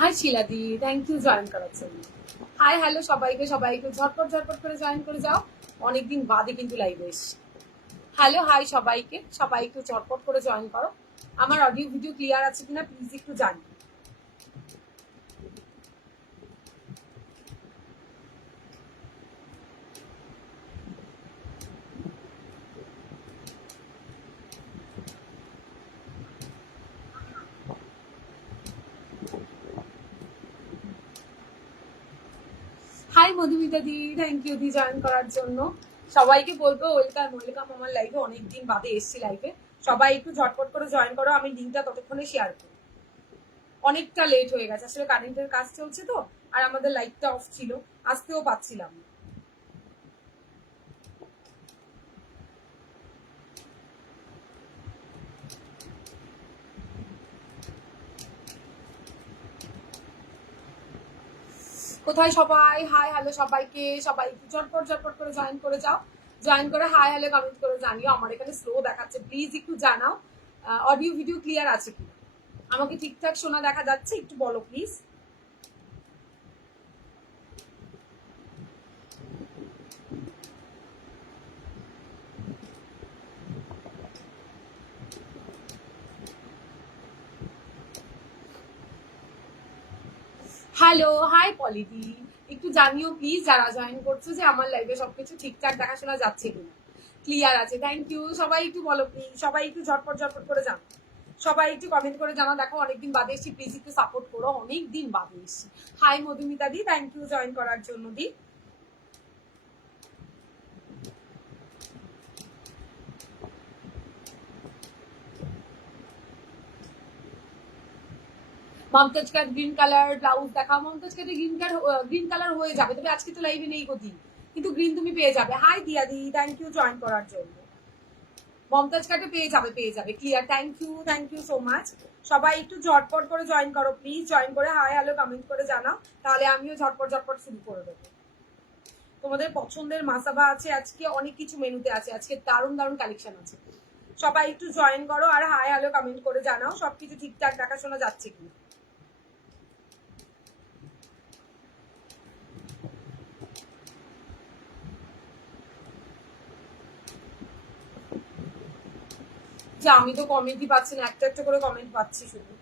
High শিলাদি, thank you join করার জন্য। Hi hello সবাইকে, সবাইকে ঝটপট ঝটপট করে জয়েন করে যাও। অনেকদিন বাদে কিন্তু লাইভে এসছি। হ্যালো হাই সবাইকে, সবাইকে ঝটপট করে জয়েন করো। আমার অডিও ভিডিও ক্লিয়ার আছে কিনা প্লিজ একটু জানি। Hi Madhumita di, thank you the join করার জন্য। সবাইকে বলবো ওয়েলকাম ওয়েলকাম আমার লাইভে, অনেকদিন বাদে এসছি লাইভে। সবাই একটু ঝটপট করে জয়েন করো, আমি লিঙ্কটা ততক্ষণে শেয়ার করি। অনেকটা লেট হয়ে গেছে, আসলে কারেন্টের কাজ চলছে তো, আর আমাদের লাইটটা অফ ছিল, আসতেও পাচ্ছিলাম না। কোথায় সবাই? হাই হ্যালো সবাইকে, সবাই ঝটপট ঝটপট করে জয়েন করে যাও। জয়েন করে হাই হ্যালো কমেন্ট করে জানিও। আমার এখানে স্লো দেখাচ্ছে, প্লিজ একটু জানাও অডিও ভিডিও ক্লিয়ার আছে কি, আমাকে ঠিকঠাক শোনা দেখা যাচ্ছে, একটু বলো প্লিজ। হ্যালো হাই পলিদি, একটু জানিও প্লিজ যারা জয়েন করছো যে আমার লাইভে সবকিছু ঠিকঠাক দেখাশোনা যাচ্ছে কিনা, ক্লিয়ার আছে। থ্যাংক ইউ, সবাই একটু বলো প্লিজ, সবাই একটু ঝটপট ঝটপট করে জানো, সবাই একটু কমেন্ট করে জানা। দেখো অনেকদিন বাদে এসছি, প্লিজ একটু সাপোর্ট করো, অনেকদিন বাদে এসছি। Hi Madhumita di, thank you join করার জন্য di. Mumtaz cut green colour blouse দেখা, মমতাজ কাটে গ্রিন কালার হয়ে যাবে, তবে আজকে তো লাইভে নেই গতি, কিন্তু গ্রিন তুমি পেয়ে যাবে। হাই দিয়া দি, থ্যাংক ইউ জয়েন করার জন্য। মমতাজ কাটে পেয়ে যাবে clear. Thank you so much. সবাই একটু ঝটপট করে জয়েন করো প্লিজ, জয়েন করে হাই হ্যালো কমেন্ট করে জানাও, তাহলে আমিও ঝটপট ঝটপট শুরু করে দেবো। তোমাদের পছন্দের মাসাবা আছে আজকে, অনেক কিছু মেনুতে আছে আজকে, দারুণ দারুণ কালেকশন আছে। সবাই একটু জয়েন করো আর হাই হ্যালো কমেন্ট করে জানাও সবকিছু ঠিকঠাক দেখাশোনা যাচ্ছে কি। যে আমি তো কমেন্টই পাচ্ছি না, একটা একটা করে কমেন্ট পাচ্ছি শুধু।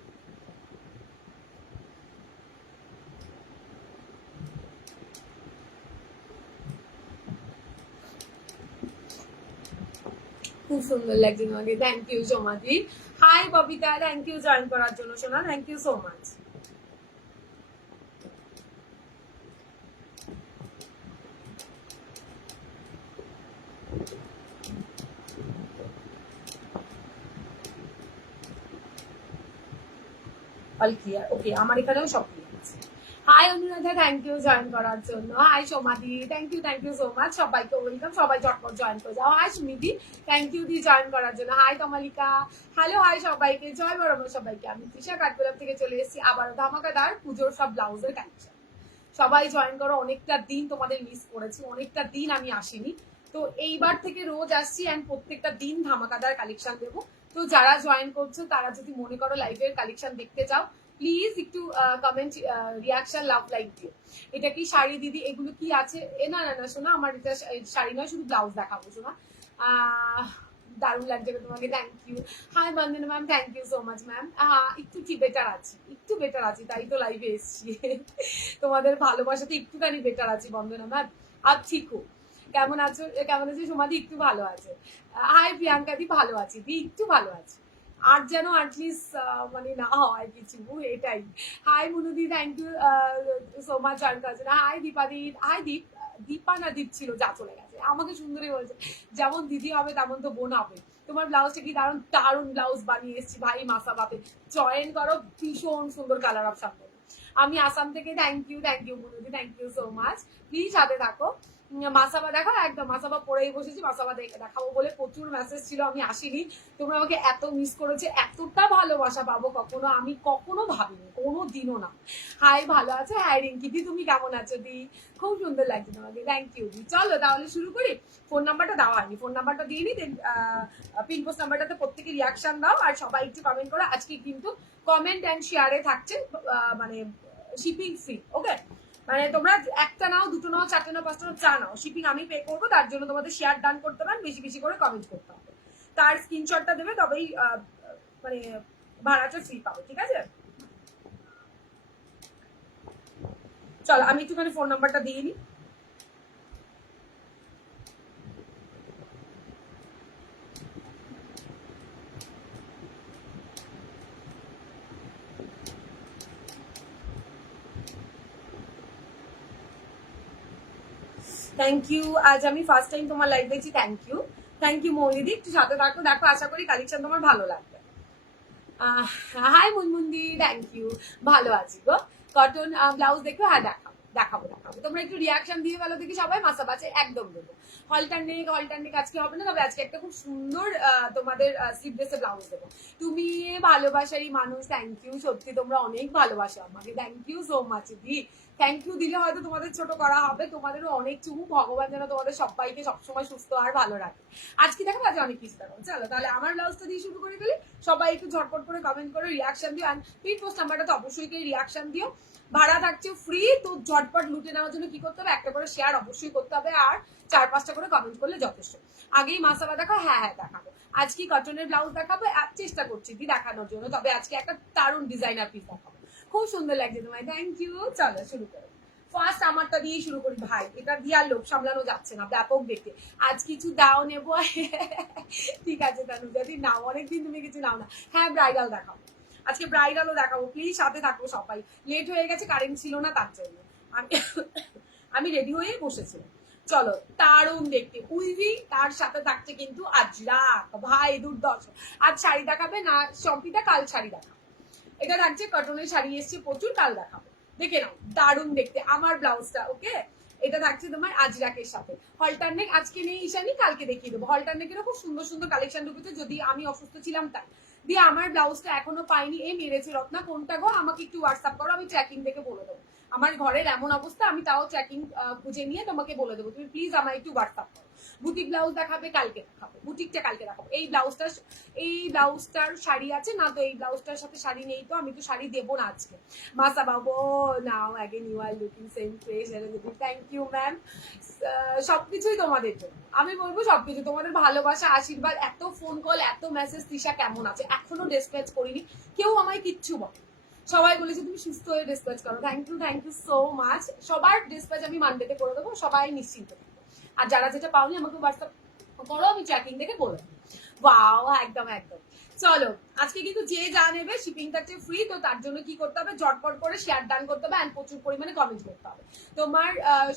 খুব সুন্দর লাগছে তোমাকে, thank you so much. Hi Babita, thank you join করার জন্য সোনা, thank you so much. All clear, okay, আমার এখানেও সব ক্লিয়ার আছে। Hi Anuradha, thank you join করার জন্য। হাই সোমাদি, থ্যাংক ইউ সো মাচ। সবাইকে ওয়েলকাম, সবাই চটপট জয়েন করে যাও। হাই সুমিদি, থ্যাংক ইউ দি জয়েন করার জন্য। হাই কমালিকা, হ্যালো হাই সবাইকে, জয় বড় সবাইকে। আমি তৃষা কাঠগোলাপ থেকে চলে এসেছি আবারও ধামাকাদার পুজোর সব ব্লাউজের কালেকশন। সবাই জয়েন করো, অনেকটা দিন তোমাদের মিস করেছি, অনেকটা দিন আমি আসিনি, তো এইবার থেকে রোজ আসছি অ্যান্ড প্রত্যেকটা দিন ধামাকাদার কালেকশন দেবো। তো যারা জয়েন করছো তারা যদি মনে করো লাইভের কালেকশন দেখতে চাও, প্লিজ একটু কমেন্ট রিয়াকশন লাভ লাইক দিও। এটা কি শাড়ি দিদি, এগুলো কি আছে? এ না না না শোনা, আমার এটা শাড়ি নয়, শুধু ব্লাউজ দেখাবো শোনা। দারুণ লাগছে তোমাকে, thank you. Hi Bandana ma'am, thank you so much ma'am. একটু কি বেটার আছি, তাই তো লাইভে এসছি। তোমাদের ভালোবাসাতে একটুখানি বেটার আছি বন্দনা ম্যাম। আর ঠিকও, কেমন আছো সমাধি? একটু ভালো আছে। হাই প্রিয়াঙ্কা দি, ভালো আছি দি, একটু ভালো আছি, আর যেন অ্যাটলিস্ট মানে না হয় কিছু, এটাই। হাই মুনুদি, thank you so much join করার জন্য। হাই দীপাদি, হাই দীপা না দীপ ছিল, যা চলে গেছে, আমাকে সুন্দরী বলছে, যেমন দিদি হবে তেমন তো বোন হবে। তোমার ব্লাউজটা কি দারুণ দারুণ ব্লাউজ বানিয়ে এসেছি ভাই, মাসা বাপে জয়েন করো, ভীষণ সুন্দর কালার অফ সামনে। আমি আসাম থেকে, থ্যাংক ইউ মুনুদি, thank you so much. Please সাথে থাকো। মাসাবা দেখো, একদম মাসাবা পরেই বসেছি, মাসাবা দেখাবো বলে প্রচুর মেসেজ ছিল, আমি আসিনি। তোমরা আমাকে এত মিস করেছে, এতটা ভালোবাসা পাবো কখনো আমি কখনো ভাবিনি, কোনো দিনও না। হাই ভালো আছে, হাই রিঙ্কি দি, তুমি কেমন আছো দি? খুব সুন্দর লাগছে তোমাকে, থ্যাংক ইউ দি। চলো তাহলে শুরু করি। ফোন নাম্বারটা দেওয়া হয়নি, ফোন নাম্বারটা দিয়ে নি, পিন পোস্ট নাম্বারটাতে প্রত্যেকে রিয়াকশন দাও আর সবাই একটু কমেন্ট করো। আজকে কিন্তু কমেন্ট অ্যান্ড শেয়ারে থাকছে মানে শিপিং ফ্রি। ওকে, মানে তোমরা একটা নাও, দুটো নাও, চারটে নাও, পাঁচটা নাও, চা নাও, শিপিং আমি পে করবো। তার জন্য তোমাদের শেয়ার ডান করতে পারেন, বেশি বেশি করে কমেন্ট করতে হবে, তার স্ক্রিনশটটা দেবে, তবেই মানে ভাড়াটা ফ্রি পাবো। ঠিক আছে, চলো আমি একটুখানি ফোন নাম্বারটা দিয়ে নিই। থ্যাংক ইউ, আজ আমি ফার্স্ট টাইম তোমার লাইভ দেখছি। থ্যাংক ইউ, থ্যাংক ইউ মৌলিদি, একটু সাথে থাকো, দেখো আশা করি কালেকশন তোমার ভালো লাগবে। হাই মুনমুন্দি, থ্যাংক ইউ, ভালো আছি গো। কটন ব্লাউজ দেখো, হ্যাঁ দেখাবো দেখাবো দেখাবো। তোমরা একটু রিয়াকশন দিয়ে ভালো দেখি সবাই, মাসা বাচে একদম দেবো। হলটার নেক আজকে হবে না, তবে আজকে একটা খুব সুন্দর তোমাদের স্লিভলেসে ব্লাউজ দেবো। তুমি ভালোবাসারই মানুষ, থ্যাংক ইউ, সত্যি তোমরা অনেক ভালোবাসো আমাকে, thank you so much di. Thank you দিলে হয়তো তোমাদের ছোট করা হবে, তোমাদেরও অনেক চুমু, ভগবান যেন তোমাদের সবাইকে সবসময় সুস্থ আর ভালো রাখে। আজকে দেখো আজ অনেক কিছু দেখো। চলো তাহলে আমার ব্লাউজটা দিয়ে শুরু করে ফেলি, সবাই একটু ঝটপট করে কমেন্ট করে রিয়াকশন দিও, অ্যান্ড পিন পোস্ট নাম্বারটা তো অবশ্যই রিয়াকশন দিও। ভাড়া থাকছে ফ্রি, তো ঝটপট লুটে নেওয়ার জন্য কি করতে হবে, একটা করে শেয়ার অবশ্যই করতে হবে, আর 4-5টা করে কমেন্ট করলে যথেষ্ট। আগেই মাসাবা দেখো, হ্যাঁ হ্যাঁ দেখাবো। আজকে কটনের ব্লাউজ দেখাবো, চেষ্টা করছি দি দেখানোর জন্য, তবে আজকে একটা দারুণ ডিজাইনার পিস দেখাবো, খুব সুন্দর লাগছে তোমায়, থ্যাংক ইউ। চলো শুরু করো, ফার্স্ট আমারটা দিয়ে শুরু করি ভাই, এটা দিয়ে আর লোক সামলানো যাচ্ছে না, ব্যাপক দেখতে। আজ কিছু দাও নেবো ঠিক আছে তানু, যদি নাও, অনেকদিন তুমি কিছু নাও না। হ্যাঁ ব্রাইডাল দেখাবো, আজকে ব্রাইডালও দেখাবো, প্লিজ সাথে থাকবো সবাই। লেট হয়ে গেছে, কারেন্ট ছিল না তার জন্য আমি রেডি হয়ে বসেছিলাম। চলো, দারুণ দেখতে উইভিং, তার সাথে থাকছে কিন্তু আজরাক, ভাই দুর্দর্শ। আজ শাড়ি দেখাবে না শম্পিতা, কাল শাড়ি দেখাবো। এটা থাকছে কটনের শাড়ি, এসছে প্রচুর, কাল দেখাবো, দেখে নাও, দারুণ দেখতে আমার ব্লাউজটা। ওকে, এটা থাকছে তোমার আজরাকের সাথে। হলটার নেক আজকে নেই ঈশানি, কালকে দেখিয়ে দেবো। হলটার নেকেরও খুব সুন্দর সুন্দর কালেকশন ঢুকেছে, যদি আমি অসুস্থ ছিলাম তাই। দিয়ে আমার ব্লাউজটা এখনো পাইনি, এই মেরেছে রত্না, কোনটা গো আমাকে একটু হোয়াটসঅ্যাপ করো, আমি ট্র্যাকিং দেখে বলে দেবো। আমার ঘরের এমন অবস্থা, আমি তাও ট্র্যাকিং খুঁজে নিয়ে তোমাকে বলে দেবো, তুমি প্লিজ আমার একটু হোয়াটসঅ্যাপ করো। বুটিক ব্লাউজ দেখাবে, কালকে দেখাবো, বুটিকটা কালকে দেখাবো। এই ব্লাউজটার শাড়ি আছে না, তো এই ব্লাউজটার সাথে শাড়ি নেই, তো আমি তো শাড়ি দেবো না আজকে। মাসা বাবু now again, you are looking same fresh, thank you ma'am. সবকিছুই তোমাদের জন্য, আমি বলবো সবকিছু তোমাদের ভালোবাসা, আশীর্বাদ, এত ফোন কল, এত মেসেজ, তৃষা কেমন আছে, এখনো ডিসপ্যাচ করিনি, কেউ আমায় কিচ্ছু বলে, সবাই বলেছে তুমি সুস্থ হয়ে ডিসপ্যাচ করো। Thank you so much. সবার ডিসপ্যাচ আমি মানডেতে করে দেবো, সবাই নিশ্চিন্ত থাকো। আর যারা যেটা পাওনি আমাকে হোয়াটসঅ্যাপ করো, আমি ট্র্যাকিং দেখে বলে দেবো। ওয়াও, একদম একদম। চলো, আজকে কিন্তু যে যা নেবে শিপিং থাকছে ফ্রি, তো তার জন্য কি করতে হবে, ঝটপট করে শেয়ার ডান করতে হবে, অ্যান্ড প্রচুর পরিমাণে কমেন্ট করতে হবে। তোমার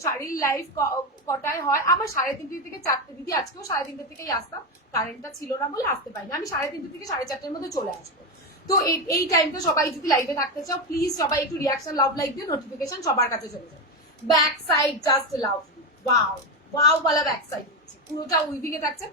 শাড়ির লাইভ কটায় হয়? আমার 3:30 থেকে 4টে দিদি, আজকেও 3:30 থেকেই আসতাম, কারেন্টটা ছিল না বলে আসতে পারিনি। আমি 3:30 থেকে 4:30-এর মধ্যে চলে আসবো। তো এই টাইমটা সবাই যদি লাইভে থাকতে চাও, প্লিজ সবাই একটু রিয়াকশন, লাভ লাইক দিয়ে নোটিফিকেশন সবার কাছে চলে যায়। Back side just lovely, wow wow বলা ব্যাক সাইড দিচ্ছি, পুরোটা উইভিং এ থাকছে,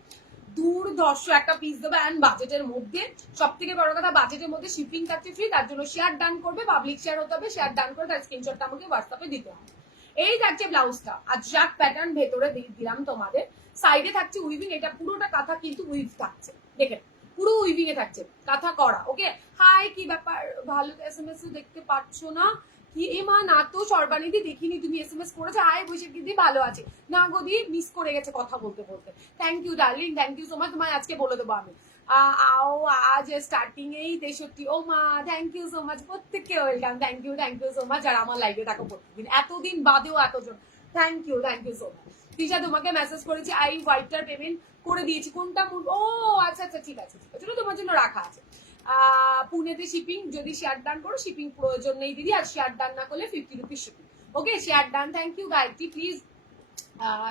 দুর্ধর্ষ একটা পিস দেবে, অ্যান্ড বাজেটের মধ্যে। সব থেকে বড় কথা, বাজেটের মধ্যে শিপিং থাকছে ফ্রি, তার জন্য শেয়ার ডান করবে, পাবলিক শেয়ার হতে হবে, শেয়ার ডান করে তার স্ক্রিনশটটা আমাকে হোয়াটসঅ্যাপে দিতে হবে। এই থাকছে ব্লাউজটা, আর জাক প্যাটার্ন ভেতরে দিলাম তোমাদের, সাইডে থাকছে উইভিং, এটা পুরোটা কাঁথা কিন্তু উইভ থাকছে, দেখে পুরো উইভিং এ থাকছে, কাঁথা করা। ওকে, হাই কি ব্যাপার, ভালো এসএমএস দেখতে পাচ্ছ না কি? এ মা, না তো সর্বানিধি দেখিনি, তুমি এসএমএস করেছো, হাই বৈশাখ দিদি ভালো আছে না গো দি, মিস করে গেছে কথা বলতে বলতে। Thank you darling, thank you so much, তোমায় আজকে বলে দেবো আমি। আও আজ স্টার্টিং এই 63, ও মা থ্যাংক ইউ সো মাচ, প্রত্যেককে welcome, thank you so much. আর আমার লাইভে থাকো প্রত্যেকদিন, এতদিন বাদেও এতজন, thank you so much. Trisha তোমাকে মেসেজ করেছি, আই হোয়াইটটার পেমেন্ট করে দিয়েছি, কোনটা? ও আচ্ছা আচ্ছা, ঠিক আছে ঠিক আছে, তোমার জন্য রাখা আছে। পুনেতে শিপিং, যদি শেয়ার ডান করো শিপিং প্রয়োজন নেই দিদি, আর শেয়ার ডান না করলে 50 rupees shipping. Okay, share done. Thank you Gayatri, please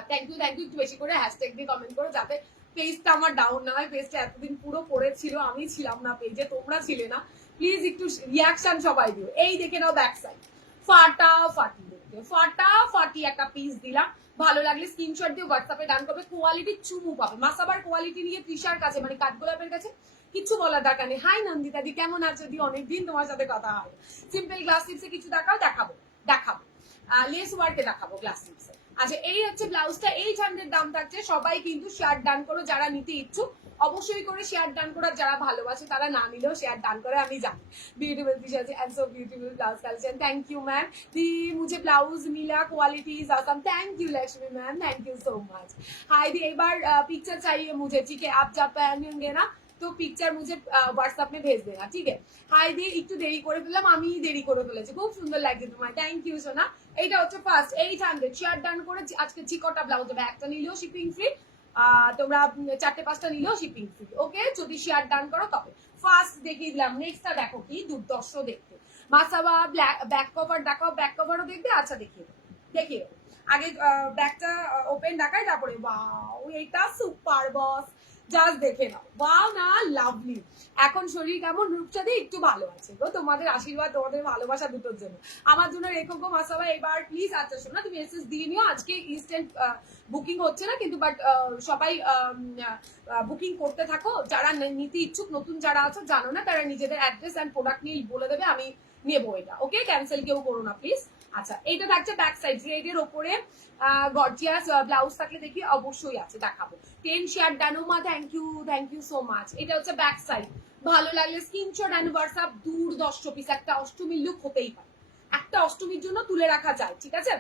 thank you একটু বেশি করে হ্যাশট্যাগ দিয়ে কমেন্ট করো, যাতে পেজটা আমার ডাউন না হয়। পেজটা এতদিন পুরো পড়েছিল, আমি ছিলাম না পেজে, তোমরা ছিলে না, প্লিজ একটু রিয়াকশন সবাই দিও। এই দেখে নাও ব্যাক সাইড, ফাটাফাটি দেখতে, ফাটাফাটি একটা পিস দিলাম, ভালো লাগলে স্ক্রিনশট দিয়ে হোয়াটসঅ্যাপে ডান করবে, কোয়ালিটি চুমু পাবে। মাসাবার কোয়ালিটি নিয়ে তৃষার কাছে, মানে কাঠগোলাপের কাছে কিছু বলার দরকার নেই। হাই নন্দিতা দি, কেমন আছো দি? অনেকদিন তোমার সাথে কথা হয়। সিম্পল গ্লাস লিপসে কিছু দেখাবো, লেস ওয়ার্কে দেখাবো গ্লাস লিপসে। আচ্ছা, এই হচ্ছে ব্লাউজটা, এই ঝান্ডের দাম থাকছে, সবাই কিন্তু শার্ট ডান করো যারা নিতে ইচ্ছুক, অবশ্যই করে শেয়ার ডান করার যারা ভালোবাসে তারা না নিলেও শেয়ার ডান করে, আমি জানি। Beautiful T-shirt and so beautiful blouse collection, thank you ma'am दी, मुझे ब्लाउज मिला, quality is awesome, thank you Lakshmi ma'am, thank you so much. Hi दी, एक बार पिक्चर चाहिए मुझे, ठीक है, आप जब पहनेंगे ना तो पिक्चर मुझे व्हाट्सएप में भेज देना, ठीक है। হাই দিয়ে একটু দেরি করে ফেললাম, আমি দেরি করে ফেলেছি, খুব সুন্দর লাগছে তোমার, থ্যাংক ইউ সোনা। এইটা হচ্ছে ফার্স্ট 800 শেয়ার ডান করে আজকে চিকটা ব্লাউজ হবে, একটা নিলেও শিপিং ফ্রি, তোমরা 4-5টা নিলেও শিপিং ফ্রি, ওকে, যদি শেয়ার ডান করো তবে। ফার্স্ট দেখিয়ে দিলাম, নেক্সটটা দেখো কি দুর্দর্শ দেখতে, মাসাবা ব্যাক কভার দেখাও, ব্যাক কভারও দেখবে, আচ্ছা দেখিয়ে আগে ব্যাকটা ওপেন দেখাই, তারপরে ওয়াও এইটা সুপার বস, জাস্ট দেখে নাও, ওয়াও না লাভলি। এখন শরীর কেমন, রূপচাঁদে একটু ভালো আছে গো, তোমাদের আশীর্বাদ তোমাদের ভালোবাসা দুটোর জন্য, আমার জন্য রেখো গো মাসাবা এবার প্লিজ। আচ্ছা শোনা, তুমি এসএস দিয়ে নিও, আজকে ইনস্ট্যান্ট বুকিং হচ্ছে না কিন্তু, বাট সবাই বুকিং করতে থাকো, যারা নিতে ইচ্ছুক, নতুন যারা আছো জানো না, তারা নিজেদের অ্যাড্রেস অ্যান্ড প্রোডাক্ট নিয়ে বলে দেবে, আমি নেবো এটা, ওকে, ক্যান্সেল কেউ করো না প্লিজ। আচ্ছা এইটা থাকছে ব্যাক সাইড, রেডের ওপরে গর্জিয়াস ব্লাউজ থাকলে দেখি, অবশ্যই আছে, দেখাবো। 10 শেয়ার ডানোমা, থ্যাংক ইউ সো মাচ। এটা হচ্ছে ব্যাক সাইড, ভালো লাগলে স্ক্রিনশট এন্ড হোয়াটসঅ্যাপ, দুর্দর্শ পিস, একটা অষ্টমীর লুক হতেই পারে, একটা অষ্টমীর জন্য তুলে রাখা যায়, ঠিক আছে,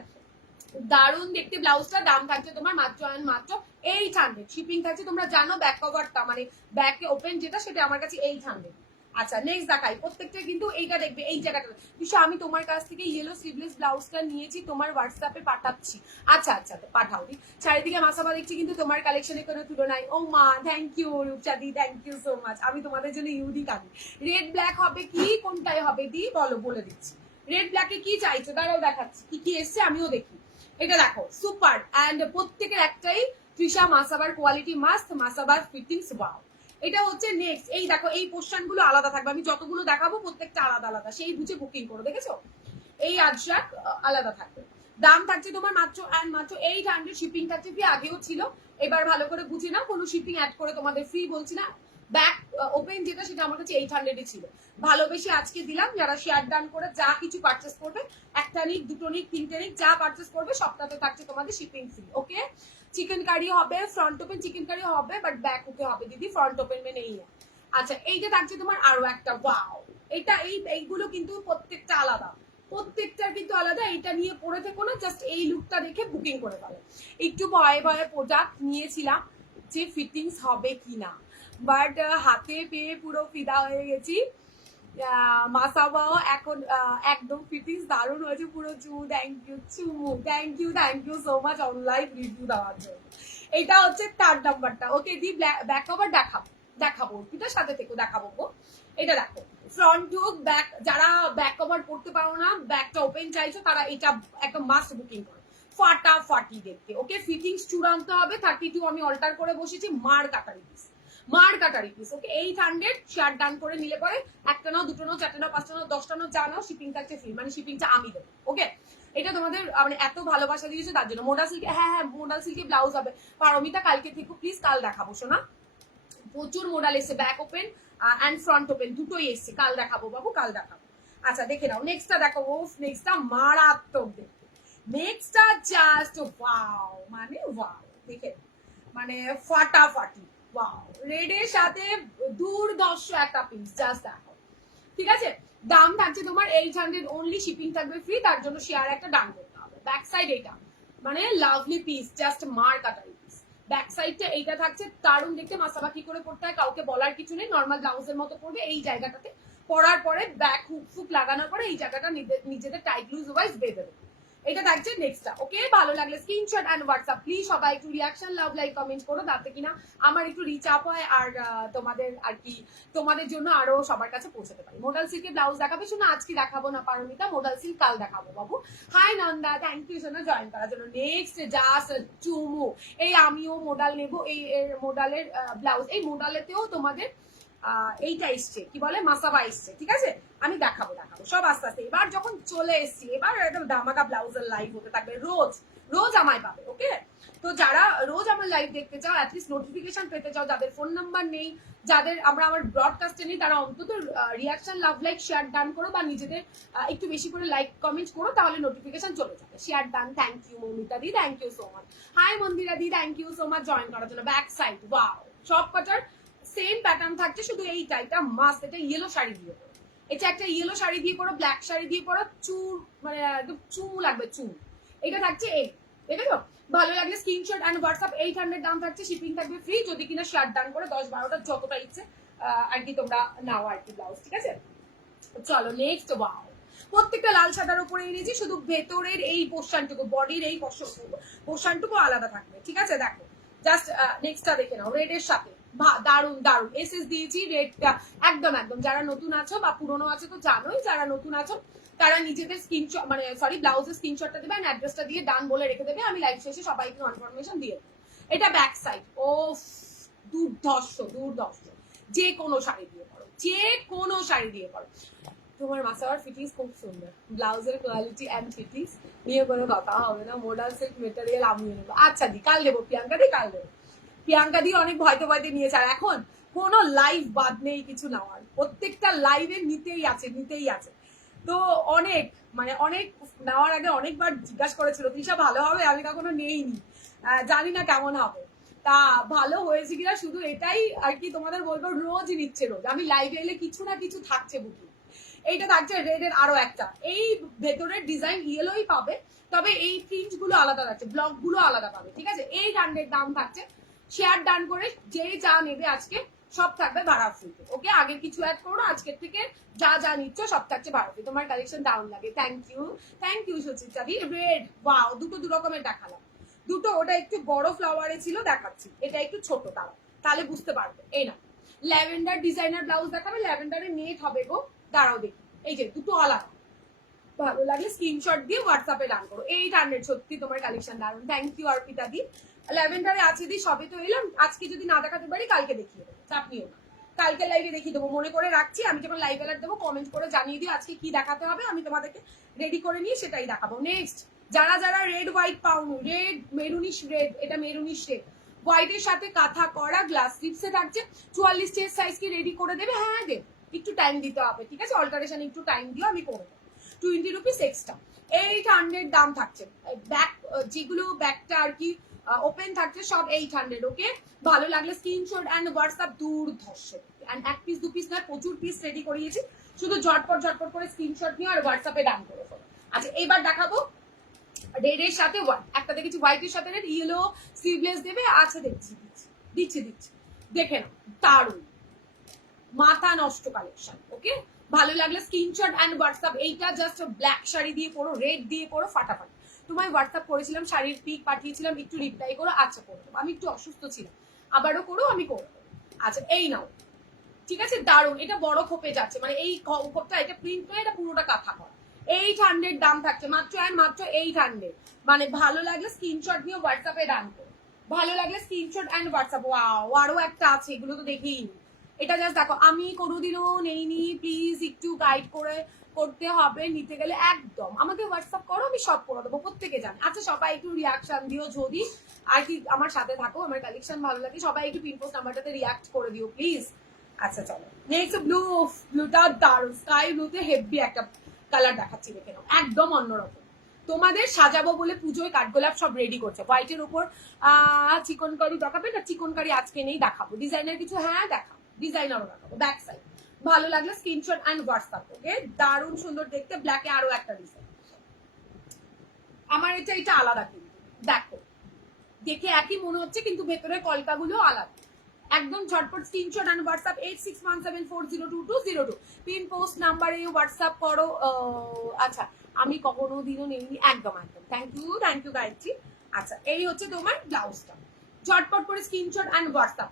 দারুণ দেখতে ব্লাউজটা। দাম থাকছে তোমার মাত্র 800, শিপিং থাকছে, তোমরা জানো ব্যাক কভারটা মানে ব্যাক ওপেন যেটা, সেটা আমার কাছে 800। আচ্ছা নেক্সট দেখাই, প্রত্যেকটা কিন্তু এইটা দেখবে, এই জায়গাটা বিষয়, আমি তোমার কাছ থেকে ইয়েলো স্লিভলেস ব্লাউজটা নিয়েছি, তোমার হোয়াটসঅ্যাপে পাঠাচ্ছি, আচ্ছা পাঠাও দি। চারিদিকে মাসাবা দেখছি কিন্তু তোমার কালেকশনের কোনো তুলনায়, ও মা থ্যাংক ইউ রূপচাঁদি, থ্যাংক ইউ সো মাচ, আমি তোমাদের জন্য ইউনিক আনি। রেড ব্ল্যাক হবে কি, কোনটাই হবে দি বলো, বলে দিচ্ছি। রেড ব্ল্যাকে কি চাইছো, দাঁড়াও দেখাচ্ছি কি কি এসছে, আমিও দেখি। এটা দেখো সুপার, এন্ড প্রত্যেকের একটাই তৃষা মাসাবার কোয়ালিটি মাস্ট, মাসাবার ফিটিংস, ওয়াও। এটা হচ্ছে নেক্সট, এই দেখো এই পোর্শন গুলো আলাদা থাকবে, আমি যতগুলো দেখাবো প্রত্যেকটা আলাদা আলাদা, সেই বুঝে বুকিং করো, দেখেছো, এই আজরাক আলাদা থাকবে। দাম থাকছে তোমার মাত্র 800, শিপিং থাকছে ফ্রি, আগেও ছিল, এবার ভালো করে বুঝে নাও, কোনো শিপিং অ্যাড করে তোমাদের ফ্রি বলছি না। ব্যাক ওপেন যেটা, সেটা আমার কাছে 800 ছিল, ভালোবেসে আজকে দিলাম। যারা শেয়ার ডান করে যা কিছু পারচেস করবে, একটা নিক, দুটো নিক, তিনটে নিক, যা পারচেস করবে সবটাতে থাকছে তোমাদের শিপিং ফ্রি, ওকে। চিকেন কারি হবে, ফ্রন্ট ওপেন চিকেন কারি হবে, বাট ব্যাক ওকে হবে দিদি, ফ্রন্ট ওপেন মে নেই। আচ্ছা এইটা থাকছে তোমার আরো একটা, ওয়াও, এটা এইগুলো কিন্তু প্রত্যেকটা আলাদা, প্রত্যেকটার কিন্তু আলাদা, এটা নিয়ে পরে থেকো না, জাস্ট এই লুকটা দেখে বুকিং করে ফেলো। একটু ভয়ে প্রোডাক্ট নিয়েছিলাম যে ফিটিংস হবে কিনা, বাট হাতে পেয়ে পুরো ফিদা হয়ে গেছি। মাসাবাও এখন একদম ফিটিংস দারুণ হয়েছে পুরো, চুমু thank you so much online review দেওয়ার জন্য। এটা হচ্ছে 3rd নাম্বারটা, ওকে দি, ব্যাক কভার দেখাবো পিটার সাথে থেকে দেখাবো গো। এটা দেখো ফ্রন্ট হুক, ব্যাক, যারা ব্যাক কভার করতে পারো না, ব্যাকটা ওপেন চাইছো, তারা এটা একটা মাস্ট বুকিং করো, ফাটাফাটি দেখতে, ওকে। ফিটিংস চূড়ান্ত হবে, 32 আমি অল্টার করে বসেছি, মার কাটারি পিস, ওকে। 800 শেয়ার ডান করে নিলে পরে একটা নাও, দুটো নাও, চারটে নাও, পাঁচটা নাও, 10টা নাও, যা নাও, শিপিং থাকছে ফ্রি, মানে শিপিংটা আমি দেবো, ওকে। এটা তোমাদের মানে এত ভালোবাসা দিয়েছো তার জন্য। মোডাল সিল্কে, হ্যাঁ মোডাল সিল্কে ব্লাউজ হবে, পারমিতা কালকে থেকে প্লিজ, কাল দেখাবো শোনা, প্রচুর মোডাল এসছে, back open and front open দুটোই এসছে, কাল দেখাবো বাবু, কাল দেখাবো। আচ্ছা দেখে নাও নেক্সটটা দেখো, ও নেক্সটটা মারাত্মক দেখতে, নেক্সটটা জাস্ট ওয়াও, মানে ওয়াও, দেখে মানে ফাটাফাটি, ওয়াও, রেডের সাথে দুর্দর্শ একটা পিস, জাস্ট দেখো, ঠিক আছে। দাম থাকছে তোমার 800 অনলি, শিপিং থাকবে ফ্রি, তার জন্য শেয়ার একটা ডান করতে হবে। ব্যাক সাইড এটা মানে লাভলি পিস, জাস্ট মার কাটারি পিস, ব্যাক সাইডটা এইটা থাকছে, দারুণ দেখতে। মাসাবা কি করে পড়তে হয় কাউকে বলার কিছু নেই, নর্মাল ব্লাউজের মতো পড়বে, এই জায়গাটাতে পরার পরে ব্যাক হুক ফুক লাগানোর পরে এই জায়গাটা নিজেদের টাইট লুজ ওয়াইজ বেঁধে দেবে। এটা থাকছে নেক্সটটা, ওকে। ভালো লাগলে স্ক্রিনশট এন্ড হোয়াটসঅ্যাপ, প্লিজ সবাই একটু রিয়াকশন, লাভ, লাইক, কমেন্ট করো, তাতে কিনা আমার একটু রিচ আপ হয়, আর তোমাদের আর কি, তোমাদের জন্য আরো সবার কাছে পৌঁছাতে পারি। মোডাল সিল্কের ব্লাউজ দেখাবে শোনা, আজকে দেখাবো না পারমিতা, মোডাল সিল্ক কাল দেখাবো বাবু। হাই নন্দা, থ্যাংক ইউ শোনা জয়েন করার জন্য। নেক্সট জাস্ট চুমু, এই আমিও মোডাল নেবো, এই মোডালের ব্লাউজ, এই মোডালেতেও তোমাদের এইটা এসছে, কি বলে মাসাবা এসছে, ঠিক আছে, আমি দেখাবো সব আস্তে আস্তে। এবার যখন চলে এসছি, এবার একদম দামাকা ব্লাউজের লাইভ হতে থাকবে, রোজ আমায় পাবে, ওকে। তো যারা রোজ আমার লাইভ দেখতে চাও, অ্যাটলিস্ট নোটিফিকেশন পেতে চাও, যাদের ফোন নাম্বার নেই, যাদের আমার ব্রডকাস্টে নেই, তারা অন্তত রিয়াকশন, লাভ, লাইক, শেয়ার ডান করো, বা নিজেদের একটু বেশি করে লাইক কমেন্ট করো, তাহলে নোটিফিকেশন চলে যাবে। Share done, thank you Mamita di, thank you so much. Hi Mandira di, thank you so much join করার জন্য। ব্যাক সাইড, ওয়াও, সব কটার সেম প্যাটার্ন থাকছে, শুধু এইটা এটা মাস্ট, এটা ইয়েলো শাড়ি দিয়ে পরো, এটা একটা ইয়েলো শাড়ি দিয়ে পরো, ব্ল্যাক শাড়ি দিয়ে পরো, চুল মানে একদম চুল লাগবে চুল। এটা থাকছে এই, ঠিক আছে? ভালো লাগলে স্ক্রিনশট এন্ড হোয়াটসঅ্যাপ। 800 দাম থাকছে, শিপিং থাকবে ফ্রি। যদি কিনা শার্ট ডান করে 10-12টা যতটা ইচ্ছে আর কি তোমরা নাও আর কি ব্লাউজ, ঠিক আছে? চলো নেক্সট। ওয়াও, প্রত্যেকটা লাল সাদার উপরে এনেছি, শুধু ভেতরের এই পোর্শনটুকু, বডির এই পোর্শনটুকু আলাদা থাকবে, ঠিক আছে? দেখো জাস্ট নেক্সটটা দেখে নাও, রেডের সাথে দারুন দারুন এসএস দিয়েছি রেডটা। একদম একদম যারা নতুন আছো বা পুরনো আছো তো জানোই, যারা নতুন আছো তারা নিজেদের স্ক্রিনশট মানে সরি ব্লাউজের স্ক্রিনশটটা দেবে, অ্যাড্রেসটা দিয়ে ডান বলে রেখে দেবে, আমি লাইভ শেষে সবাইকে কনফার্মেশন দিয়ে দেবো। এটা ব্যাক সাইড, ও দুর্ধর্ষ দুর্ধর্ষ। যে কোনো শাড়ি দিয়ে পরো, যে কোনো শাড়ি দিয়ে পরো। তোমার মাসাওয়ার ফিটিংস খুব সুন্দর, ব্লাউজের কোয়ালিটি অ্যান্ড ফিটিংস নিয়ে কোনো কথা হবে না। মোডাল সিল্ক মেটেরিয়াল আমি নেবো। আচ্ছা দি কাল দেবো, প্রিয়াঙ্কা দি কাল দেবো। প্রিয়াঙ্কা দি অনেক ভয়তে ভয়তে নিয়েছে, আর এখন কোনো লাইভ বাদ নেই কিছু নেওয়ার, প্রত্যেকটা লাইভে নিতেই আছে নিতেই আছে। তো অনেক মানে অনেক নেওয়ার আগে অনেকবার জিজ্ঞাসা করেছিল তৃষা ভালো হবে, আমি কখনো নেইনি, জানি না কেমন হবে। তা ভালো হয়েছে কিনা শুধু এটাই আর কি তোমাদের বলবো, রোজ নিচ্ছে রোজ, আমি লাইভে এলে কিছু না কিছু থাকছে বুকি। এইটা থাকছে রেডের আরো একটা, এই ভেতরের ডিজাইন ইয়েলোই পাবে, তবে এই প্রিন্ট গুলো আলাদা থাকছে, ব্লক গুলো আলাদা পাবে, ঠিক আছে? এই ব্র্যান্ডের দাম থাকছে, শেয়ার ডান করে যে যা নেবে আজকে সব থাকবে ভাড়া ফ্রিতে। ওকে, আগের কিছু অ্যাড করো, আজকের থেকে যা যা নিচ্ছ সব থাকছে ভাড়া ফ্রি। তোমার কালেকশন ডাউন লাগে, thank you Suchitra di. Red wow, দুটো দু রকমের দেখালাম, দুটো ওটা একটু বড় ফ্লাওয়ারে ছিল দেখাচ্ছি, এটা একটু ছোট, তাহলে বুঝতে পারবে। এই না ল্যাভেন্ডার ডিজাইনার ব্লাউজ দেখাবে, ল্যাভেন্ডারের নেট হবে গো, দাঁড়াও দেখি, এই যে দুটো আলাদা। ভালো লাগলে স্ক্রিনশট দিয়ে হোয়াটসঅ্যাপে ডান করো। 800, সত্যি তোমার কালেকশন দারুন, থ্যাংক ইউ অর্পিতা দি। ল্যাভেন্ডারে আছে দি, সবে তো এলাম, আজকে যদি না দেখাতে পারি কালকে দেখিয়ে দেবো, চাপ নিও না, কালকে লাইভে দেখিয়ে দেবো, মনে করে রাখছি। আমি যখন লাইভ অ্যালার্ট দেবো কমেন্ট করে জানিয়ে দিই আজকে কি দেখাতে হবে, আমি তোমাদেরকে রেডি করে নিয়ে সেটাই দেখাবো। নেক্সট, যারা যারা রেড হোয়াইট পাউনি, রেড মেরুনিশ রেড, এটা মেরুনিশ রেড, হোয়াইটের সাথে কাঁথা করা গ্লাস স্লিপসে থাকছে। 44 চেস্ট সাইজ কি রেডি করে দেবে? হ্যাঁ দেব, একটু টাইম দিতে হবে, ঠিক আছে? অল্টারেশন একটু টাইম দিও, আমি করে দেবো। 20 রুপিস এক্সট্রা। 800 দাম থাকছে, ব্যাক যেগুলো ব্যাকটা আর কি ওপেন থাকছে সব 800। ওকে, ভালো লাগলে স্ক্রিনশট এন্ড হোয়াটসঅ্যাপ। দুর্ধর্ষ, এন্ড এক পিস দু পিস নয়, প্রচুর পিস রেডি করিয়েছি, শুধু ঝটপট ঝটপট করে স্ক্রিনশট নিও আর হোয়াটসঅ্যাপে ডান করে ফেলো। আচ্ছা এবার দেখাবো রেডের সাথে হোয়াইট, একটা দেখেছি হোয়াইটের সাথে রেড, ইয়েলো স্লিভলেস দেবে, আচ্ছা দেখছি দিচ্ছি দিচ্ছি, দেখে নাও, দারুন মাথা নষ্ট কালেকশন। ওকে, ভালো লাগলে স্ক্রিনশট এন্ড হোয়াটসঅ্যাপ। এইটা জাস্ট ব্ল্যাক শাড়ি দিয়ে পরো, রেড দিয়ে পরো, ফাটাফাটি। তোমায় হোয়াটসঅ্যাপ করেছিলাম, শাড়ির পিক পাঠিয়েছিলাম, একটু রিপ্লাই করো। আচ্ছা করো, আমি একটু অসুস্থ ছিলাম, আবারও করো, আমি করবো। আচ্ছা এই নাও, ঠিক আছে, দারুন। এটা বড় খোপে যাচ্ছে, মানে এই খোপটা, এটা প্রিন্ট নয়, এটা পুরোটা কাঁথা করা। 800 দাম থাকছে মাত্র অ্যান্ড মাত্র 800। মানে ভালো লাগলে স্ক্রিনশট নিয়ে হোয়াটসঅ্যাপে ডান করো, ভালো লাগলে স্ক্রিনশট এন্ড হোয়াটসঅ্যাপ। ওয়াও, আরো একটা আছে, এগুলো তো দেখেই নি। এটা জাস্ট দেখো, আমি কোনোদিনও নেইনি, প্লিজ একটু গাইড করে করতে হবে, নিতে গেলে একদম আমাকে হোয়াটসঅ্যাপ করো, আমি সব করে দেবো, প্রত্যেকে জানে। আচ্ছা সবাই একটু রিয়াকশন দিও, যদি আর কি আমার সাথে থাকো, আমার কালেকশন ভালো লাগে, সবাই একটু পিনপোস্ট নাম্বারটাতে রিয়াক্ট করে দিও প্লিজ। আচ্ছা চলো নেক্সট, ব্লুটা দারুন, স্কাই ব্লুতে হেভি একটা কালার দেখাচ্ছি, দেখে নাও, একদম অন্যরকম। তোমাদের সাজাবো বলে পুজোয় কাঠগোলাপ সব রেডি করছে, হোয়াইটের উপর চিকনকারি দেখাবে না, চিকনকারি আজকে নেই, দেখাবো ডিজাইনার কিছু, হ্যাঁ দেখাবো, ডিজাইনারও দেখাবো। ব্যাক সাইড ভালো লাগলে স্ক্রিনশট এন্ড হোয়াটসঅ্যাপ। ওকে, দারুণ সুন্দর দেখতে, ব্ল্যাকে আরো একটা ডিজাইন। আমার এটা আলাদা, কিন্তু দেখো দেখে একই মনে হচ্ছে, কিন্তু ভেতরের কলকাগুলো আলাদা। একদম ঝটপট screenshot and WhatsApp 8617402202, pin post নাম্বারে হোয়াটসঅ্যাপ করো। আচ্ছা আমি কখনো দিনও নেইনি, একদম একদম, থ্যাংক ইউ গায়ত্রী। আচ্ছা এই হচ্ছে তোমার ব্লাউজটা, ঝটপট করে স্ক্রিনশট এন্ড হোয়াটসঅ্যাপ।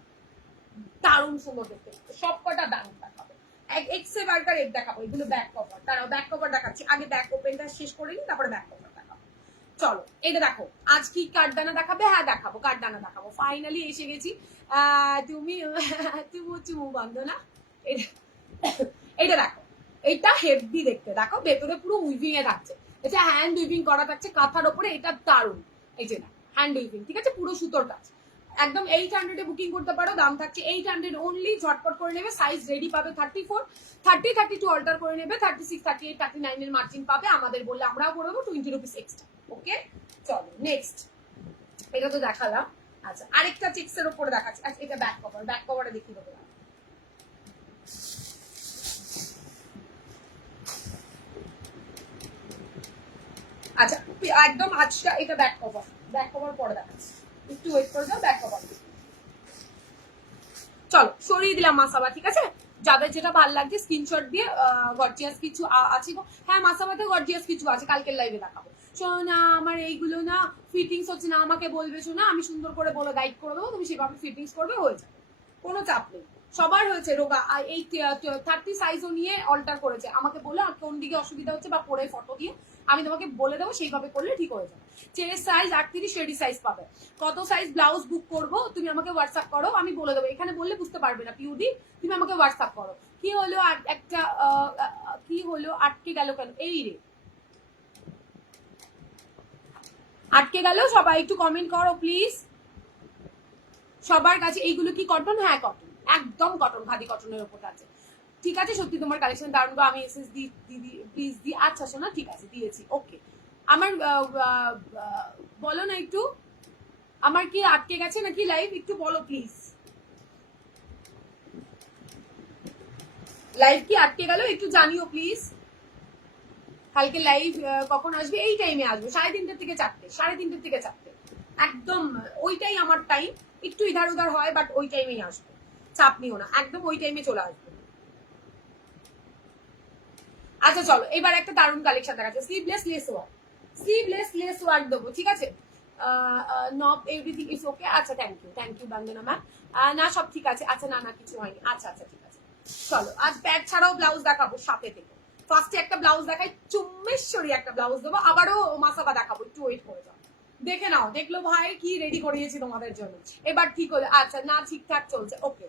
দারুণ সুন্দর দেখতে, সব কটা দারুণ দেখাবো, এক্সে বার্কার এক দেখাবো, এগুলো ব্যাক কভার, তারাও ব্যাক কভার দেখাচ্ছি, আগে ব্যাক ওপেনটা শেষ করে নিই, তারপরে ব্যাক কভার দেখাবো। চলো এটা দেখো, আজ কি কাঠদানা দেখাবে? হ্যাঁ দেখাবো, কাঠদানা দেখাবো, ফাইনালি এসে গেছি। তুমি চুমু বন্ধ না, এটা দেখো, এটা হেভি দেখতে, দেখো ভেতরে পুরো উইভিং এ থাকছে, এটা হ্যান্ড উইভিং করা থাকছে কাঁথার ওপরে, এটা দারুন। এই যে না হ্যান্ড উইভিং, ঠিক আছে, পুরো সুতোর কাজ, একদম 800 এ বুকিং করতে পারো, দাম থাকছে 800 অনলি। ঝটপট করে নেবে, সাইজ রেডি পাবে 34, 30, 32 অল্টার করে নেবে, 36, 38, 39 এর মার্জিন পাবে, আমাদের বললে আমরাও করে দেবো 20 রুপিস এক্সট্রা। ওকে চলো নেক্সট, এটা তো দেখালাম। আচ্ছা আরেকটা চেক্সের উপরে দেখাচ্ছি, আচ্ছা এটা ব্যাক কভার, ব্যাক কভারে দেখিয়ে দেবো, একদম আজটা এটা ব্যাক কভার পরে দেখাচ্ছি, একটু ওয়েট করে যাও, ব্যাক কভার। চলো সরিয়ে দিলাম মাসাবা, ঠিক আছে? যাদের যেটা ভালো লাগছে স্ক্রিনশট দিয়ে গর্জিয়াস কিছু আছে গো। হ্যাঁ মাসাবাতে গর্জিয়াস কিছু আছে, কালকের লাইভে দেখাবো। শোনো না আমার এইগুলো না ফিটিংস হচ্ছে না, আমাকে বলবে শোনা, আমি সুন্দর করে বলে গাইড করে দেবো, তুমি সেভাবে ফিটিংস করবে, হয়ে যাবে, কোনো চাপ নেই। সবার হয়েছে রোগা, এই 30 সাইজও নিয়ে অল্টার করেছে, আমাকে বলে আর কোন দিকে অসুবিধা হচ্ছে বা পরে ফটো দিয়ে আমি তোমাকে বলে দেবো, সেইভাবে করলে ঠিক হয়ে যাবে। চেনের সাইজ 38, রেডি সাইজ পাবে। কত সাইজ ব্লাউজ বুক করবো তুমি আমাকে হোয়াটসঅ্যাপ করো, আমি বলে দেবো, এখানে বললে বুঝতে পারবে না পিউডি, তুমি আমাকে হোয়াটসঅ্যাপ করো। কি হলো একটা কি হলো, আটকে গেল কেন? এই রে আটকে গেল, সবাই একটু কমেন্ট করো প্লিজ। সবার কাছে এইগুলো কি কটন? হ্যাঁ কটন, একদম কটন, খাদি কটনের উপর আছে, ঠিক আছে? সত্যি তোমার কালেকশন দারুণ গো, আমি এসএস দিদি প্লিজ দি, আচ্ছা শোনা ঠিক আছে দিয়েছি, ওকে। আমার বলো না একটু, আমার কি আটকে গেছে নাকি লাইভ, একটু বলো প্লিজ। লাইভ কি আটকে গেল একটু জানিও প্লিজ। কালকে লাইভ কখন আসবে? এই টাইমে আসবে, 3:30 থেকে 4টে, 3:30 থেকে 4টে, একদম ওইটাই আমার টাইম, একটু ইধার উধার হয় বাট ওই টাইমেই আসবে, চাপ নিও না, একদম ওই টাইমে চলে আসবে। আচ্ছা চলো এবার একটা দারুণ কালেকশন দেখাচ্ছে, sleeveless less work, sleeveless less work দেবো, ঠিক আছে? নট এভরিথিং ইজ ওকে, আচ্ছা থ্যাংক ইউ বন্দনা ম্যাম। না সব ঠিক আছে, আচ্ছা না কিছু হয়নি, আচ্ছা ঠিক আছে। চলো আজ প্যাড ছাড়াও ব্লাউজ দেখাবো সাথে থেকে। ফার্স্টে একটা ব্লাউজ দেখাই, চুম্মেশ্বরী একটা ব্লাউজ দেবো, আবারও মাসাবা দেখাবো, একটু ওয়েট করে যাও, দেখে নাও। দেখলো ভাই কি রেডি করিয়েছি তোমাদের জন্য, এবার ঠিক হলো, আচ্ছা না ঠিকঠাক চলছে, ওকে।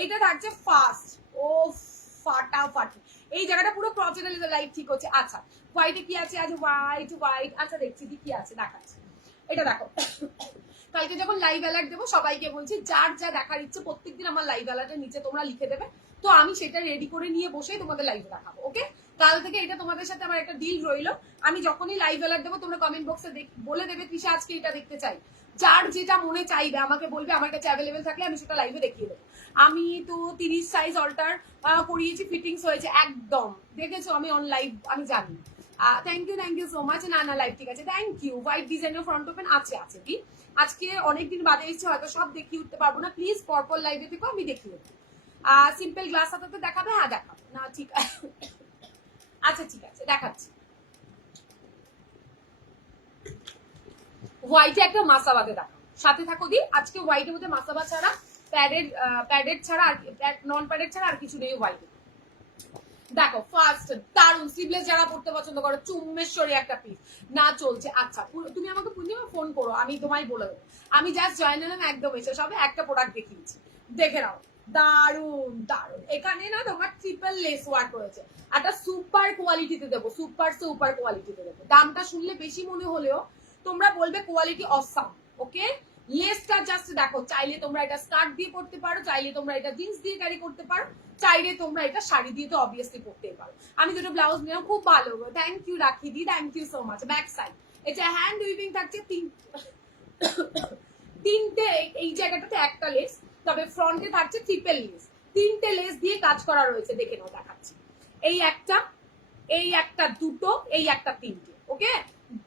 এইটা থাকছে ফার্স্ট, ও ফাটাফাটি, এই জায়গাটা পুরো প্রচেনাল লাইট ঠিক হচ্ছে। আচ্ছা হোয়াইটে কি আছে আজ? হোয়াইট, আচ্ছা দেখছি কি আছে, দেখাচ্ছি। এটা দেখো, কালকে যখন লাইভ অ্যালার্ট দেবো সবাইকে বলছি, যার যা দেখার ইচ্ছে প্রত্যেকদিন আমার লাইভ অ্যালার্টের নিচে তোমরা লিখে দেবে, তো আমি সেটা রেডি করে নিয়ে বসেই তোমাদের লাইভে দেখাবো, ওকে? কাল থেকে এটা তোমাদের সাথে আমার একটা ডিল রইলো, আমি যখনই লাইভ অ্যালার্ট দেবো তোমরা কমেন্ট বক্সে বলে দেবে তৃষা আজকে এটা দেখতে চাই, যার যেটা মনে চাইবে আমাকে বলবে, আমার কাছে অ্যাভেলেবেল থাকলে আমি সেটা লাইভে দেখিয়ে দেবো। আমি তো 30 সাইজ অল্টার করিয়েছি, ফিটিংস হয়েছে একদম, দেখেছো আমি অন লাইভ, আমি জানি। Thank you so much. না লাইভ ঠিক আছে, থ্যাংক ইউ। হোয়াইট ডিজাইনের ফ্রন্ট ওপেন আছে কি? আজকে অনেকদিন বাদে এসেছে, হয়তো সব দেখিয়ে উঠতে পারবো না, প্লিজ পরপর লাইভে থেকো, আমি দেখিয়ে দেবো। সিম্পল গ্লাস হাতাতে দেখাবে? হ্যাঁ দেখাবো, না ঠিক আচ্ছা ঠিক আছে দেখাচ্ছি। হোয়াইটে একটা মাসাবাতে দেখাবো, সাথে থাকো দি। আজকে হোয়াইটের মধ্যে মাসাবা ছাড়া, প্যাডেড ছাড়া আর নন প্যাডেড ছাড়া আর কিছু নেই হোয়াইটে। দেখো ফার্স্ট দারুন স্লিভলেস, যারা পড়তে পছন্দ করো, চুম্মেশ্বরী একটা পিস না চলছে। আচ্ছা তুমি আমাকে পূর্ণিমা ফোন করো, আমি তোমায় বলে দেবো, আমি জাস্ট জয়েন হলাম একদম, এসে সবে একটা প্রোডাক্ট দেখিয়েছি, দেখে নাও, দারুন দারুন। এখানে না তোমার ট্রিপল লেস ওয়ার্ক রয়েছে, একটা সুপার কোয়ালিটিতে দেবো, সুপার কোয়ালিটিতে দেবো। দামটা শুনলে বেশি মনে হলেও তোমরা বলবে কোয়ালিটি অসাম, ওকে? লেসটা জাস্ট দেখো, চাইলে তোমরা এটা স্কার্ট দিয়ে পড়তে পারো, চাইলে তোমরা এটা জিন্স দিয়ে ক্যারি করতে পারো, চাইলে তোমরা এটা শাড়ি দিয়ে তো অবভিয়াসলি পড়তেই পারো। আমি দুটো ব্লাউজ নিলাম, খুব ভালো, থ্যাংক ইউ রাখি দি, thank you so much. Back side এটা হ্যান্ড উইভিং থাকছে, তিনটে, এই জায়গাটাতে একটা লেস, তবে ফ্রন্টে থাকছে ট্রিপল লেস, 3টে লেস দিয়ে কাজ করা রয়েছে, দেখে নাও দেখাচ্ছি। এই একটা দুটো, এই একটা 3টে, ওকে?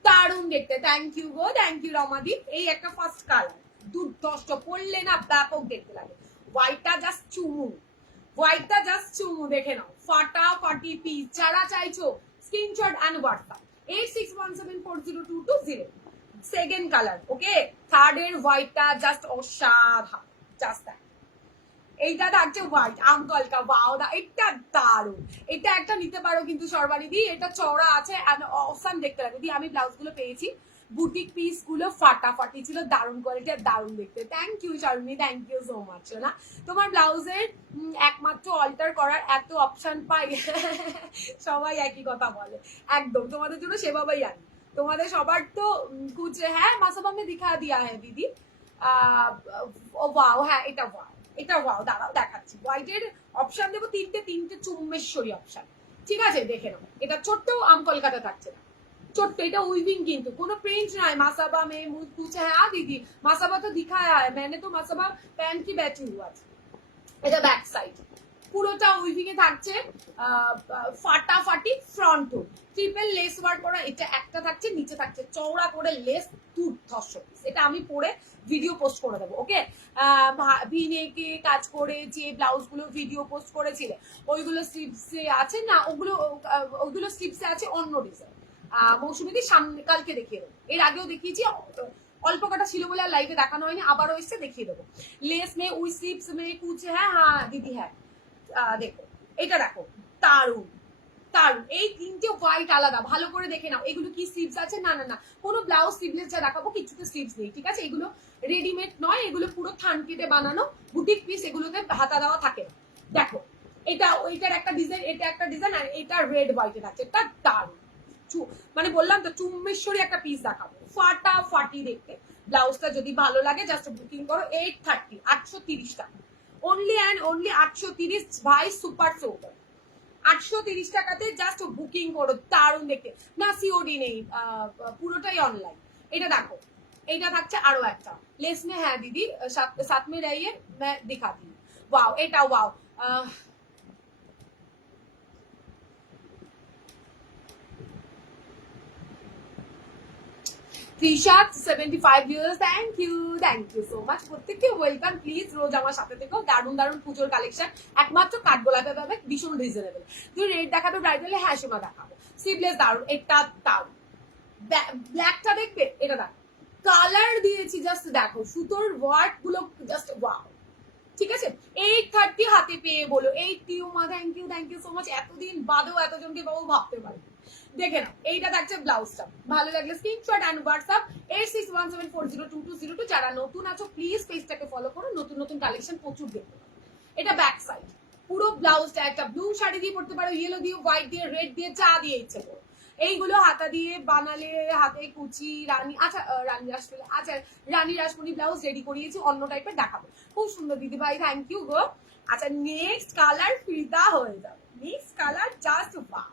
দারুণ দেখতে, থ্যাংক ইউ গো, থ্যাংক ইউ রমাদি। এই একটা ফার্স্ট কালার, দুর্ধষ্ট, পড়লে না ব্যাপক দেখতে লাগে। হোয়াইটটা জাস্ট চুমু, দেখে নাও, ফাটাফাটি পিস। যারা চাইছো screenshot and WhatsApp 8617402220। Second colour, okay? থার্ডের হোয়াইটটা জাস্ট অসাধারণ, জাস্ট দ্যাট। এইটা থাকছে হোয়াইট আমকলকা, ওয়াও এটা দারুণ, এটা একটা নিতে পারো কিন্তু সর্বাণী দি, এটা চওড়া আছে, অসাম দেখতে লাগে দি। আমি ব্লাউজ গুলো পেয়েছি, বুটিক পিস গুলো ফাটাফাটি ছিল, দারুণ কোয়ালিটি আর দারুণ দেখতে। Thank you Sharmini, thank you so much. না তোমার ব্লাউজের একমাত্র অল্টার করার এত অপশন পাই সবাই একই কথা বলে, একদম তোমাদের জন্য সেভাবেই আনি, তোমাদের সবার তো কুছ। হ্যাঁ মাসাবা মে দিখা দিয়া হ্যাঁ দিদি, ওয়াও, হ্যাঁ এটা ওয়াও, দাঁড়াও দেখাচ্ছি। হোয়াইটের অপশন দেবো তিনটে চুম্মেশ্বরী অপশন, ঠিক আছে? দেখে নাও, এটা ছোট্ট আম কলকাতা থাকছে না, ছোট্ট, এটা উইভিং কিন্তু কোনো প্রিন্ট নয়। মাসাবা মে पूछा है दीदी, मासाबा तो दिखाया है मैंने, तो मासाबा पहन की बैठी हुआ। এটা ব্যাক সাইড, পুরোটা উইভিং এ থাকছে ফাটাফাটি front hook, triple less work করা। এটা একটা থাকছে, নিচে থাকছে চওড়া করে লেস, দুর্ধর্ষ। এটা আমি পরে ভিডিও পোস্ট করে দেবো। ওকে, ভিনেকে কাজ করে যে ব্লাউজ গুলো ভিডিও পোস্ট করেছিলে ওইগুলো স্লিপসে আছে না, ওইগুলো স্লিপসে আছে অন্য ডিজাইন। মৌসুমীদের সামনে কালকে দেখিয়ে দেবো, এর আগেও দেখিয়েছি, অল্প কটা ছিল বলে আর লাইভে দেখানো হয়নি, আবারও এসে দেখিয়ে দেবো। লেস মে উই স্লিপস মে কুচ হ্যাঁ হ্যাঁ দিদি হ্যাঁ। দেখো এটা দেখো, দারুন দারুন। এই তিনটে হোয়াইট আলাদা, ভালো করে দেখে নাও এগুলো কি স্লিভস আছে। না না না, কোনো ব্লাউজ স্লিভলেস যা দেখাবো কিছুতে স্লিভস নেই, ঠিক আছে। এগুলো রেডিমেড নয়, এগুলো পুরো থানকিতে বানানো বুটিক পিস, এগুলোতে হাতা দেওয়া থাকে। দেখো এটা ওইটার একটা ডিজাইন, এটা একটা ডিজাইন, আর এটা রেড হোয়াইটের আছে, এটা দারুন। মানে বললাম তো চুম্বেশ্বরী একটা পিস দেখাবো, ফাটাফাটি দেখতে। ব্লাউজটা যদি ভালো লাগে জাস্ট বুকিং করো। 830, 830 টাকা অনলি অ্যান্ড অনলি, 830 ভাই, সুপার সুপার। 830 টাকাতে জাস্ট বুকিং করো, দারুন দেখতে। না সিওডি নেই, পুরোটাই অনলাইন। এটা দেখো, এটা থাকছে আরো একটা লেস মে, হ্যাঁ দিদি সাত মে রহিয়ে मैं दिखाती हूँ। ওয়াও, এটা wow. Trisha 75 years, thank you so much. প্রত্যেককে ওয়েলকাম, প্লিজ রোজ আমার সাথে থেকো। দারুন দারুন পুজোর কালেকশন একমাত্র কাঠগোলাপে পাবে, ভীষণ রিজনেবল। তুই রেড দেখাবে ব্রাইডালে, হ্যাঁ সোমা দেখাবো। স্লিভলেস দারুন, এটা দারুন। ব্ল্যাকটা দেখবে, এটা দেখো কালার দিয়েছি, জাস্ট দেখো সুতোর ওয়ার্ক গুলো, জাস্ট ওয়াও। ঠিক আছে, 830 হাতে পেয়ে বলো। 80 মা, থ্যাংক ইউ সো মাচ। এতদিন বাদেও এতজনকে বাবু ভাবতে পারি। দেখে নাও, এইটা থাকছে ব্লাউজটা, ভালো লাগলে স্ক্রিনশট অ্যান্ড হোয়াটসঅ্যাপ 8617402202। যারা নতুন আছো প্লিজ পেজটাকে ফলো করো, নতুন নতুন কালেকশন প্রচুর দেখতে পাবো। এটা ব্যাক সাইড, পুরো ব্লাউজটা একটা ব্লু শাড়ি দিয়ে পড়তে পারো, ইয়েলো দিয়ে, হোয়াইট দিয়ে, রেড দিয়ে, যা দিয়ে ইচ্ছে করো। এইগুলো হাতা দিয়ে বানালে, হাতে কুচি রানী, আচ্ছা রানী রাসমণি, আচ্ছা রানী রাসমণি ব্লাউজ রেডি করিয়েছি, অন্য টাইপের দেখাবো। খুব সুন্দর দিদি ভাই, থ্যাংক ইউ গো। আচ্ছা নেক্সট কালার ফিদা হয়ে যাবে, নেক্সট কালার জাস্ট বাহ।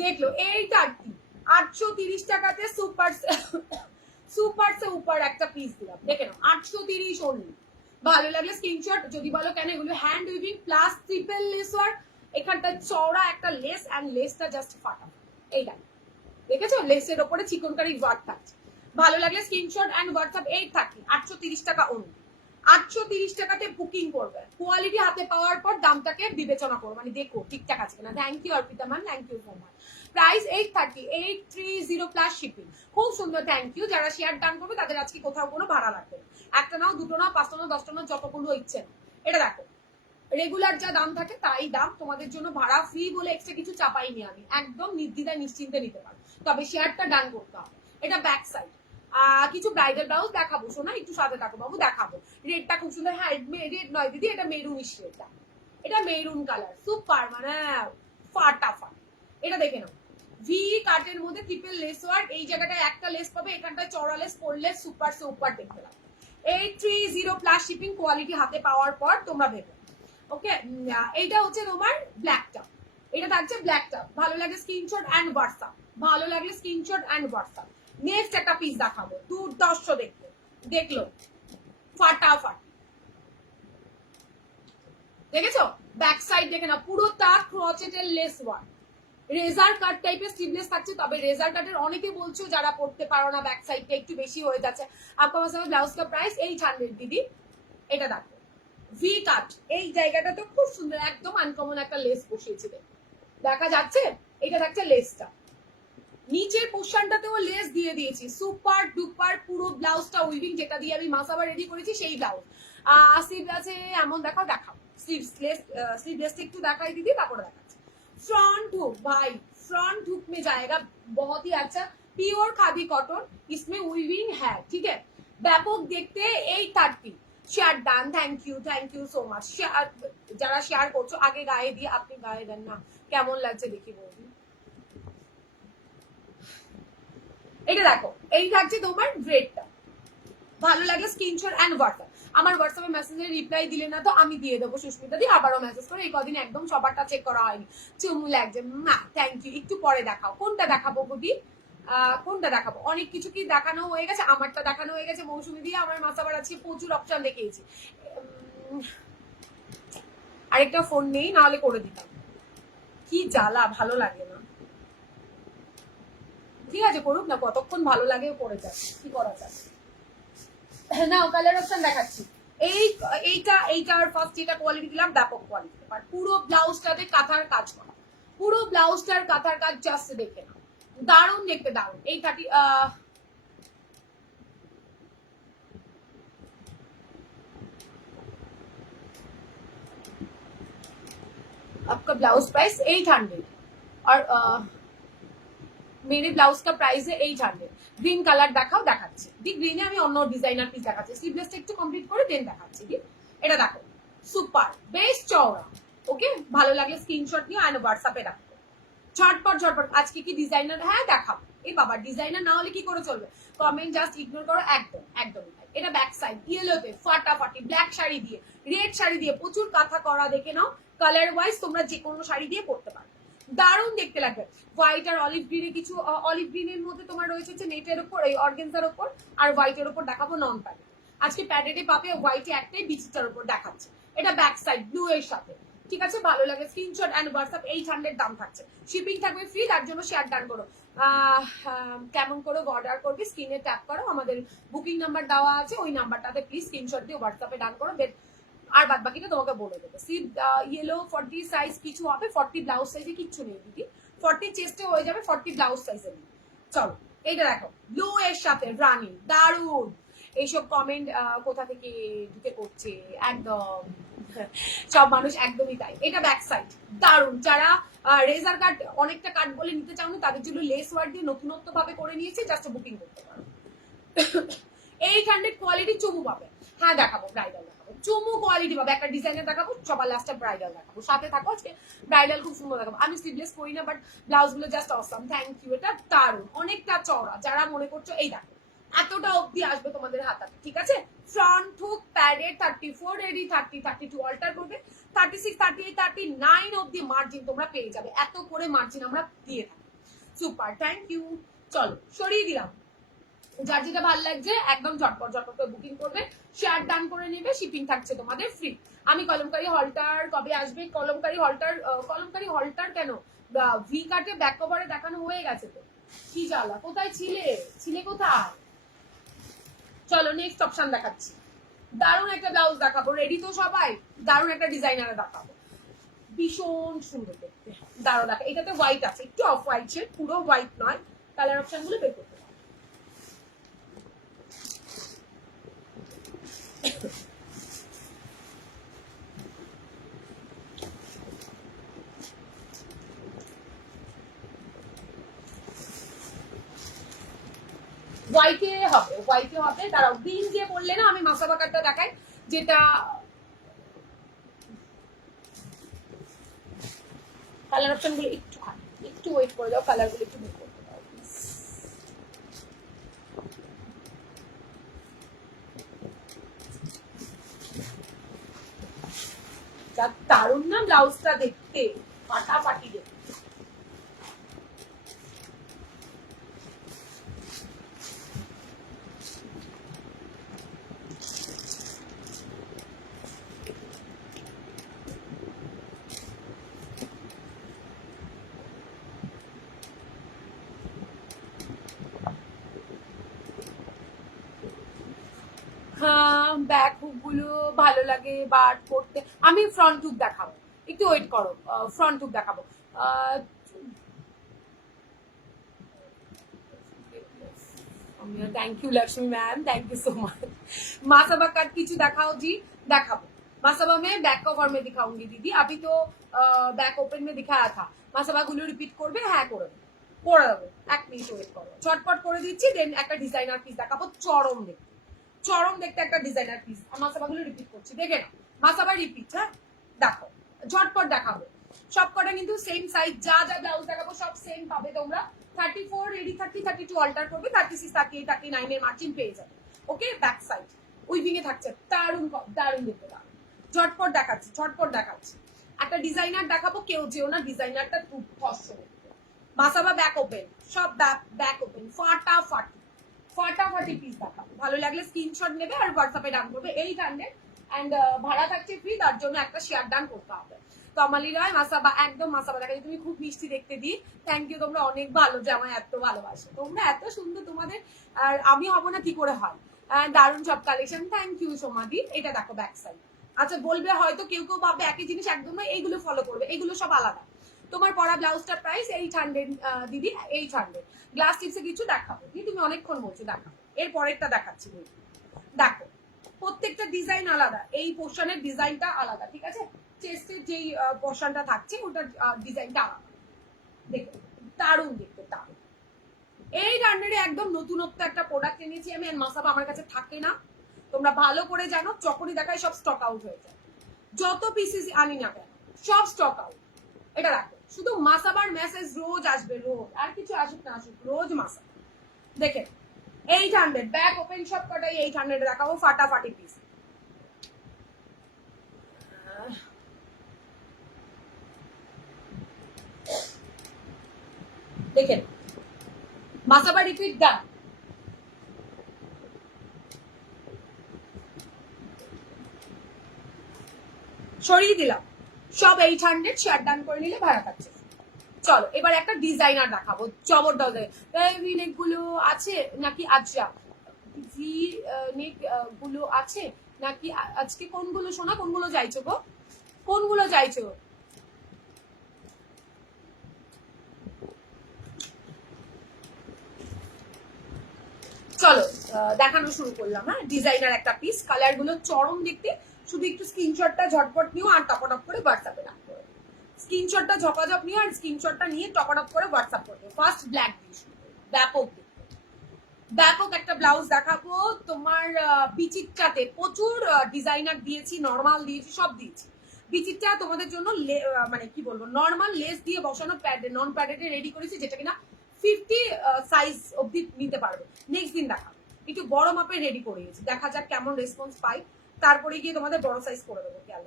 দেখলো 830, 830 টাকাতে সুপার সুপার সে উপর একটা পিস দিলাম, দেখে নাও 830 অনলি। ভালো লাগলে স্ক্রিনশট। যদি বলো কেন, এগুলো hand weaving plus triple less work. এখানটা চওড়া একটা লেস, অ্যান্ড লেসটা জাস্ট ফাটা। এইটা দেখেছো, লেসের ওপরে চিকনকারি ওয়ার্ক থাকছে। ভালো লাগলে স্ক্রিনশট অ্যান্ড হোয়াটসঅ্যাপ 830, 830 টাকা অনলি। 830 টাকাতে বুকিং করবে। কোয়ালিটি হাতে পাওয়ার পর দামটাকে বিবেচনা করো, মানে দেখো ঠিকঠাক আছে কিনা। Thank you Arpita ma'am, thank you so much. Price 830, 830 plus shipping. খুব সুন্দর, থ্যাংক ইউ। যারা শেয়ার ডান করবে তাদের আজকে কোথাও কোনো ভাড়া লাগবে না। একটা নাও, দুটো নাও, পাঁচটা নাও, 10টা নাও, যতগুলো ইচ্ছে। এটা দেখো রেগুলার যা দাম থাকে তাই দাম, তোমাদের জন্য ভাড়া ফ্রি বলে এক্সট্রা কিছু চাপাইনি আমি, একদম নির্দ্বিধায় নিশ্চিন্তে নিতে পারো, তবে শেয়ারটা ডান করতে হবে। এটা ব্যাক সাইড। কিছু ব্রাইডাল ব্লাউজ দেখাবো, শোনা একটু সাথে থাকো বাবু, দেখাবো। রেডটা খুব সুন্দর, হ্যাঁ রেড নয় দিদি, এটা মেরুনিশ রেডটা, এটা মেরুন কালার, সুপার মানে ফাটাফাট। এটা দেখে নাও, ভি কাটের মধ্যে ট্রিপল লেস ওয়ার্ক। এই জায়গাটায় একটা লেস পাবে, এখানটায় চড়া লেস পড়লে সুপার সুপার দেখতে লাগে। 830 প্লাস শিপিং, কোয়ালিটি হাতে পাওয়ার পর তোমরা ভেবে। ওকে, এইটা হচ্ছে তোমার ব্ল্যাকটা, এটা থাকছে ব্ল্যাকটা। ভালো লাগে স্ক্রিনশট অ্যান্ড হোয়াটসঅ্যাপ, ভালো লাগলে স্ক্রিনশট অ্যান্ড হোয়াটসঅ্যাপ। নেক্সট একটা পিস দেখাবো, দুর্দর্শ দেখতে, দেখলো ফাটাফাট। দেখেছো ব্যাক সাইড দেখে না, পুরো তার ক্রচেটের লেস ওয়ার্ক, রেজার কাট টাইপের স্লিভলেস থাকছে। তবে রেজার কাটের অনেকে বলছো যারা পড়তে পারো না, ব্যাক সাইডটা একটু বেশি হয়ে যাচ্ছে। আপনার সাথে ব্লাউজ কা প্রাইস 800 দিদি। এটা দেখো ভি কাট, এই জায়গাটা তো খুব সুন্দর, একদম আনকমন একটা লেস বসিয়েছে, দেখা যাচ্ছে। এটা থাকছে লেসটা, নিচের পোর্শনটাতেও লেস দিয়ে দিয়েছি, সুপার ডুপার। পুরো ব্লাউজটা উইভিং, যেটা দিয়ে আমি মাসাবা রেডি করেছি সেই ব্লাউজ। স্লিভ আছে এমন, দেখাও দেখাও স্লিভলেসটা একটু দেখাই দিদি, তারপরে দেখাচ্ছি। फ्रंट हुक भाई, फ्रंट हुक में जाएगा, बहुत ही अच्छा प्योर खादी कॉटन, इसमें वीविंग है, ठीक है। ব্যাপক দেখতে 830 share done, thank you so much. যারা শেয়ার করছো আগে গায়ে দিয়ে, আপনি গায়ে দেন না, কেমন লাগছে দেখি বলুন। এটা দেখো, এই থাকছে তোমার রেডটা, ভালো লাগলে স্ক্রিনশট অ্যান্ড হোয়াটসঅ্যাপ। আমার হোয়াটসঅ্যাপে মেসেজে রিপ্লাই দিলে না তো আমি দিয়ে দেবো সুস্মিতা দি, আবারও মেসেজ করে। এই কদিন একদম সবারটা চেক করা হয়নি, চুমু লাগছে মা, থ্যাংক ইউ। একটু পরে দেখাও, কোনটা দেখাবো গদি, কোনটা দেখাবো? অনেক কিছু কি দেখানো হয়ে গেছে, আমারটা দেখানো হয়ে গেছে মৌসুমি দিয়ে। আমার মাসাবার আজকে প্রচুর অপশন দেখিয়েছি, আরেকটা ফোন নেই, না হলে করে দিতাম। কি জ্বালা, ভালো লাগে না। ঠিক আছে করুক না, কতক্ষণ ভালো লাগে করে যাক, কি করা যায়। নাও কালার অপশন দেখাচ্ছি। এইটার ফার্স্ট এটা কোয়ালিটি দিলাম, ব্যাপক কোয়ালিটি। আর পুরো ব্লাউজটাতে কাঁথার কাজ করা, পুরো ব্লাউজটার কাঁথার কাজ জাস্ট দেখে নাও, দারুণ দেখতে, দারুণ। এই 30 आपका ब्लाउज प्राइस 800 और मेरे ब्लाउज का प्राइस है 800। গ্রিন কালার দেখাও, দেখাচ্ছি। দি গ্রিনে আমি অন্য ডিজাইনার পিস দেখাচ্ছি, স্লিভলেসটা একটু কমপ্লিট করে দেন দেখাচ্ছি। দি এটা দেখো, সুপার, বেশ চওড়া। ওকে, ভালো লাগলে স্ক্রিনশট নিও, আইনো হোয়াটসঅ্যাপে রাখো। ঝটপট ঝটপট। আজকে কি ডিজাইনার? হ্যাঁ দেখাবো। এই বাবা, ডিজাইনার না হলে কি করে চলবে? কমেন্ট জাস্ট ইগনোর করো, একদম একদম। এটা ব্যাক সাইড ইয়েলোতে ফাটাফাটি, ব্ল্যাক শাড়ি দিয়ে, রেড শাড়ি দিয়ে, প্রচুর কাঁথা করা, দেখে নাও। কালার ওয়াইজ তোমরা যে কোনো শাড়ি দিয়ে পরতে পারবে, দারুণ দেখতে লাগবে। হোয়াইট আর অলিভ গ্রিনে কিছু, অলিভ গ্রিনের মধ্যে তোমার রয়েছে হচ্ছে নেটের উপর, এই অর্গেনজার উপর, আর হোয়াইটের উপর দেখাবো নন প্যাডেড। আজকে প্যাডেডে পাবে, হোয়াইটে একটাই, বিচিটার উপর দেখাচ্ছে। এটা ব্যাক সাইড ব্লু এর সাথে। ঠিক আছে, ভালো লাগে স্ক্রিনশট এন্ড হোয়াটসঅ্যাপ। 800 দাম থাকছে, শিপিং থাকবে ফ্রি, তার জন্য শেয়ার ডান করো। কেমন করে অর্ডার করবে স্ক্রিনে ট্যাপ করো, আমাদের বুকিং নাম্বার দেওয়া আছে, ওই নাম্বারটাতে প্লিজ স্ক্রিনশট দিয়ে হোয়াটসঅ্যাপে ডান করো। আর বাদ বাকিটা তোমাকে বলে দেবো। সি ইয়েলো 40 সাইজ কিছু হবে, 40 ব্লাউজ সাইজে কিচ্ছু নেই দিদি, 40 চেস্টে হয়ে যাবে, 40 ব্লাউজ সাইজে নেই। চলো এইটা দেখো, ব্লু এর সাথে রানি, দারুণ। এইসব কমেন্ট কোথা থেকে ঢুকে করছে, একদম সব মানুষ একদমই তাই। এটা ব্যাক সাইড, দারুণ। যারা রেজার কাট অনেকটা কাট বলে নিতে চাও না, তাদের জন্য লেস ওয়ার্ক দিয়ে নতুনত্ব ভাবে করে নিয়েছে, জাস্ট বুকিং করতে পারো। 800 কোয়ালিটি চুমু পাবে। হ্যাঁ দেখাবো, ব্রাইডাল দেখাবো, চুমু কোয়ালিটি পাবে। একটা ডিজাইনের দেখাবো, সবার লাস্টে ব্রাইডাল দেখাবো। সাথে থাকো, আজকে ব্রাইডাল খুব সুন্দর দেখাবো। আমি স্লিভলেস করি না, বাট ব্লাউজ গুলো জাস্ট অসাম, থ্যাংক ইউ। এটা দারুণ, অনেকটা চওড়া। যারা মনে করছো, এই দেখো এতটা অবধি আসবে তোমাদের হাতাতে। ঠিক আছে, front hook padded 34 ready, 30 32 alter করবে, 36 38 39 অবধি মার্জিন তোমরা পেয়ে যাবে। এত করে মার্জিন আমরা দিয়ে থাকি, সুপার, থ্যাংক ইউ। চলো সরিয়ে দিলাম। যার যেটা ভালো লাগছে একদম ঝটপট ঝটপট করে বুকিং করবে, শেয়ার ডান করে নেবে, শিপিং থাকছে তোমাদের ফ্রি। আমি কলমকারি হলটার কবে আসবে? কলমকারি হলটার কেন ভি কাটে ব্যাক কভারে দেখানো হয়ে গেছে তো, কি জ্বালা। কোথায় ছিলে কোথায়? চলো নেক্সট অপশন দেখাচ্ছি। দারুণ একটা ব্লাউজ দেখাবো, রেডি তো সবাই? দারুণ একটা ডিজাইনারে দেখাবো, ভীষণ সুন্দর দেখতে। দারুণ দেখা, এটাতে হোয়াইট আছে, একটু অফ হোয়াইট শেড, পুরো হোয়াইট নয়। কালার অপশন গুলো বের করতে পারো। হোয়াইটে হবে, দাঁড়াও। গ্রিন যে বললে না, আমি মাসাবা কাটটা দেখাই, যেটা কালার অপশন গুলো একটু ওয়েট করে দাও, কালার গুলো একটু বের করতে দাও। যা দারুণ না ব্লাউজটা দেখতে, ফাটাফাটি দেখতে। ব্যাক হুক গুলো ভালো লাগে বাট করতে। আমি ফ্রন্ট হুক দেখাবো, একটু ওয়েট করো, ফ্রন্ট হুক দেখাবো। Thank you Lakshmi ma'am, thank you so much. Masaba cut किचु देखाओ जी, देखाबो। मासाबा में बैक कवर में दिखाऊंगी दीदी, अभी तो बैक ओपन में दिखाया था। मासाबा गुलो रिपीट করবে, হ্যাঁ করে দেবো, এক মিনিট ওয়েট করো, ঝটপট করে দিচ্ছি। দেন একটা ডিজাইনার পিস দেখাবো, চরম দেখতে একটা ডিজাইনার পিস। মাসাবা গুলো রিপিট করছি, দেখে না মাসাবা রিপিট। হ্যাঁ দেখো, ঝটপট দেখাবো। সব কটা কিন্তু সেম সাইজ, যা যা ব্লাউজ দেখাবো সব সেম পাবে তোমরা। 34 রেডি, 30 32 অল্টার করবে, 36 38 39 এর মার্জিন পেয়ে যাবে। ওকে, ব্যাক সাইড উইভিং এ থাকছে, দারুণ দেখতে, দারুণ। ঝটপট দেখাচ্ছি। একটা ডিজাইনার দেখাবো, কেউ যেও না, ডিজাইনারটা খুব কষ্ট। মাসাবা ব্যাক ওপেন, সব ব্যাক ওপেন, ফাটাফাটি পিস দেখাবো। ভালো লাগলে স্ক্রিনশট নেবে আর হোয়াটসঅ্যাপে ডান করবে। 800 অ্যান্ড ভাড়া থাকছে ফ্রি, তার জন্য একটা শেয়ার ডান করতে হবে। তমালি রায় মাসাবা, একদম মাসাবা দেখা যায়, তুমি খুব মিষ্টি দেখতে দি। থ্যাংক ইউ, তোমরা অনেক ভালো যে আমায় এত ভালোবাসো, তোমরা এত সুন্দর, তোমাদের আর আমি হবো না কি করে হয়। দারুণ সব কালেকশন, থ্যাংক ইউ সোমাদি। এটা দেখো ব্যাক সাইড। আচ্ছা বলবে হয়তো কেউ কেউ ভাববে একই জিনিস একদম নয়, এইগুলো ফলো করবে, এইগুলো সব আলাদা। তোমার পরা ব্লাউজটার প্রাইস 800 দিদি, 800। গ্লাস টিপসে কিছু দেখাবো, তুমি অনেকক্ষণ বলছো, দেখাবো। এর পরেরটা দেখাচ্ছি, দেখো প্রত্যেকটা ডিজাইন আলাদা, এই পোর্শনের ডিজাইনটা আলাদা, ঠিক আছে? চেস্টের যেই পোর্শনটা থাকছে ওটার ডিজাইনটা আলাদা। দেখো দারুণ দেখতে, দারুণ। 800 একদম নতুনত্ব একটা প্রোডাক্ট এনেছি আমি, আর মাসাবা আমার কাছে থাকে না, তোমরা ভালো করে জানো। যখনই দেখায় সব স্টক আউট হয়ে যায়, যত পিসেস আনি না কেন সব স্টক আউট। এটা রাখো, শুধু মাসাবার মেসেজ রোজ আসবে, রোজ, আর কিছু আসুক না আসুক, রোজ মাসাবা। দেখে 800 ব্যাক ওপেন সব কটাই 800 দেখাবো, ফাটাফাটি পিস। দেখেন মাসাবা রিপিট ডান। সরিয়ে দিলাম, সব 800 শেয়ার ডান করে নিলে ভাড়া থাকছে। চলো এবার একটা ডিজাইনার দেখাবো, জবরদস্ত। ভি নেক গুলো আছে নাকি? আচ্ছা ভি নেক গুলো আছে নাকি আজকে? কোনগুলো সোনা, কোনগুলো চাইছো গো, কোনগুলো চাইছো? চলো দেখানো শুরু করলাম। হ্যাঁ, ডিজাইনার একটা পিস, কালার গুলো চরম দেখতে। শুধু একটু স্ক্রিনশটটা ঝটপট নিও আর টপটপ করে হোয়াটসঅ্যাপে রাখো। স্ক্রিনশটটা ঝপাঝপ নিও আর স্ক্রিনশটটা নিয়ে টপটপ করে হোয়াটসঅ্যাপ করবে। ফার্স্ট ব্ল্যাক পিস, ব্যাপক দেখতে, ব্যাপক একটা ব্লাউজ দেখাবো তোমার। বিচিত্রাতে প্রচুর ডিজাইনার দিয়েছি, নর্মাল দিয়েছি, সব দিয়েছি। বিচিত্রা তোমাদের জন্য মানে কি বলবো, নর্মাল লেস দিয়ে বসানো প্যাডে, নন প্যাডেডে রেডি করেছি, যেটা কিনা 50 সাইজ অব্দি নিতে পারবে। নেক্সট দিন দেখাবো, একটু বড় মাপে রেডি করিয়েছি, দেখা যাক কেমন রেসপন্স পাই, তারপরে গিয়ে তোমাদের বড় সাইজ করে দেবো। গেল,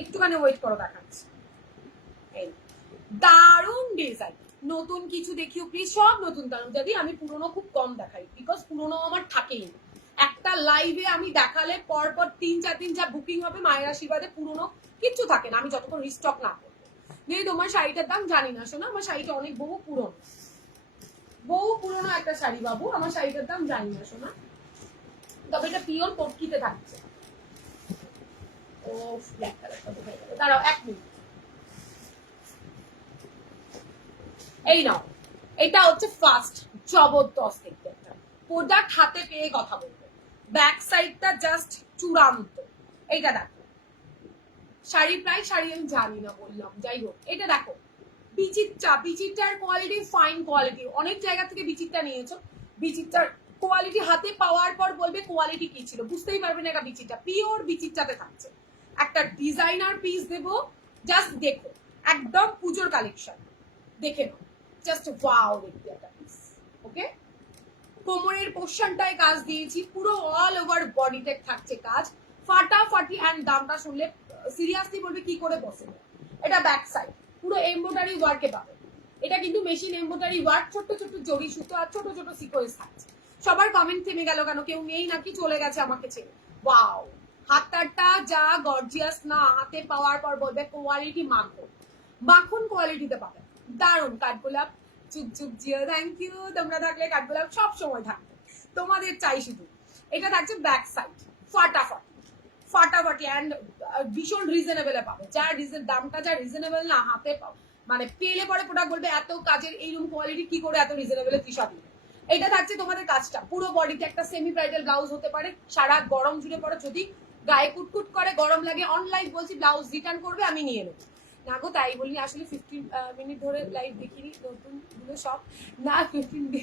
একটুখানি ওয়েট করো, দেখাচ্ছি। এই দারুণ ডিজাইন, নতুন কিছু দেখিও প্লিজ, সব নতুন। কারণ যদি আমি পুরোনো খুব কম দেখাই, বিকজ পুরোনো আমার থাকেই না। একটা লাইভে আমি দেখালে পরপর 3-4 দিন যা বুকিং হবে, মায়ের আশীর্বাদে পুরোনো কিচ্ছু থাকে না, আমি যতক্ষণ রিস্টক না করবো। যদি তোমার শাড়িটার দাম জানি না শোনা, আমার শাড়িটা অনেক বহু পুরনো, বহু পুরোনো একটা শাড়ি বাবু, আমার শাড়িটার দাম জানি না শোনা, তবে এটা পিওর কটকিতে থাকছে। ও ব্ল্যাক কালারটা কোথায় গেল, দাঁড়াও 1 মিনিট। এই নাও, এটা হচ্ছে ফার্স্ট জবরদস্ত দেখতে একটা প্রোডাক্ট, হাতে পেয়ে কথা বলবো। ব্যাক সাইডটা জাস্ট চূড়ান্ত। এইটা দেখো, শাড়ি প্রাইস, শাড়ি আমি জানি না বললাম, যাই হোক এটা দেখো। বিচিত্রা, বিচিত্রার কোয়ালিটি ফাইন কোয়ালিটি, অনেক জায়গা থেকে বিচিত্রা নিয়েছো। বিচিত্রার কোয়ালিটি হাতে পাওয়ার পর বলবে কোয়ালিটি কি ছিল, বুঝতেই পারবে না এটা বিচিত্রা, পিওর বিচিত্রাতে থাকছে। একটা ডিজাইনার পিস দেবো, জাস্ট দেখো, একদম পুজোর কালেকশন, দেখে নাও, জাস্ট ওয়াও দেখতে একটা পিস। ওকে, কোমরের পোর্শনটায় কাজ দিয়েছি, পুরো অল ওভার বডিতে থাকছে কাজ, ফাটাফাটি। অ্যান্ড দামটা শুনলে সিরিয়াসলি বলবে কি করে পসিবল। এটা ব্যাক সাইড পুরো এমব্রয়ডারি ওয়ার্কে পাবে, এটা কিন্তু মেশিন এমব্রয়ডারি ওয়ার্ক, ছোট ছোট জড়ি সুতো আর ছোট ছোট সিকোয়েন্স থাকছে। সবার কমেন্ট থেমে গেল কেন, কেউ নেই নাকি চলে গেছে আমাকে ছেড়ে? ওয়াও, হাতটা যা গর্জিয়াস না, হাতে পাওয়ার পর বলবে কোয়ালিটি মাখন, মাখন কোয়ালিটিতে পাবে। দারুণ কাঠগোলাপ, চুপ চুপ জিও, থ্যাংক ইউ। তোমরা থাকলে কাঠগোলাপ সব সময় থাকবে, তোমাদের চাই শুধু। এটা থাকছে ব্যাক সাইড, ফাটাফাটি ফাটাফাটি অ্যান্ড ভীষণ রিজনেবলে পাবে। যার দামটা যা রিজনেবল না, হাতে মানে পেলে পরে প্রোডাক্ট বলবে এত কাজের এইরকম কোয়ালিটি কি করে এত রিজনেবলে তৃষা দিবে। এটা থাকছে তোমাদের কাজটা পুরো বডিতে একটা সেমি ব্রাইডাল ব্লাউজ হতে পারে, সারা গরম জুড়ে পড়ে, যদি গায়ে কুটকুট করে গরম লাগে অনলাইন বলছি ব্লাউজ রিটার্ন করবে, আমি নিয়ে নেবো না গো, তাই বলি আসলে 15 মিনিট ধরে লাইভ দেখিনি, নতুন গুলো সব না 15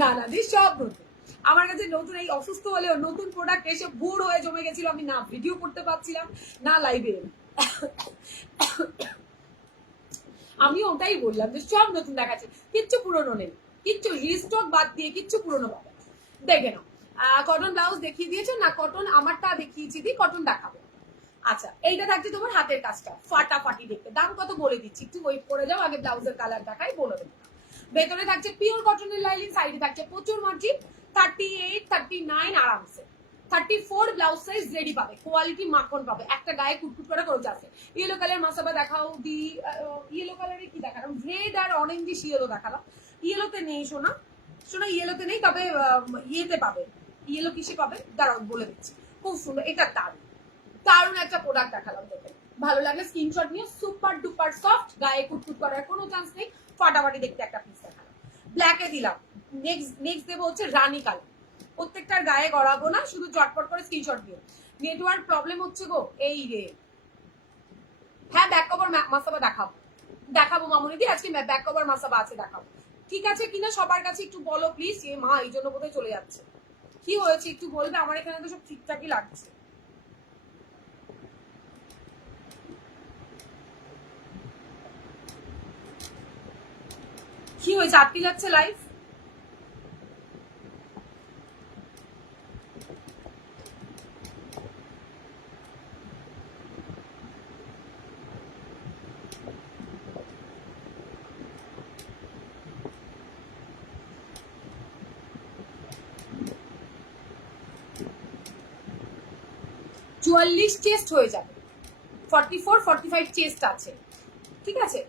না না দি সব নতুন আমার কাছে নতুন। এই অসুস্থ হলেও নতুন প্রোডাক্ট এসে ভোর হয়ে জমে গেছিল, আমি না ভিডিও করতে পারছিলাম না লাইভে। আমি ওটাই বললাম যে সব নতুন দেখাচ্ছে, কিচ্ছু পুরনো নেই, কিচ্ছু রিস্টক বাদ দিয়ে কিচ্ছু পুরনো পাবে। দেখে নাও, কটন ব্লাউজ দেখিয়ে দিয়েছো না, কটন আমারটা দেখিয়েছি, দি কটন দেখাবো। আচ্ছা এইটা থাকছে তোমার হাতের কাজটা, ফাটাফাটি দেখতে। দাম কত বলে দিচ্ছি, একটু ওয়েট করে যাও, আগে ব্লাউজের কালার দেখাই বলে দেবো। ভেতরে থাকছে পিওর কটনের লাইনিং, সাইডে থাকছে প্রচুর মার্জিন, 38, 39 আরামসে। 34 ব্লাউজ সাইজ রেডি পাবে, কোয়ালিটি মাখন পাবে, একটা গায়ে কুটকুট করে করে যাচ্ছে। ইয়েলো কালার মাসাবা দেখাও দি, ইয়েলো কালারে কি দেখালাম, রেড আর অরেঞ্জিশ ইয়েলো দেখালাম। ইয়েলোতে নেই সোনা, সোনা ইয়েলোতে নেই, তবে ইয়েতে পাবে। ইয়েলো কিসে পাবে দাঁড়াও বলে দিচ্ছি। খুব সুন্দর, এটা দারুণ দারুণ একটা প্রোডাক্ট দেখালাম তোকে। ভালো লাগলে স্ক্রিনশট নিয়ে, সুপার ডুপার সফট, গায়ে কুটকুট করার কোনো চান্স নেই, ফাটাফাটি দেখতে একটা পিস দেখালাম। ব্ল্যাকে দিলাম, নেক্সট দেবো হচ্ছে রানী কালার। প্রত্যেকটার গায়ে গড়াবো না, শুধু চটপট করে স্ক্রিনশট দিও। নেটওয়ার্ক প্রবলেম হচ্ছে গো, এই রে। হ্যাঁ ব্যাক কভার মাসাবা দেখাবো, দেখাবো মামুনি দি, আজকে ব্যাক কভার মাসাবা আছে দেখাবো। ঠিক আছে কিনা সবার কাছে একটু বলো প্লিজ। এ মা, এই জন্য বোধহয় চলে যাচ্ছে, কি হয়েছে একটু বলবে? আমার এখানে তো সব ঠিকঠাকই লাগছে। কি হয়েছে, আটকে যাচ্ছে লাইভ? 44 চেস্ট হয়ে যাবে, 44 45 চেস্ট আছে, ঠিক আছে।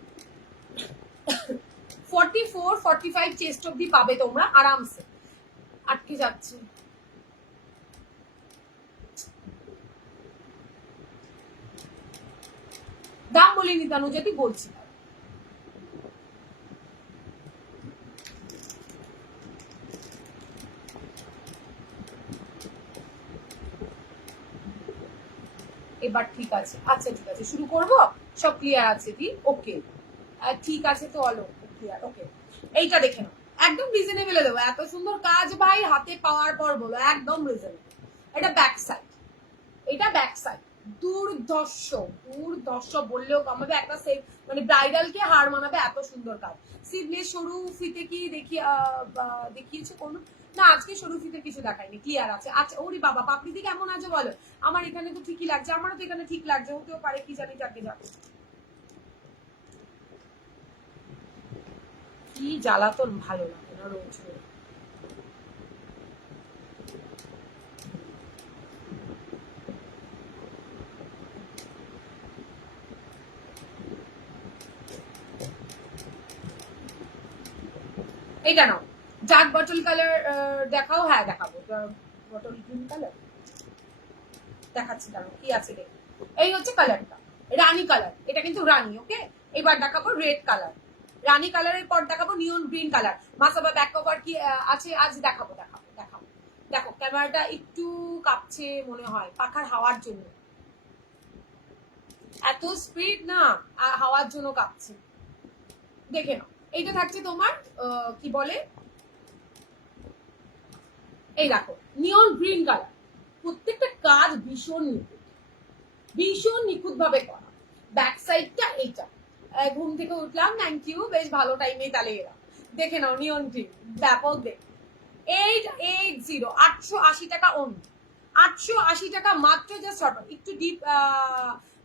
44 45 চেস্ট অব্দি পাবে তোমরা আরামসে। আটকে যাচ্ছে, দাম বলিনি তানু যদি বলছি। এবার ঠিক আছে, আচ্ছা ঠিক আছে শুরু করব, সব ক্লিয়ার আছে দি, ওকে ঠিক আছে তো অলো ক্লিয়ার, ওকে। এইটা দেখে নাও, একদম রিজনেবল দেবো, এত সুন্দর কাজ ভাই হাতে পাওয়ার পর বলো একদম রিজনেবল। এটা ব্যাক সাইড, এটা ব্যাক সাইড, দুর্ধর্ষ দুর্ধর্ষ বললেও কমাবে, একটা সেফ মানে ব্রাইডালকে হার মানাবে, এত সুন্দর কাজ। সিভলেস সরু ফিতে কি দেখিয়েছে কোন না, আজকে সরু ফিতে কিছু দেখায়নি, ক্লিয়ার আছে। আচ্ছা ওরে বাবা, পাপড়িদি কেমন আছে বলো? আমার এখানে তো ঠিকই লাগছে, আমারও তো এখানে ঠিক লাগছে, হতেও পারে কি জানি, যাকে যাবে। কি জ্বালাতন, ভালো লাগে না রোজ রোজ। এইটা নাও, ডার্ক বটল কালার দেখাও। হ্যাঁ দেখাবো, বটল গ্রিন কালার দেখাচ্ছি, দাঁড়াও কি আছে দেখ। এই হচ্ছে কালারটা, রানী কালার, এটা কিন্তু রানী, ওকে। এবার দেখাবো রেড কালার, রানী কালারের পর দেখাবো নিয়ন green colour. Masaba back cover কি আছে আজ দেখাবো, দেখাবো দেখাবো। দেখো ক্যামেরাটা একটু কাঁপছে মনে হয় পাখার হাওয়ার জন্য, এত স্পিড না হাওয়ার জন্য কাঁপছে। দেখে নাও, এইটা থাকছে তোমার কি বলে, এই দেখো নিয়ন গ্রিন কালার, প্রত্যেকটা কাজ ভীষণ নিখুঁত, ভীষণ নিখুঁত ভাবে করা। ব্যাক সাইডটা এইটা, ঘুম থেকে উঠলাম, থ্যাংক ইউ, বেশ ভালো টাইমে তাহলে এরা। দেখে নাও নিয়ন গ্রিন, ব্যাপক দেখ। 880 880 টাকা অন্য, 880 টাকা মাত্র। জাস্ট একটু ডিপ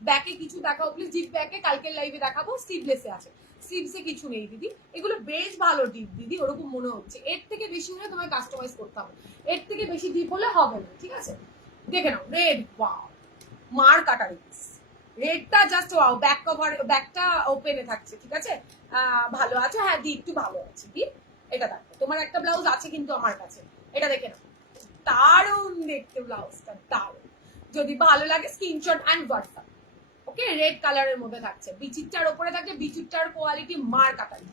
ব্যাকে কিছু দেখাও প্লিজ, ডিপ ব্যাকে কালকের লাইভে দেখাবো। স্লিভলেসে আছে, স্লিভসে কিছু নেই দিদি, এগুলো বেশ ভালো ডিপ দিদি, ওরকম মনে হচ্ছে। এর থেকে বেশি হলে তোমায় কাস্টমাইজ করতে হবে, এর থেকে বেশি ডিপ হলে হবে না, ঠিক আছে। দেখে নাও রেড, ওয়াও মার কাটা রিক্স, রেডটা জাস্ট ওয়াও। ব্যাক কভার, ব্যাকটা ওপেনে থাকছে, ঠিক আছে। ভালো আছে, হ্যাঁ দি একটু ভালো আছে দি। এটা দেখো, তোমার একটা ব্লাউজ আছে কিন্তু আমার কাছে, এটা দেখে নাও, দারুণ দেখতে ব্লাউজটা, দারুণ। যদি ভালো লাগে screenshot and WhatsApp, okay. Red কালারের মধ্যে থাকছে, বিচিরটার ওপরে থাকছে, বিচিরটার কোয়ালিটি মার কাটারি।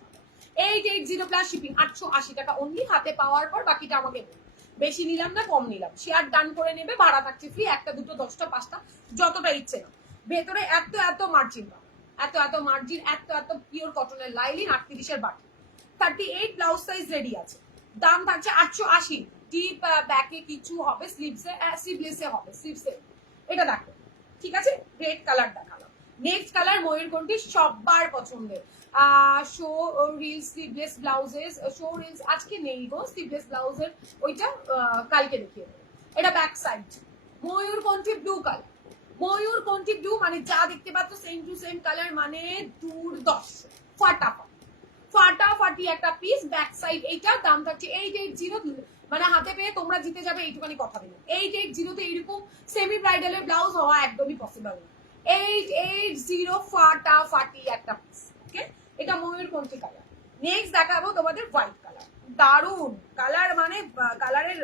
880 প্লাস শিপিং, 880 টাকা অনলি। হাতে পাওয়ার পর বাকিটা আমাকে বলুন, বেশি নিলাম না কম নিলাম, শেয়ার ডান করে নেবে, ভাড়া থাকছে ফ্রি, একটা দুটো 10টা 5টা যতটা ইচ্ছে না। ভেতরে এত এত মার্জিন পাবে, এত এত মার্জিন, এত এত পিওর কটনের লাইলিন, 38-এর বাটি। 38 ব্লাউজ সাইজ রেডি আছে, দাম থাকছে 880। ডিপ ব্যাকে কিছু হবে, স্লিভসে স্লিভলেসে হবে, স্লিভসে। এটা দেখো, ঠিক আছে। রেড কালার দেখালাম, নেক্সট কালার ময়ূরকণ্ঠী, সবার পছন্দের। Show reels sleeveless blouses, show reels আজকে নেই গো, স্লিভলেস ব্লাউজের ওইটা কালকে দেখিয়ে দেবো। এটা ব্যাক সাইড, ময়ূরকণ্ঠী ব্লু কালার, ময়ূরকণ্ঠী ব্লু মানে যা দেখতে পাচ্ছ সেম টু সেম কালার, মানে দুর্দর্শ, ফাটাফাটি ফাটাফাটি একটা পিস। ব্যাক সাইড এইটা, দাম থাকছে 880, মানে হাতে পেয়ে তোমরা জিতে যাবে এইটুখানি কথা দিলাম। 880 এইরকম সেমি ব্রাইডালের ব্লাউজ হওয়া একদমই পসিবল না। 880 ফাটাফাটি একটা পিস। ওকে, এটা ময়ূরকণ্ঠী কালার। নেক্সট দেখাবো তোমাদের হোয়াইট কালার। দারুন কালার, মানে কালারের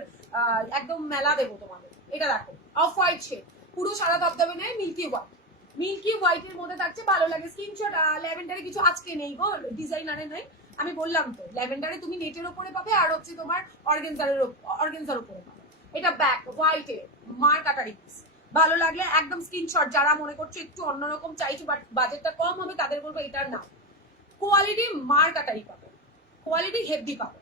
একদম মেলা দেবো তোমাদের। এটা দেখো অফ হোয়াইট শেড, পুরো সাদা দবদবে নেই, মিল্কি হোয়াইট। মিল্কি হোয়াইটের মধ্যে থাকছে, ভালো লাগে স্ক্রিনশট। ল্যাভেন্ডারে কিছু আজকে নেই গো, ডিজাইনারে নেই। আমি বললাম তো ল্যাভেন্ডারে তুমি নেটের ওপরে পাবে, আর হচ্ছে তোমার অর্গেনজার উপরে পাবে। এটা ব্যাক হোয়াইটে মার কাটারি পিস। ভালো লাগলে একদম স্ক্রিনশট। যারা মনে করছো একটু অন্যরকম চাইছো বাট বাজেটটা কম হবে, তাদের বলবো এটার নাম। কোয়ালিটি মার কাটারি পাবে, কোয়ালিটি হেভি পাবে।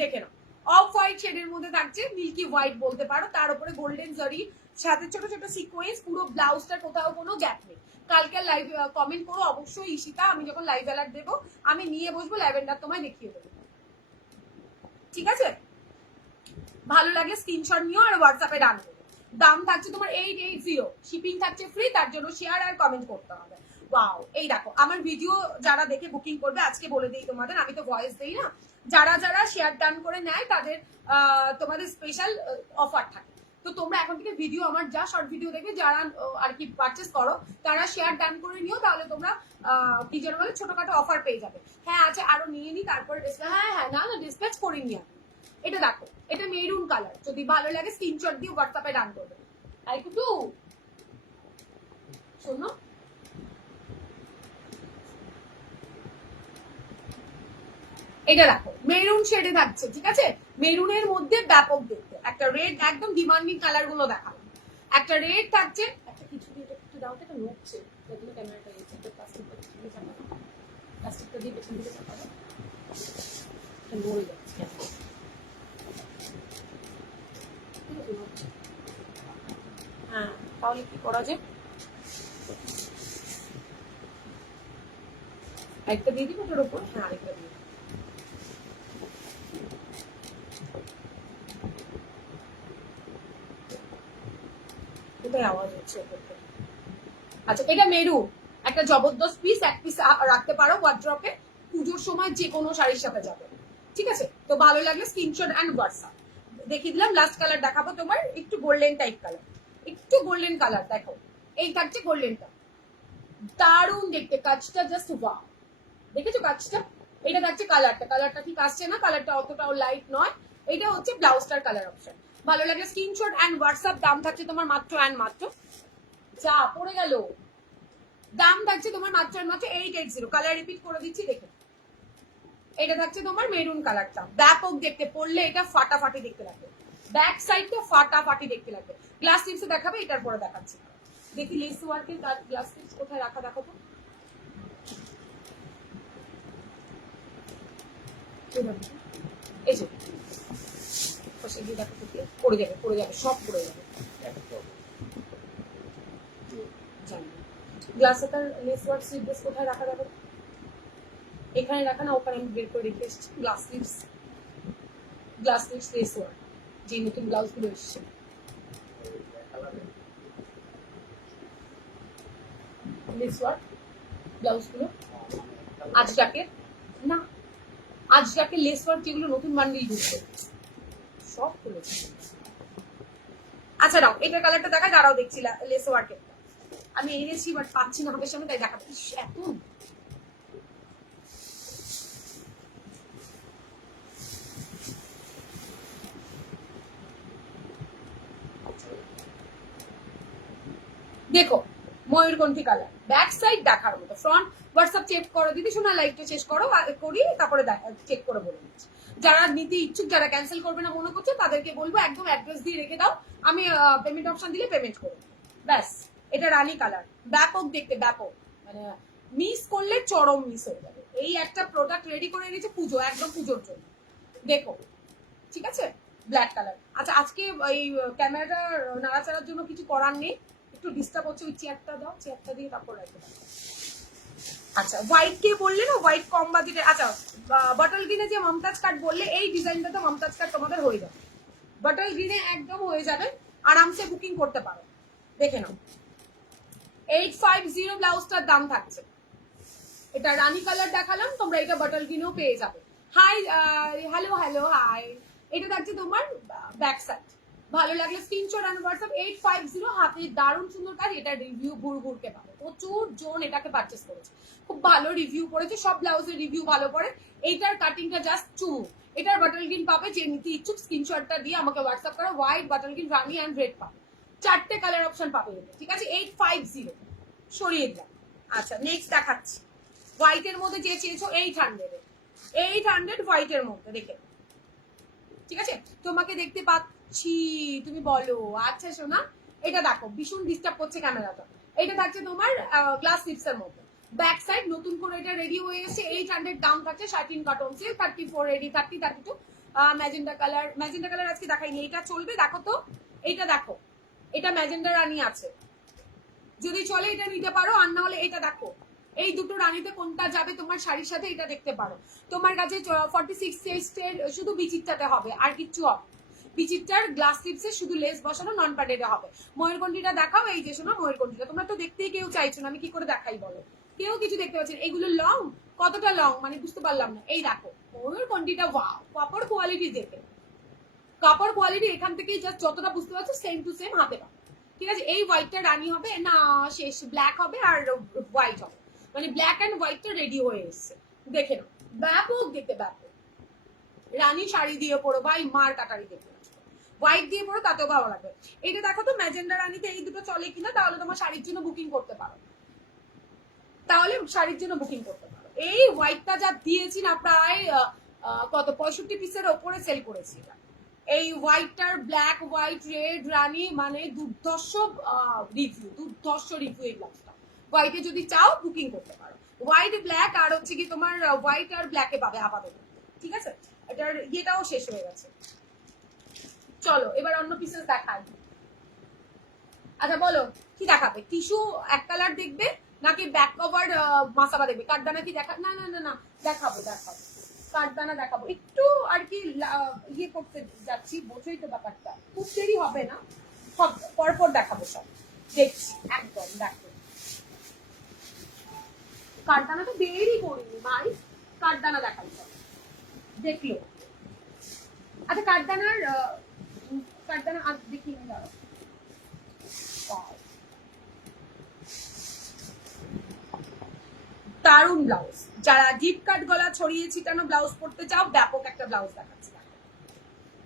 দেখে নাও অফ হোয়াইট শেডের মধ্যে থাকছে, মিল্কি হোয়াইট বলতে পারো, তার উপরে গোল্ডেন জারি, সাথে ছোট ছোট সিকোয়েন্স, পুরো ব্লাউজটার কোথাও কোনো গ্যাপ নেই। কালকে লাইভ কমেন্ট করো অবশ্যই ঈশিতা, আমি যখন লাইভ অ্যালার্ট দেবো আমি নিয়ে বসবো, ল্যাভেন্ডার তোমায় দেখিয়ে দেবো, ঠিক আছে? ভালো লাগলে স্ক্রিনশট নিও আর হোয়াটসঅ্যাপে ডান করো। দাম থাকছে তোমার 880, শিপিং থাকছে ফ্রি, তার জন্য শেয়ার আর কমেন্ট করতে হবে। ওয়াও, এই দেখো আমার ভিডিও যারা দেখে বুকিং করবে, আজকে বলে দিই তোমাদের, আমি তো ভয়েস দেই না, যারা যারা শেয়ার ডান করে নেয় তাদের তোমাদের স্পেশাল অফার থাকে। তো তোমরা এখন থেকে ভিডিও আমার যা শর্ট ভিডিও দেখে যারা আর কি পারচেস করো, তারা শেয়ার ডান করে নিও, তাহলে তোমরা কি যেন বলে ছোটখাটো অফার পেয়ে যাবে। হ্যাঁ আচ্ছা, আরো নিয়ে নি, তারপর হ্যাঁ হ্যাঁ না না ডিসপ্যাচ করিনি আমি। এটা দেখো, এটা মেরুন কালার, যদি ভালো লাগে স্ক্রিনশট দিয়ে হোয়াটসঅ্যাপে ডান করবে। আই কুটু শোনো, এটা দেখো মেরুন শেডে থাকছে, ঠিক আছে? মেরুনের মধ্যে ব্যাপক দেখতে একটা রেড, একদম ডিমান্ডিং কালার গুলো দেখালাম। একটা রেড থাকছে, একটা কিছু দিয়ে একটু দাও, এটা নড়ছে, যেগুলো ক্যামেরাটা এসে তো প্লাস্টিকটা দিয়ে পেছন দিকে চাপাবে, এটা নড়ে যাচ্ছে। হ্যাঁ, তাহলে কি করা যায়? একটা দিয়ে দিবো ওটার উপর, হ্যাঁ আরেকটা দিয়ে। কোথায় আওয়াজ হচ্ছে? আচ্ছা, এটা মেরু, একটা জবরদস্ত পিস, এক পিস রাখতে পারো ওয়ার্ড্রপে, পুজোর সময় যে কোনো শাড়ির সাথে যাবে, ঠিক আছে? তো ভালো লাগলে স্ক্রিনশট অ্যান্ড হোয়াটসঅ্যাপ। দেখিয়ে দিলাম। লাস্ট কালার দেখাবো তোমার একটু গোল্ডেন টাইপ কালার, একটু গোল্ডেন কালার দেখো, এই থাকছে গোল্ডেনটা, দারুণ দেখতে, কাজটা জাস্ট ওয়াও। দেখেছো কাজটা? এটা থাকছে কালারটা, কালারটা ঠিক আসছে না, কালারটা অতটাও লাইট নয়। এটা হচ্ছে ব্লাউজটার কালার অপশন। ভালো লাগলে স্ক্রিনশট অ্যান্ড হোয়াটসঅ্যাপ। দাম থাকছে তোমার মাত্র অ্যান্ড মাত্র, যা পড়ে গেল, দাম থাকছে তোমার মাত্র অ্যান্ড মাত্র 880। কালার রিপিট করে দিচ্ছি দেখে। এটা থাকছে তোমার মেরুন কালারটা, ব্যাপক দেখতে, পড়লে এটা ফাটাফাটি দেখতে লাগবে, ব্যাক সাইডটা ফাটাফাটি দেখতে লাগবে। গ্লাস টিপসে দেখাবে, এটার পরে দেখাচ্ছি। দেখি লেস ওয়ার্কের গ্লাস টিপস কোথায় রাখা দেখো তো। এই যে দেখো, পড়ে যাবে, পড়ে যাবে, সব পড়ে যাবে। গ্লাসে তার লেস ওয়ার্ক স্লিভলেস কোথায় রাখা যাবে? এখানে রাখা না, ওখানে আমি বের করে রেখে এসেছি। গ্লাস লিভস লেস ওয়ার্ক, যে নতুন ব্লাউজ গুলো এসছে। লেস ওয়ার্ক ব্লাউজ গুলো আজ জাকের না, আজ জাকের লেস ওয়ার্ক যেগুলো নতুন বান্ডিল ঢুকছে সব খুলেছে। আচ্ছা দাও, এটার কালারটা দেখা, দাঁড়াও দেখছি লেস ওয়ার্কের। আমি এনেছি বাট পাচ্ছি না হাতের সামনে, তাই দেখাবো। এত দেখো ময়ূরকণ্ঠী কালার, ব্যাক সাইড দেখার মতো। ফ্রন্ট হোয়াটসঅ্যাপ চেক করো দিদি, শোনা লাইভটা শেষ করো, করি তারপরে চেক করে বলে দিচ্ছি। যারা নিতে ইচ্ছুক, যারা ক্যান্সেল করবে না মনে করছো, তাদেরকে বলবো একদম অ্যাড্রেস দিয়ে রেখে দাও, আমি পেমেন্ট অপশন দিলে পেমেন্ট করবো, ব্যাস। এটা রানী কালার, ব্যাপক দেখতে, ব্যাপক, মানে মিস করলে চরম মিস হয়ে যাবে। এই একটা প্রোডাক্ট রেডি করে এনেছে পুজো, একদম পুজোর জন্য, দেখো, ঠিক আছে? Black colour. আচ্ছা, আজকে এই ক্যামেরাটা নাড়াচাড়ার জন্য কিছু করার নেই, একটু ডিস্টার্ব হচ্ছে, ওই চেয়ারটা দাও, চেয়ারটা দিয়ে তারপর রাখতে পারো। আচ্ছা, হোয়াইট কে বললে না, হোয়াইট কম বাজেটে। আচ্ছা, বটল গ্রিনে যে মমতাজ কাট বললে, এই ডিজাইনটা তো মমতাজ কাট তোমাদের হয়ে যাবে, বটল গ্রিনে একদম হয়ে যাবে, আরামসে বুকিং করতে পারো। দেখে নাও 850 ব্লাউজটার দাম থাকছে। এটা রানী কালার দেখালাম, তোমরা এটা বটল গ্রিনেও পেয়ে যাবে। Hi, hello hello, hi. এটা থাকছে তোমার ব্যাক সাইড। ভালো লাগলে স্ক্রিনশট আর হোয়াটসঅ্যাপ 850 হাতে দারুণ সুন্দর কাজ। এটা রিভিউ ভুরভুরকে পাবে, প্রচুর জন এটাকে পারচেস করেছে, খুব ভালো রিভিউ পড়েছে, সব ব্লাউজের রিভিউ ভালো পড়ে। এইটার কাটিংটা জাস্ট চুমু। এটার বাটল গ্রিন পাবে, যে নিতে ইচ্ছুক স্ক্রিনশটটা দিয়ে আমাকে হোয়াটসঅ্যাপ করো। White, bottle green, Rani and red পাবে, 4টে কালার অপশন পাবে এতে, ঠিক আছে। 850 সরিয়ে দিলাম। আচ্ছা নেক্সট দেখাচ্ছি, হোয়াইটের মধ্যে যে চেয়েছো 800 হোয়াইটের মধ্যে দেখে, ঠিক আছে। তোমাকে দেখতে পাচ্ছি, তুমি বলো। আচ্ছা শোনা, এটা দেখো ভীষণ ডিস্টার্ব করছে ক্যামেরাটা। এটা থাকছে তোমার গ্লাস স্লিপস এর মধ্যে, ব্যাক সাইড নতুন করে এটা রেডি হয়ে এসেছে। 800 দাম থাকছে, 13 cotton silk, 34 ready, 30, 32 magenta colour আজকে দেখাইনি, এটা চলবে। দেখো তো এটা দেখো, এটা ম্যাজেন্ডা রানী আছে, যদি চলে এটা নিতে পারো, আর না হলে এটা দেখো। এই দুটো রানীতে কোনটা যাবে তোমার শাড়ির সাথে এটা দেখতে পারো। তোমার কাছে 46 চেস্টের শুধু বিচিরটাতে হবে, আর কিচ্ছু হবে। বিচিরটার গ্লাস স্লিপসে শুধু লেস বসানো, নন প্যাডেডে হবে। ময়ূরকণ্ঠীটা দেখাও, এই যে শোনো ময়ূরকণ্ঠীটা, তোমরা তো দেখতেই কেউ চাইছো না, আমি কি করে দেখাই বলো, কেউ কিছু দেখতে পাচ্ছেন। এইগুলো লং, কতটা লং মানে বুঝতে পারলাম না। এই দেখো ময়ূরকণ্ঠীটা, ওয়াও, কাপড় কোয়ালিটি দেখে, কাপড় কোয়ালিটি এখান থেকেই জাস্ট যতটা বুঝতে পারছো সেম টু সেম হাতে পাবে, ঠিক আছে। এই হোয়াইটটা রানী হবে না, শেষ ব্ল্যাক হবে আর হোয়াইট হবে, মানে ব্ল্যাক এন্ড হোয়াইটটা রেডি হয়ে এসছে, দেখে নাও। ব্যাপক দেখতে, ব্যাপক। রানী শাড়ি দিয়ে পরো ভাই, মার কাটারি দেখে, হোয়াইট দিয়ে পরো তাতেও ভালো লাগবে। এটা দেখো তো ম্যাজেন্ডা রানীতে এই দুটো চলে কিনা, তাহলে তোমার শাড়ির জন্য বুকিং করতে পারো, তাহলে শাড়ির জন্য বুকিং করতে পারো। এই হোয়াইটটা যা দিয়েছি না, প্রায় কত 65 পিসের ওপরে সেল করেছি এটা। এই হোয়াইটটার ব্ল্যাক হোয়াইট রেড রানী মানে দুর্ধর্ষ রিভিউ, এই ব্লাউজটা। হোয়াইটে যদি চাও বুকিং করতে পারো, হোয়াইট ব্ল্যাক আর হচ্ছে কি তোমার হোয়াইট আর ব্ল্যাকে পাবে আপাতত, ঠিক আছে। এটার ইয়েটাও শেষ হয়ে গেছে। চলো এবার অন্য পিসেস দেখাই। আচ্ছা বলো কি দেখাবে, টিস্যু এক কালার দেখবে নাকি ব্যাক কভার মাসাবা দেখবে? কাঠদানা কি দেখা, না না না না দেখাবো কাঠদানা দেখাবো, একটু আর কি ইয়ে করতে যাচ্ছি, বোঝোই তো ব্যাপারটা, খুব দেরি হবে না, সব পরপর দেখাবো, সব দেখছি একদম। দেখো কাঠদানা তো দেরি করিনি ভাই, কাঠদানা দেখাই সব দেখলো। আচ্ছা কাঠদানা আজ দেখি দাঁড়ো। দারুন ব্লাউজ, যারা ডিপ কাট গলা ছড়িয়ে ছিটানো ব্লাউজ পরতে চাও, ব্যাপক একটা ব্লাউজ দেখাচ্ছি।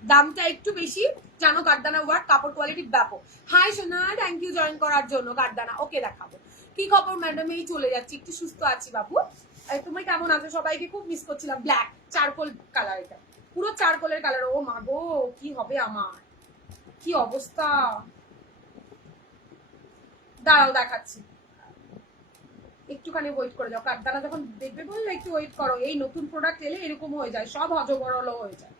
দামটা একটু বেশি, জানো কাঠদানা ওয়ার্ক, কাপড় কোয়ালিটি ব্যাপক। হাই সোনা, থ্যাংক ইউ জয়েন করার জন্য। কাঠদানা ওকে দেখাবো। কি খবর ম্যাডাম? এই চলে যাচ্ছি, একটু সুস্থ আছি বাবু। তুমি কেমন আছো? সবাইকে খুব মিস করছিলাম। ব্ল্যাক চারকোল কালার, এটা পুরো চারকোলের কালার। ও মা গো, কি হবে আমার, কি অবস্থা, দাঁড়াও দেখাচ্ছি, একটুখানি ওয়েট করে যাও। কাঠদানা যখন দেখবে বললে একটু ওয়েট করো, এই নতুন প্রোডাক্ট এলে এরকম হয়ে যায়, সব হজবরল হয়ে যায়।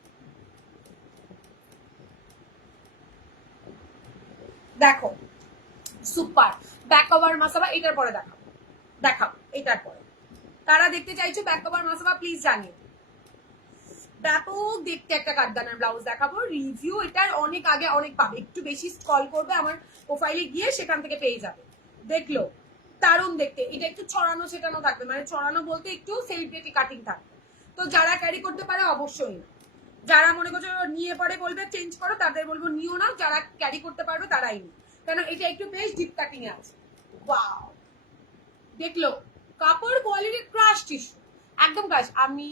দেখো সুপার ব্যাক কভার মাসাবা, এটার পরে দেখাবো এটার পরে। তারা দেখতে চাইছো ব্যাক কভার মাসাবা প্লিজ জানিও। ব্যাপক দেখতে একটা কাঠদানার ব্লাউজ দেখাবো, রিভিউ এটার অনেক আগে অনেক পাবে, একটু বেশি স্ক্রল করবে আমার প্রোফাইলে গিয়ে, সেখান থেকে পেয়ে যাবে। দেখলো দারুণ দেখতে, এটা একটু ছড়ানো ছেটানো থাকবে, মানে ছড়ানো বলতে একটু সেলিব্রিটি কাটিং থাকবে। তো যারা ক্যারি করতে পারে অবশ্যই না, যারা মনে করছো নিয়ে পরে বলবে চেঞ্জ করো, তাদের বলবো নিও না, যারা ক্যারি করতে পারবে তারাই নি, কারণ এটা একটু বেশ ডিপ কাটিং এ আছে। ওয়াও দেখলো, কাপড় কোয়ালিটি ক্রাশ টিস্যু, একদম ক্রাশ। আমি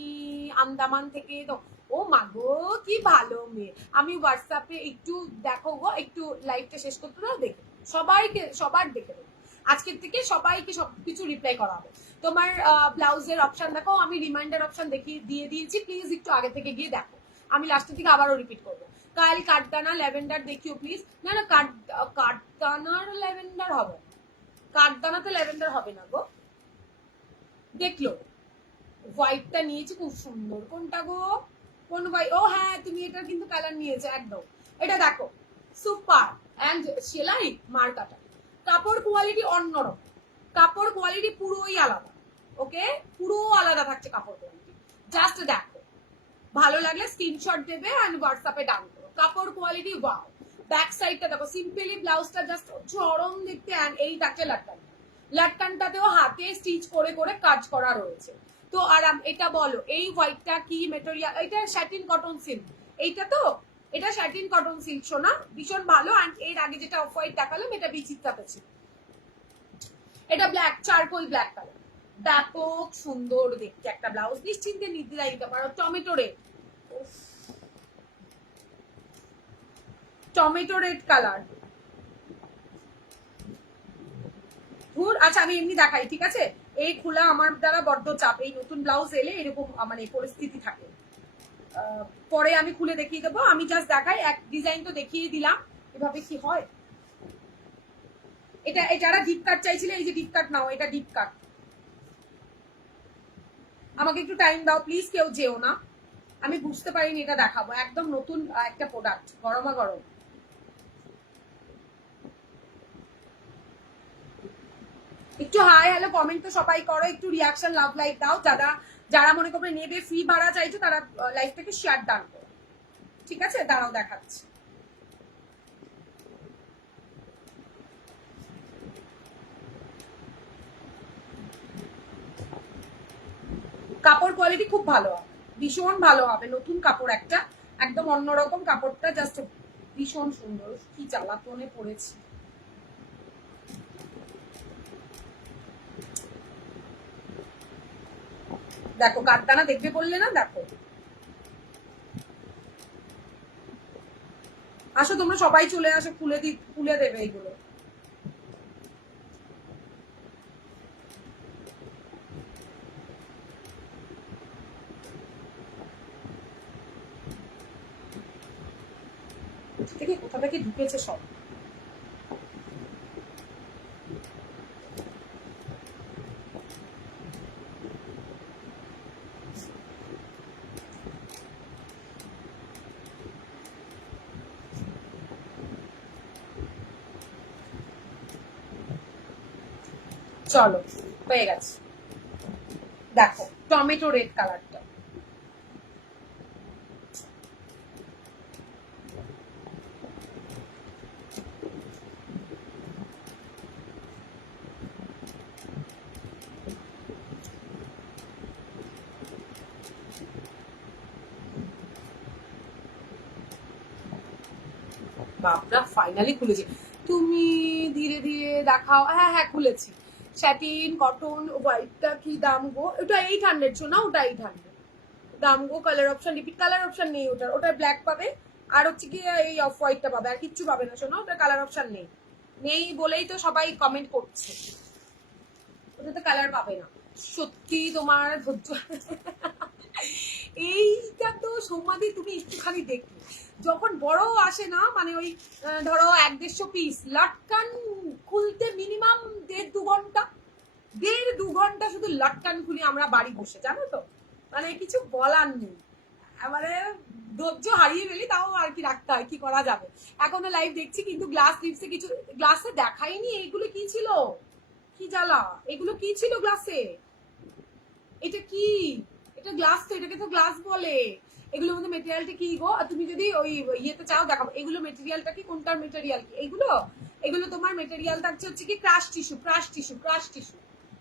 আন্দামান থেকে তো, ও মাগো কি ভালো মেয়ে। আমি হোয়াটসঅ্যাপে একটু দেখো গো, একটু লাইভটা শেষ করতে দাও, দেখে সবাইকে সবার দেখে দেবো, আজকের থেকে সবাইকে সবকিছু রিপ্লাই করা হবে। তোমার ব্লাউজের অপশন দেখো, আমি রিমাইন্ডার অপশন দিয়ে দিয়েছি, প্লিজ একটু আগে থেকে গিয়ে দেখো, আমি লাস্টের থেকে আবারও রিপিট করবো। কাল কাঠদানা ল্যাভেন্ডার দেখিও প্লিজ। না না কাঠদানার ল্যাভেন্ডার হবে, কাঠদানাতে ল্যাভেন্ডার হবে না গো। দেখলো হোয়াইটটা নিয়েছি খুব সুন্দর, কোনটা গো, কোন হোয়াইট? ও হ্যাঁ তুমি এটার কিন্তু কালার নিয়েছো একদম, এটা দেখো সুপার এন্ড সেলাই মার কাটা, কাপড় কোয়ালিটি অন্যরকম, কাপড় কোয়ালিটি পুরোই আলাদা, ওকে পুরো আলাদা থাকছে কাপড় কোয়ালিটি। জাস্ট দেখো, ভালো লাগলে স্ক্রিনশট দেবে এন্ড হোয়াটসঅ্যাপে ডান করো। কাপড় কোয়ালিটি ওয়াও। ব্যাক সাইডটা দেখো, সিম্পলি ব্লাউজটা জাস্ট চরম দেখতে, এন্ড এই দেখে লাটকানটাতেও হাতে স্টিচ করে করে কাজ করা রয়েছে। তো আরাম, এটা বলো এই হোয়াইটটা কি মেটেরিয়াল? এটা স্যাটিন কটন সিল্ক, এইটা তো, এটা স্যাটিন কটন সিল্ক সোনা, ভীষণ ভালো। অ্যান্ড এর আগে যেটা অফ হোয়াইট দেখালাম এটা বিচিত্রাতে ছিল, এটা ব্ল্যাক চারকোল ব্ল্যাক কালার, ব্যাপক সুন্দর দেখতে একটা ব্লাউজ, নিশ্চিন্তে নির্দ্বিধায় দিতে পারো। Tomato red, tomato red colour. আচ্ছা আমি এমনি দেখাই, ঠিক আছে? এই খোলা আমার দ্বারা বড্ড চাপ, এই নতুন ব্লাউজ এলে এরকম মানে পরিস্থিতি থাকে, পরে আমি খুলে দেখিয়ে দেবো। আমি জাস্ট দেখাই, এক ডিজাইন তো দেখিয়ে দিলাম, এভাবে কি হয়। এটা যারা ডিপ কাট চাইছিলে, এই যে ডিপ কাট নাও, এটা ডিপ কাট। আমাকে একটু টাইম দাও প্লিজ, কেউ যেও না, আমি বুঝতে পারিনি এটা দেখাবো। একদম নতুন একটা প্রোডাক্ট, গরমা গরম। একটু হাই হ্যালো কমেন্ট তো সবাই করো, একটু রিয়াকশন লাভ লাইক দাও। যারা মনে করবে নেবে, ফ্রি ভাড়া চাইছো, তারা লাইভটাকে শেয়ার ডান করো, ঠিক আছে? দাঁড়াও দেখাচ্ছি। কাপড় কোয়ালিটি খুব ভালো হবে, ভীষণ ভালো হবে, নতুন কাপড় একটা, একদম অন্যরকম কাপড়টা, জাস্ট ভীষণ সুন্দর। কি জ্বালাতনে পড়েছি, দেখো কাঠদানা দেখবে বললে না, দেখো। আসো তোমরা সবাই চলে আসো, খুলে দেবে এইগুলো। থেকে কোথা থেকে ঢুকেছে সব। চলো হয়ে গেছে, দেখো টমেটো রেড কালারটা, বাপরা ফাইনালি খুলেছি। তুমি ধীরে ধীরে দেখাও, হ্যাঁ হ্যাঁ খুলেছি। স্যাটিন কটন হোয়াইটটা কি দাম গো? ওটা 800 শোনা, ওটা 800 দাম গো। Colour option, repeat colour option নেই ওটার, ওটা ব্ল্যাক পাবে আর হচ্ছে কি এই অফ হোয়াইটটা পাবে, আর কিচ্ছু পাবে না শোনা, ওটা কালার অপশন নেই। নেই বলেই তো সবাই কমেন্ট করছে, ওটাতে কালার পাবে না। সত্যি তোমার ধৈর্য। এইটা তো সমাধি, তুমি একটুখানি দেখবে যখন বড় আসে না, মানে ওই ধরো 1-150 পিস লটকান খুলতে মিনিমাম 1.5-2 ঘন্টা, 1.5-2 ঘন্টা শুধু লটকান খুলি আমরা বাড়ি বসে, জানো তো, মানে কিছু বলার নেই, মানে ধৈর্য হারিয়ে ফেলি, তাও আর কি রাখতে হয়, কি করা যাবে। এখনো লাইভ দেখছি কিন্তু গ্লাস লিপসে কিছু, গ্লাসে দেখাইনি এইগুলো কি ছিল, কি জ্বালা, এগুলো কি ছিল গ্লাসে, এটা কি, এটা গ্লাস তো, এটাকে তো গ্লাস বলে। এগুলোর মধ্যে মেটেরিয়ালটা কি গো? আর তুমি যদি ওই ইয়েতে চাও দেখাবো, এগুলো মেটেরিয়ালটা কি, কোনটার মেটেরিয়াল কি এগুলো? এগুলো তোমার মেটেরিয়াল থাকছে হচ্ছে কি crush tissue, crush tissue, crush tissue.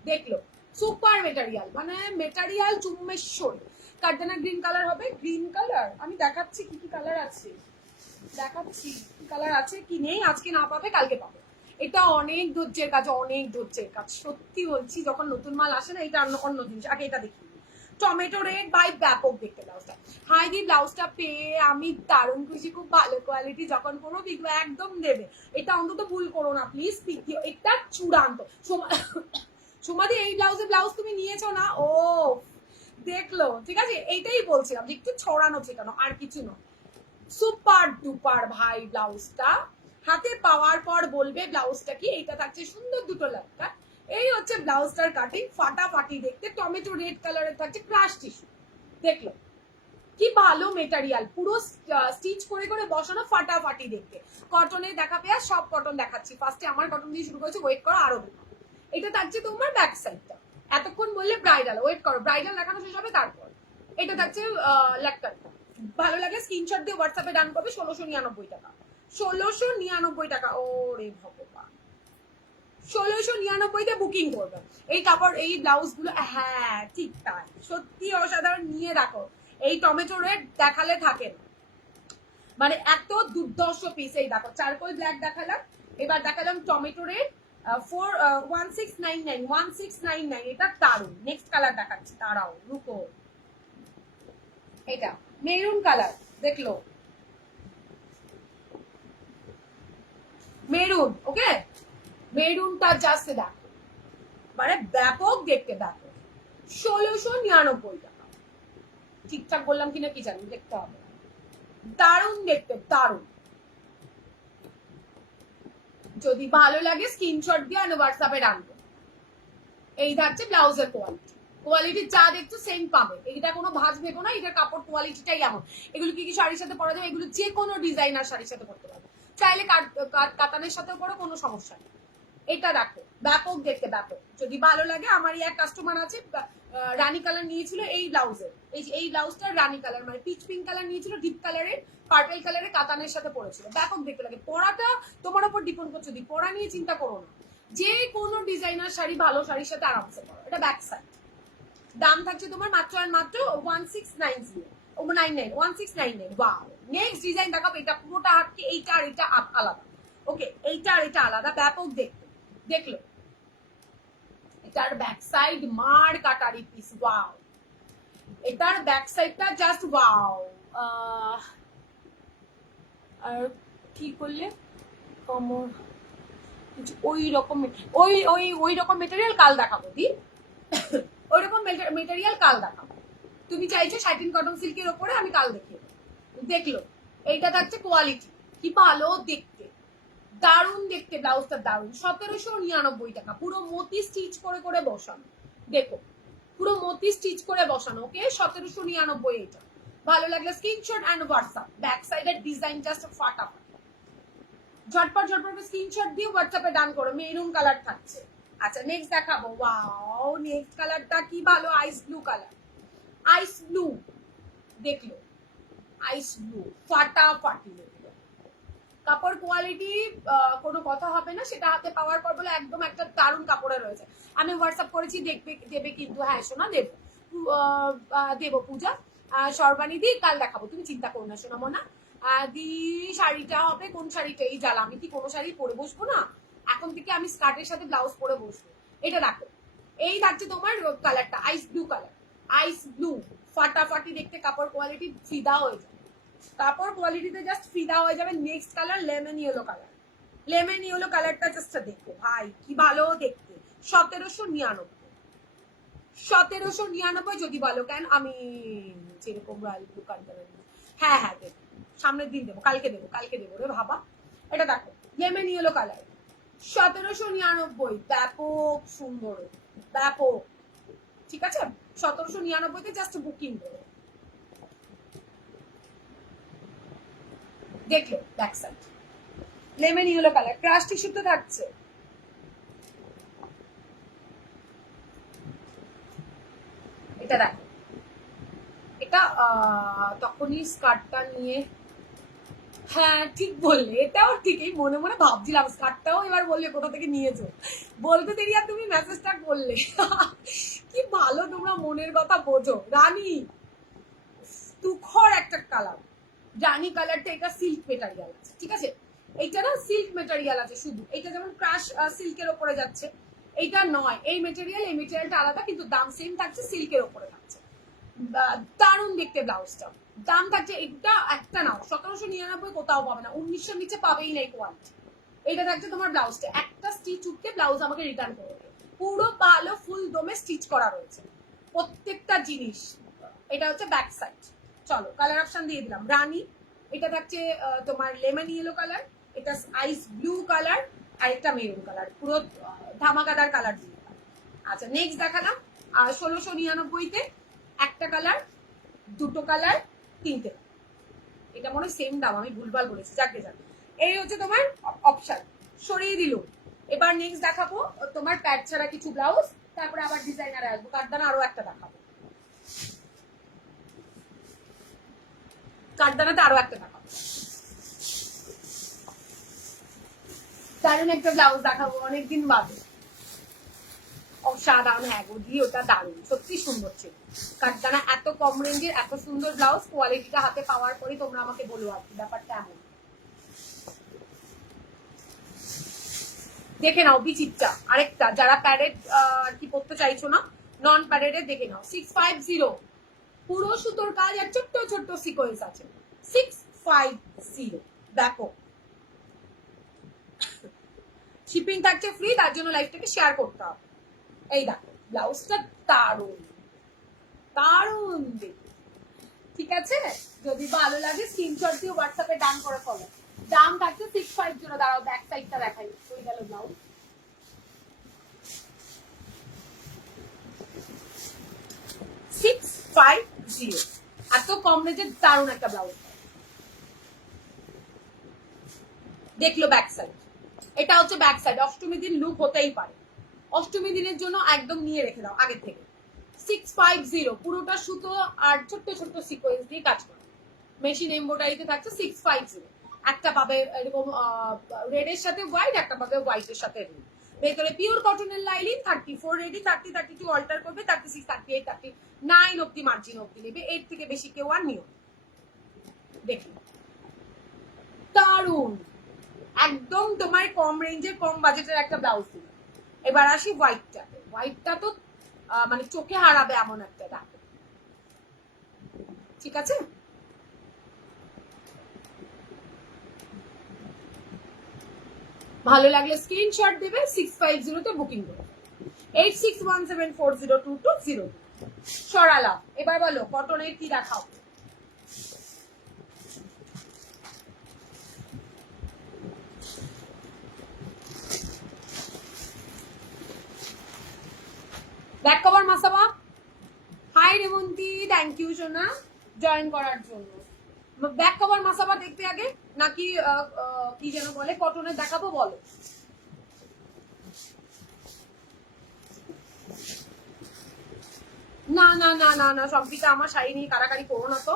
দেখলো সুপার মেটেরিয়াল, মানে মেটেরিয়াল চুম্বেশ্বর। কার্দানা গ্রিন কালার হবে, গ্রিন কালার আমি দেখাচ্ছি কি কি কালার আছে, দেখাচ্ছি কি কালার আছে কি নেই, আজকে না পাবে কালকে পাবে। এটা অনেক ধৈর্যের কাজ, অনেক ধৈর্যের কাজ, সত্যি বলছি। যখন নতুন মাল আসে না, এটা অন্য জিনিস। আগে এটা দেখি, টমেটো রেড বাই ব্যাপক দেখতে ব্লাউজটা। হাই দি ব্লাউজটা পেয়ে আমি দারুণ খুশি, খুব ভালো কোয়ালিটি, যখন কোনো পিক একদম দেবে, এটা অন্তত ভুল করো না প্লিজ, পিক দিও, এটা চূড়ান্ত। সমাধি এই ব্লাউজ তুমি নিয়েছো না? ও দেখলো, ঠিক আছে, এইটাই বলছিলাম যে একটু ছড়ানো ছেটানো, আর কিছু নয়। সুপার ডুপার ভাই ব্লাউজটা, হাতে পাওয়ার পর বলবে ব্লাউজটা কি। এইটা থাকছে সুন্দর দুটো লাটকা, এই হচ্ছে ব্লাউজটার কাটিং, ফাটাফাটি দেখতে, টমেটো রেড কালারের থাকছে ক্রাশ টিস্যু। দেখলো কি ভালো মেটেরিয়াল, পুরো স্টিচ করে করে বসানো, ফাটাফাটি দেখতে। কটনের দেখাবে, আর সব কটন দেখাচ্ছি, ফার্স্টে আমার কটন দিয়ে শুরু করেছে, ওয়েট করো আরো দেখো। এটা থাকছে তোমার ব্যাক সাইডটা, এতক্ষণ বললে ব্রাইডাল, ওয়েট করো ব্রাইডাল দেখানো শেষ হবে তারপর। এটা থাকছে লেকটারটা, ভালো লাগে স্ক্রিনশট দিয়ে হোয়াটসঅ্যাপে ডান করবে। 1699 টাকা, 1699 টাকা, ওরে ভগবান, 1699 বুকিং করবে। এই কাপড়, এই ব্লাউজ গুলো, হ্যাঁ ঠিক তাই, সত্যি অসাধারণ। নিয়ে দেখো, এই টমেটো রেড দেখালে থাকে না, মানে এত দুর্ধর্ষ পিস। এই দেখো চারকোল ব্ল্যাক দেখালাম, এবার দেখালাম টমেটো রেড 1699 এটা দারুন। নেক্সট কালার দেখাচ্ছি, দাঁড়াও রুকো। এটা মেরুন কালার, দেখলো মেরুন, ওকে মেরুনটা জাস্ট দেখো, মানে ব্যাপক দেখতে, ব্যাপক 1699 টাকা। ঠিকঠাক বললাম কিনা কি জানি, দেখতে হবে। দারুন দেখতে, দারুন। যদি ভালো লাগে স্ক্রিনশট দিয়ে আমি হোয়াটসঅ্যাপে রাখবো। এই থাকছে ব্লাউজের কোয়ালিটি, কোয়ালিটি যা দেখছো সেম পাবে। এটা কোনো ভাঁজ ভেবো না, এটার কাপড় কোয়ালিটিটাই এমন। এগুলো কি কি শাড়ির সাথে পরা যাবে, এগুলো যে কোনো ডিজাইনার শাড়ির সাথে পরতে পারবে, চাইলে কাতানের সাথেও পরো, কোনো সমস্যা নেই। এটা দেখো ব্যাপক দেখতে, ব্যাপক। যদি ভালো লাগে, আমারই এক কাস্টমার আছে রানী কালার নিয়েছিল এই ব্লাউজের, এই ব্লাউজটার রানী কালার মানে পিচ পিঙ্ক কালার নিয়েছিল, ডিপ কালারের পার্পল কালারের কাতানের সাথে পরেছিল, ব্যাপক দেখতে লাগে। পরাটা তোমার উপর ডিপেন্ড করছে, যদি পরা নিয়ে চিন্তা করো না, যে কোনো ডিজাইনার শাড়ি ভালো শাড়ির সাথে আরামসে পরো। এটা ব্যাক সাইড, দাম থাকছে তোমার মাত্র আর মাত্র 1699। ওয়াও, নেক্সট ডিজাইন দেখাবো। এটা পুরোটা হাতকে, এইটা আর এটা আলাদা, ওকে এইটা আর এটা আলাদা, ব্যাপক দেখতে, দেখলো এটার ব্যাক সাইড মার কাটারি পিস, ওয়াও। এটার ব্যাক সাইডটা জাস্ট ওয়াও। আর কি করলে কমর ওই রকম, ওই রকম মেটেরিয়াল কাল দেখাবো দি, ওই রকম মেটেরিয়াল কাল দেখাবো। তুমি চাইছো সাইটিন কটন সিল্কের ওপরে, আমি কাল দেখিয়ে দেখলো। এইটা থাকছে কোয়ালিটি, কি ভালো দেখতে, দারুণ দেখতে। ব্লাউজটা দারুণ, 1799 টাকা, পুরো মতি স্টিচ করে করে বসানো, দেখো পুরো মতি স্টিচ করে বসানো, ওকে 1799 এটা। ভালো লাগলে স্ক্রিনশট এন্ড হোয়াটসঅ্যাপ। ব্যাক সাইডের ডিজাইন জাস্ট ফাটাফাটি, ঝটপট ঝটপট স্ক্রিনশট দিয়ে হোয়াটসঅ্যাপে ডান করো। মেরুন কালার থাকছে। আচ্ছা নেক্সট দেখাবো, ওয়াও নেক্সট কালারটা কি ভালো, আইস ব্লু কালার, আইস ব্লু দেখলো, আইস ব্লু ফাটাফাটি। কাপড় কোয়ালিটি কোনো কথা হবে না, সেটা হাতে পাওয়ার পর বলে একদম একটা দারুণ কাপড়ে রয়েছে। আমি হোয়াটসঅ্যাপ করেছি, দেখবে দেবে কিন্তু, হ্যাঁ শোনা দেবো, দেবো পূজা সর্বাণী দি কাল দেখাবো, তুমি চিন্তা করো না শোনাবো না। দি শাড়িটা হবে কোন শাড়িটা, এই জ্বালা, আমি কি কোনো শাড়ি পরে বসবো না, এখন থেকে আমি স্কার্টের সাথে ব্লাউজ পরে বসবো। এটা দেখো, এই থাকছে তোমার কালারটা আইস ব্লু কালার, আইস ব্লু ফাটাফাটি দেখতে, কাপড় কোয়ালিটি ফিদা হয়ে যায়, কাপড় কোয়ালিটিতে জাস্ট ফিদা হয়ে যাবে। Next colour lemon yellow colour, lemon yellow কালারটা জাস্ট দেখো ভাই কি ভালো দেখতে, 1799 যদি বলো কেন আমি যেরকম রয়্যাল ব্লু কালার, হ্যাঁ হ্যাঁ দেবো, সামনের দিন দেবো, কালকে দেবো রে ভাবা। এটা দেখো লেমন ইয়েলো কালার 1799, ব্যাপক সুন্দর, ব্যাপক, ঠিক আছে 1799-তে জাস্ট বুকিং করো। দেখলো back side lemon yellow colour, crush টিস্যুতে থাকছে। এটা দেখো, এটা তখনই স্কার্টটা নিয়ে, হ্যাঁ ঠিক বললে, এটাও ঠিকই, মনে মনে ভাবছিলাম স্কার্টটাও এবার বললে কোথা থেকে নিয়েছো, বলতে দেরি আর তুমি মেসেজটা করলে। কি ভালো তোমরা মনের কথা বোঝো। রানী তুখর একটা কালার, রানী কালারটা, এটা সিল্ক মেটেরিয়াল আছে, ঠিক আছে এইটা না সিল্ক মেটেরিয়াল আছে শুধু, এটা যেমন ক্রাশ সিল্কের ওপরে যাচ্ছে, এইটা নয়, এই মেটেরিয়ালটা আলাদা, কিন্তু দাম সেম থাকছে, সিল্কের ওপরে থাকছে, দারুণ দেখতে ব্লাউজটা। দাম থাকছে এটা একটা নাও 1799, কোথাও পাবে না, 1900 নিচে পাবেই না এই কোয়ালিটি। এটা থাকছে তোমার ব্লাউজটা, একটা স্টিচ উঠতে ব্লাউজ আমাকে রিটার্ন করবে, পুরো ভালো ফুল দমে স্টিচ করা রয়েছে প্রত্যেকটা জিনিস। এটা হচ্ছে ব্যাক সাইড। চলো কালার অপশন দিয়ে দিলাম, রানী, এটা থাকছে তোমার লেমন ইয়েলো কালার, এটা আইস ব্লু কালার, আর একটা মেরুন কালার, পুরো ধামাকাদার কালার দিয়ে। আচ্ছা নেক্সট দেখালাম 1699-তে একটা কালার, দুটো কালার, তিনটে, এটা মনে সেম দাম, আমি ভুলভাল বলেছি, যাকে যাক। এই হচ্ছে তোমার অপশন, সরিয়ে দিল। এবার নেক্সট দেখাবো তোমার প্যাড ছাড়া কিছু ব্লাউজ, তারপরে আবার ডিজাইনারে আসবো, কাঠদানা আরো একটা দেখাবো, কাঠদানাতে আরো একটা দেখাবো, দারুণ একটা ব্লাউজ দেখাবো অনেকদিন বাদে, অসাধারণ, হ্যাঁ গো ওটা দারুণ, সত্যি সুন্দর ছিল কাঠদানা, এত কম রেঞ্জের এত সুন্দর ব্লাউজ, কোয়ালিটিটা হাতে পাওয়ার পরেই তোমরা আমাকে বলো আর কি ব্যাপারটা এমন। দেখে নাও বিচিত্রা আরেকটা, যারা প্যারেড আর কি পড়তে চাইছো না, নন প্যারেডে দেখে নাও 650, পুরো সুতোর কাজ আর ছোট্ট ছোট্ট সিকোয়েন্স আছে, 650 দেখো। শিপিং থাকছে ফ্রি, তার জন্য লাইভটাকে শেয়ার করতে হবে। এই দেখো ব্লাউজটা দারুণ দারুণ দেখো, ঠিক আছে? যদি ভালো লাগে স্ক্রিনশট দিয়ে হোয়াটসঅ্যাপে ডান করে ফলো। দাম থাকছে 650, দাঁড়াও ব্যাক সাইডটা দেখাই, হয়ে গেল ব্লাউজ। 650, এত কম রেঞ্জে দারুণ একটা ব্লাউজ। দেখলো ব্যাক সাইড, এটা হচ্ছে ব্যাক সাইড। অষ্টমী দিন লুক হতেই পারে, অষ্টমী দিনের জন্য একদম নিয়ে রেখে দাও আগে থেকে। 650 পুরোটা সুতো আর ছোট্ট ছোট্ট সিকোয়েন্স দিয়ে কাজ করে, মেশিন এমব্রয়ডারিতে থাকছে 650। একটা পাবে এরকম রেড এর সাথে হোয়াইট, একটা পাবে হোয়াইট এর সাথে রেড, ভেতরে পিওর কটনের লাইনিং, 34 রেডি, 30 32 অল্টার করবে, 36 38 39 অব্দি মার্জিন অব্দি নেবে, এর থেকে বেশি কেউ আর নিও। দেখি দারুন, একদম তোমার কম রেঞ্জের কম বাজেটের একটা ব্লাউজ দিল। এবার আসি হোয়াইটটাতে, হোয়াইটটা তো মানে চোখে হারাবে এমন একটা দাম, ঠিক আছে? ভালো লাগলে স্ক্রিনশট দেবে, 650 তে বুকিং করবে, 8617402220। সরালাম। এবার বলো কটনের কি দেখাও? Back cover Masaba, hi Remonti, thank you সোনা জয়েন করার জন্য। ব্যাক কভার মাসাবা দেখতে আগে নাকি কি যেন বলে কটনের দেখাবো বলো? না না না না না সম্পিতা, আমার শাড়ি নিয়ে কারাকারি করো না তো,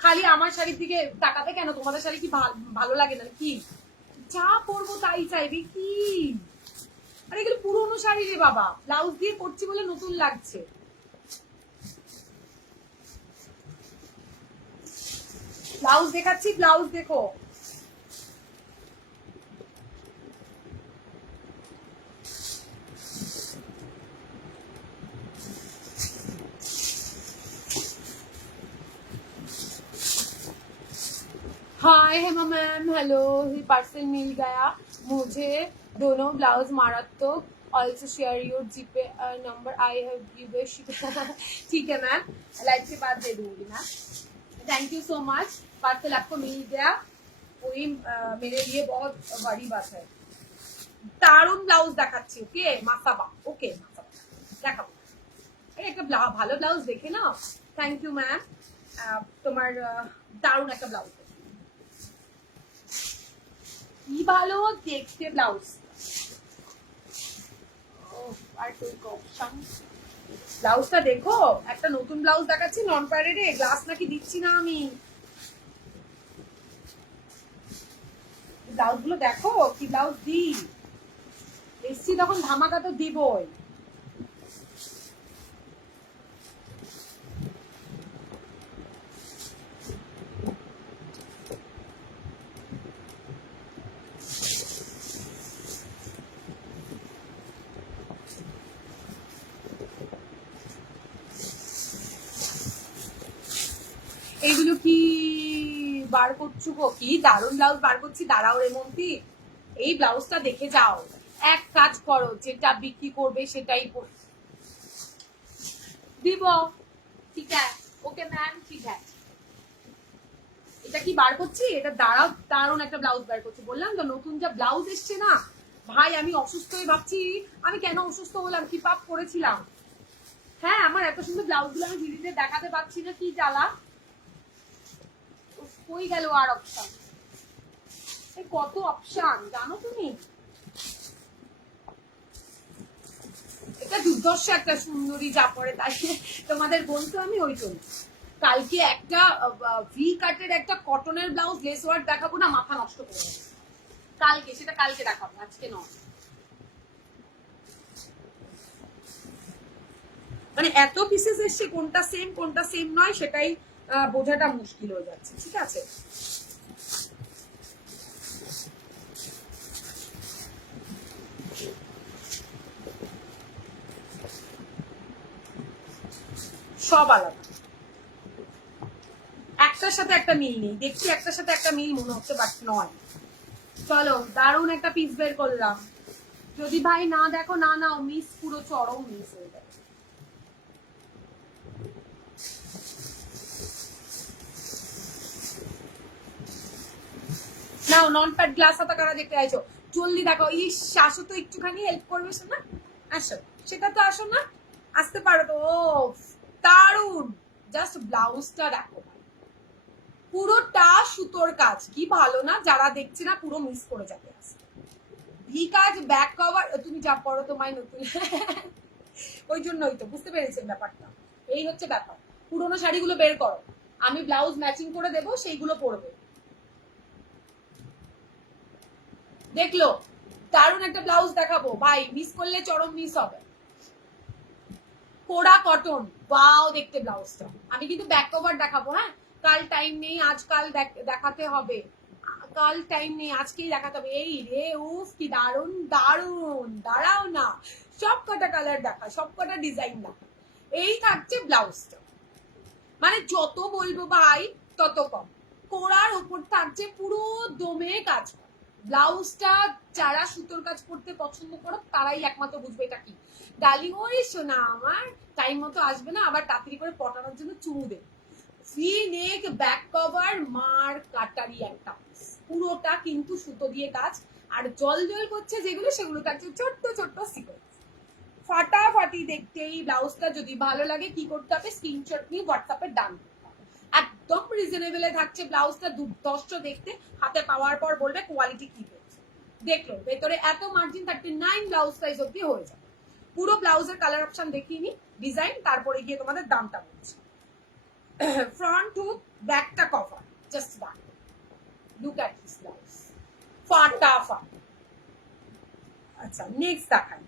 খালি আমার শাড়ির দিকে তাকাতে কেন? তোমাদের শাড়ি কি ভালো লাগে না কি? যা পরবো তাই চাইবি কি? আরে এগুলো পুরোনো শাড়ি রে বাবা, ব্লাউজ দিয়ে পরছি বলে নতুন লাগছে। ব্লাউজ দেখাচ্ছি, ব্লাউজ দেখো। Hi Hema ma'am, hello, parcel मिल गया मुझे, दोनों ब्लाउज मारात्मक, also share your GPay number, I have given. ठीक है मैम, लाइव के बाद दे दूंगी ma'am. Thank you so much, parcel आपको मिल गया, वही मेरे लिए बहुत बड़ी बात है। দারুন ব্লাউজ দেখাচ্ছি, ওকে মাসাবা, ওকে মাসাবা দেখাবো। এই একটা ভালো ব্লাউজ দেখে নাও। থ্যাংক ইউ ম্যাম, তোমার দারুন একটা ব্লাউজ, কি ভালো দেখতে ব্লাউজ। আর তুই অপশন ব্লাউজটা দেখো, একটা নতুন ব্লাউজ দেখাচ্ছি নন প্যারেডে, গ্লাস নাকি দিচ্ছি না আমি। ব্লাউজ গুলো দেখো, কি ব্লাউজ দি এসছি তখন ধামাকা তো দিবই। এইগুলো কি বার করছো গো? কি দারুন ব্লাউজ বার করছি, দাঁড়াও রেমন্তি, এই ব্লাউজটা দেখে যাও। এক কাজ করো, যেটা বিক্রি করবে সেটাই দিব, ঠিক আছে? ওকে ম্যাম, ঠিক আছে। এটা কি বার করছি, এটা দাঁড়াও, দারুন একটা ব্লাউজ বার করছি, বললাম তো নতুন যা ব্লাউজ এসছে না ভাই, আমি অসুস্থ হয়ে ভাবছি আমি কেন অসুস্থ হলাম, কি পাপ করেছিলাম। হ্যাঁ, আমার এত সুন্দর ব্লাউজ গুলো আমি ভিডিওতে দেখাতে পাচ্ছি না, কি জ্বালা। কই গেল আর অপশন, কত অপশন জানো তুমি? এটা দুর্দর্শ একটা সুন্দরী যা পরে তাই তোমাদের বলতো আমি ওই জন্য। কালকে একটা ভি কাটের একটা কটনের ব্লাউজ লেস ওয়ার্ক দেখাবো না, মাথা নষ্ট করে দেবো। কালকে, সেটা কালকে দেখাবো, আজকে নয়। মানে এত পিসেস এসছে, কোনটা সেম নয় সেটাই বোঝাটা মুশকিল হয়ে যাচ্ছে। ঠিক আছে, সব আলাদা, একটার সাথে একটা মিল নেই। দেখছি একটার সাথে একটা মিল মনে হচ্ছে, বাট নয়। চলো, দারুণ একটা পিস বের করলাম। যদি ভাই না দেখো, না নাও, মিস, পুরো চরম মিস হয়ে যাবে। নাও, নন প্যাড গ্লাস হাতা কারা দেখতে চাইছো, জলদি দেখো। ইস, আসো তো, একটুখানি হেল্প করবে না? আসো, সেটা তো আসো না, আসতে পারো তো। ও দারুণ, জাস্ট ব্লাউজটা দেখো, পুরোটা সুতোর কাজ, কি ভালো না? যারা দেখছি না পুরো মিস করে যাবে। ভি কাজ, ব্যাক কভার, তুমি যা পড়ো তোমায় নতুন ওই জন্যই তো, বুঝতে পেরেছেন ব্যাপারটা। এই হচ্ছে ব্যাপার, পুরোনো শাড়িগুলো বের করো, আমি ব্লাউজ ম্যাচিং করে দেবো, সেইগুলো পরবে। দেখলো, দারুণ একটা ব্লাউজ দেখাবো ভাই, মিস করলে চরম মিস হবে। কোরা কটন, বাও দেখতে ব্লাউজটা। আমি কিন্তু ব্যাক কভার দেখাবো, হ্যাঁ, কাল টাইম নেই, আজকাল দেখাতে হবে, কাল টাইম নেই, আজকেই দেখাতে হবে। এই রে, উফ কি দারুণ দারুণ, দাঁড়াও না, সব কটা কালার দেখা, সব কটা ডিজাইন দেখা। এই থাকছে ব্লাউজটা, মানে যত বলবো ভাই তত কম। কোরার উপর থাকছে পুরো দমে কাজ। ব্লাউজটা যারা সুতোর কাজ করতে পছন্দ করো তারাই একমাত্র বুঝবে এটা কি। ডালি, ওই শোনা আমার, টাইম মতো আসবে না, আবার তাড়াতাড়ি করে পটানোর জন্য চুমু দেবে। ফ্রি নেক, ব্যাক কভার, মার কাটারি একটা, পুরোটা কিন্তু সুতো দিয়ে কাজ। আর জল জল করছে যেগুলো, সেগুলো থাকছে ছোট্ট ছোট্ট সিকোয়েন্স। ফাটাফাটি দেখতে এই ব্লাউজটা। যদি ভালো লাগে কি করতে হবে, স্ক্রিনশট নিয়ে হোয়াটসঅ্যাপে ডান। একদম রিজনেবলে থাকছে ব্লাউজটা, দুর্ধর্ষ দেখতে। হাতে পাওয়ার পর বলবে কোয়ালিটি কি পেয়েছে। দেখলো, ভেতরে এত মার্জিন, 39 ব্লাউজ সাইজ অব্দি হয়ে যাবে। পুরো ব্লাউজের কালার অপশন দেখিয়ে নি, ডিজাইন, তারপরে গিয়ে তোমাদের দামটা বলছি। ফ্রন্ট টু ব্যাকটা cover, just that, look at this blouse, ফাটাফাট। আচ্ছা, নেক্সট দেখাই,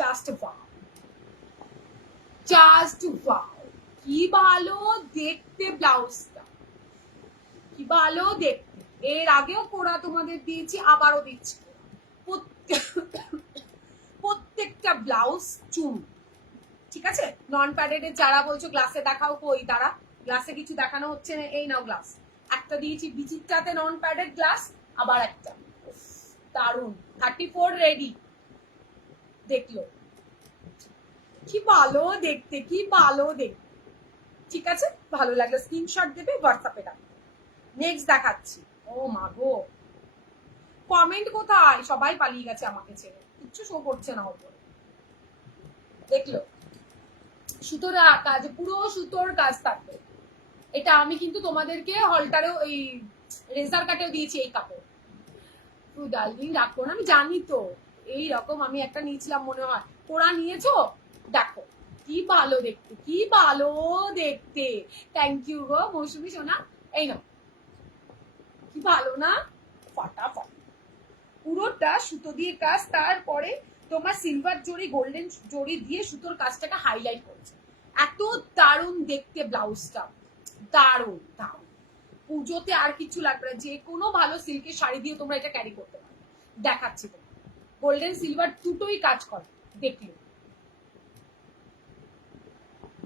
জাস্ট ওয়াও, জাস্ট ওয়াও, কি ভালো দেখতে ব্লাউজটা, কি ভালো দেখতে। এর আগেও কোরা তোমাদের দিয়েছি, আবারও দিচ্ছি। প্রত্যেকটা ব্লাউজ চুম, ঠিক আছে। নন প্যাডেড যারা বলছো গ্লাসে দেখাও, কই তারা, গ্লাসে কিছু দেখানো হচ্ছে না। এই নাও গ্লাস, একটা দিয়েছি বিচিত্রাতে নন প্যাডেড গ্লাস, আবার একটা দারুন 34 রেডি। দেখলো কি ভালো দেখতে, কি ভালো দেখতে। ঠিক আছে, ভালো লাগলে স্ক্রিনশট দেবে, হোয়াটসঅ্যাপে ডাকবে। নেক্সট দেখাচ্ছি। ও মা গো, কমেন্ট কোথায়, সবাই পালিয়ে গেছে আমাকে ছেড়ে, কিচ্ছু শো করছে না ওপরে। দেখলো, সুতোর কাজ, পুরো সুতোর কাজ থাকবে। এটা আমি কিন্তু তোমাদেরকে হলটারেও, এই রেজার কাটেও দিয়েছি এই কাপড়। তুই ডার্লিং রাখো না, আমি জানি তো। এই রকম আমি একটা নিয়েছিলাম মনে হয়, কোরা নিয়েছো, দেখো কি ভালো দেখতে, কি ভালো দেখতে। থ্যাংক ইউ গো মৌসুমি সোনা। এই নাও, কি ভালো না, ফাটাফাট। পুরোটা সুতো দিয়ে কাজ, তারপরে তোমার সিলভার জড়ি, গোল্ডেন জড়ি দিয়ে সুতোর কাজটাকে হাইলাইট করেছে। এত দারুণ দেখতে ব্লাউজটা, দারুণ দারুণ। পুজোতে আর কিছু লাগবে না, যে কোনো ভালো সিল্কের শাড়ি দিয়ে তোমরা এটা ক্যারি করতে পারো। দেখাচ্ছি তোমার, গোল্ডেন সিলভার দুটোই কাজ করে, দেখলে।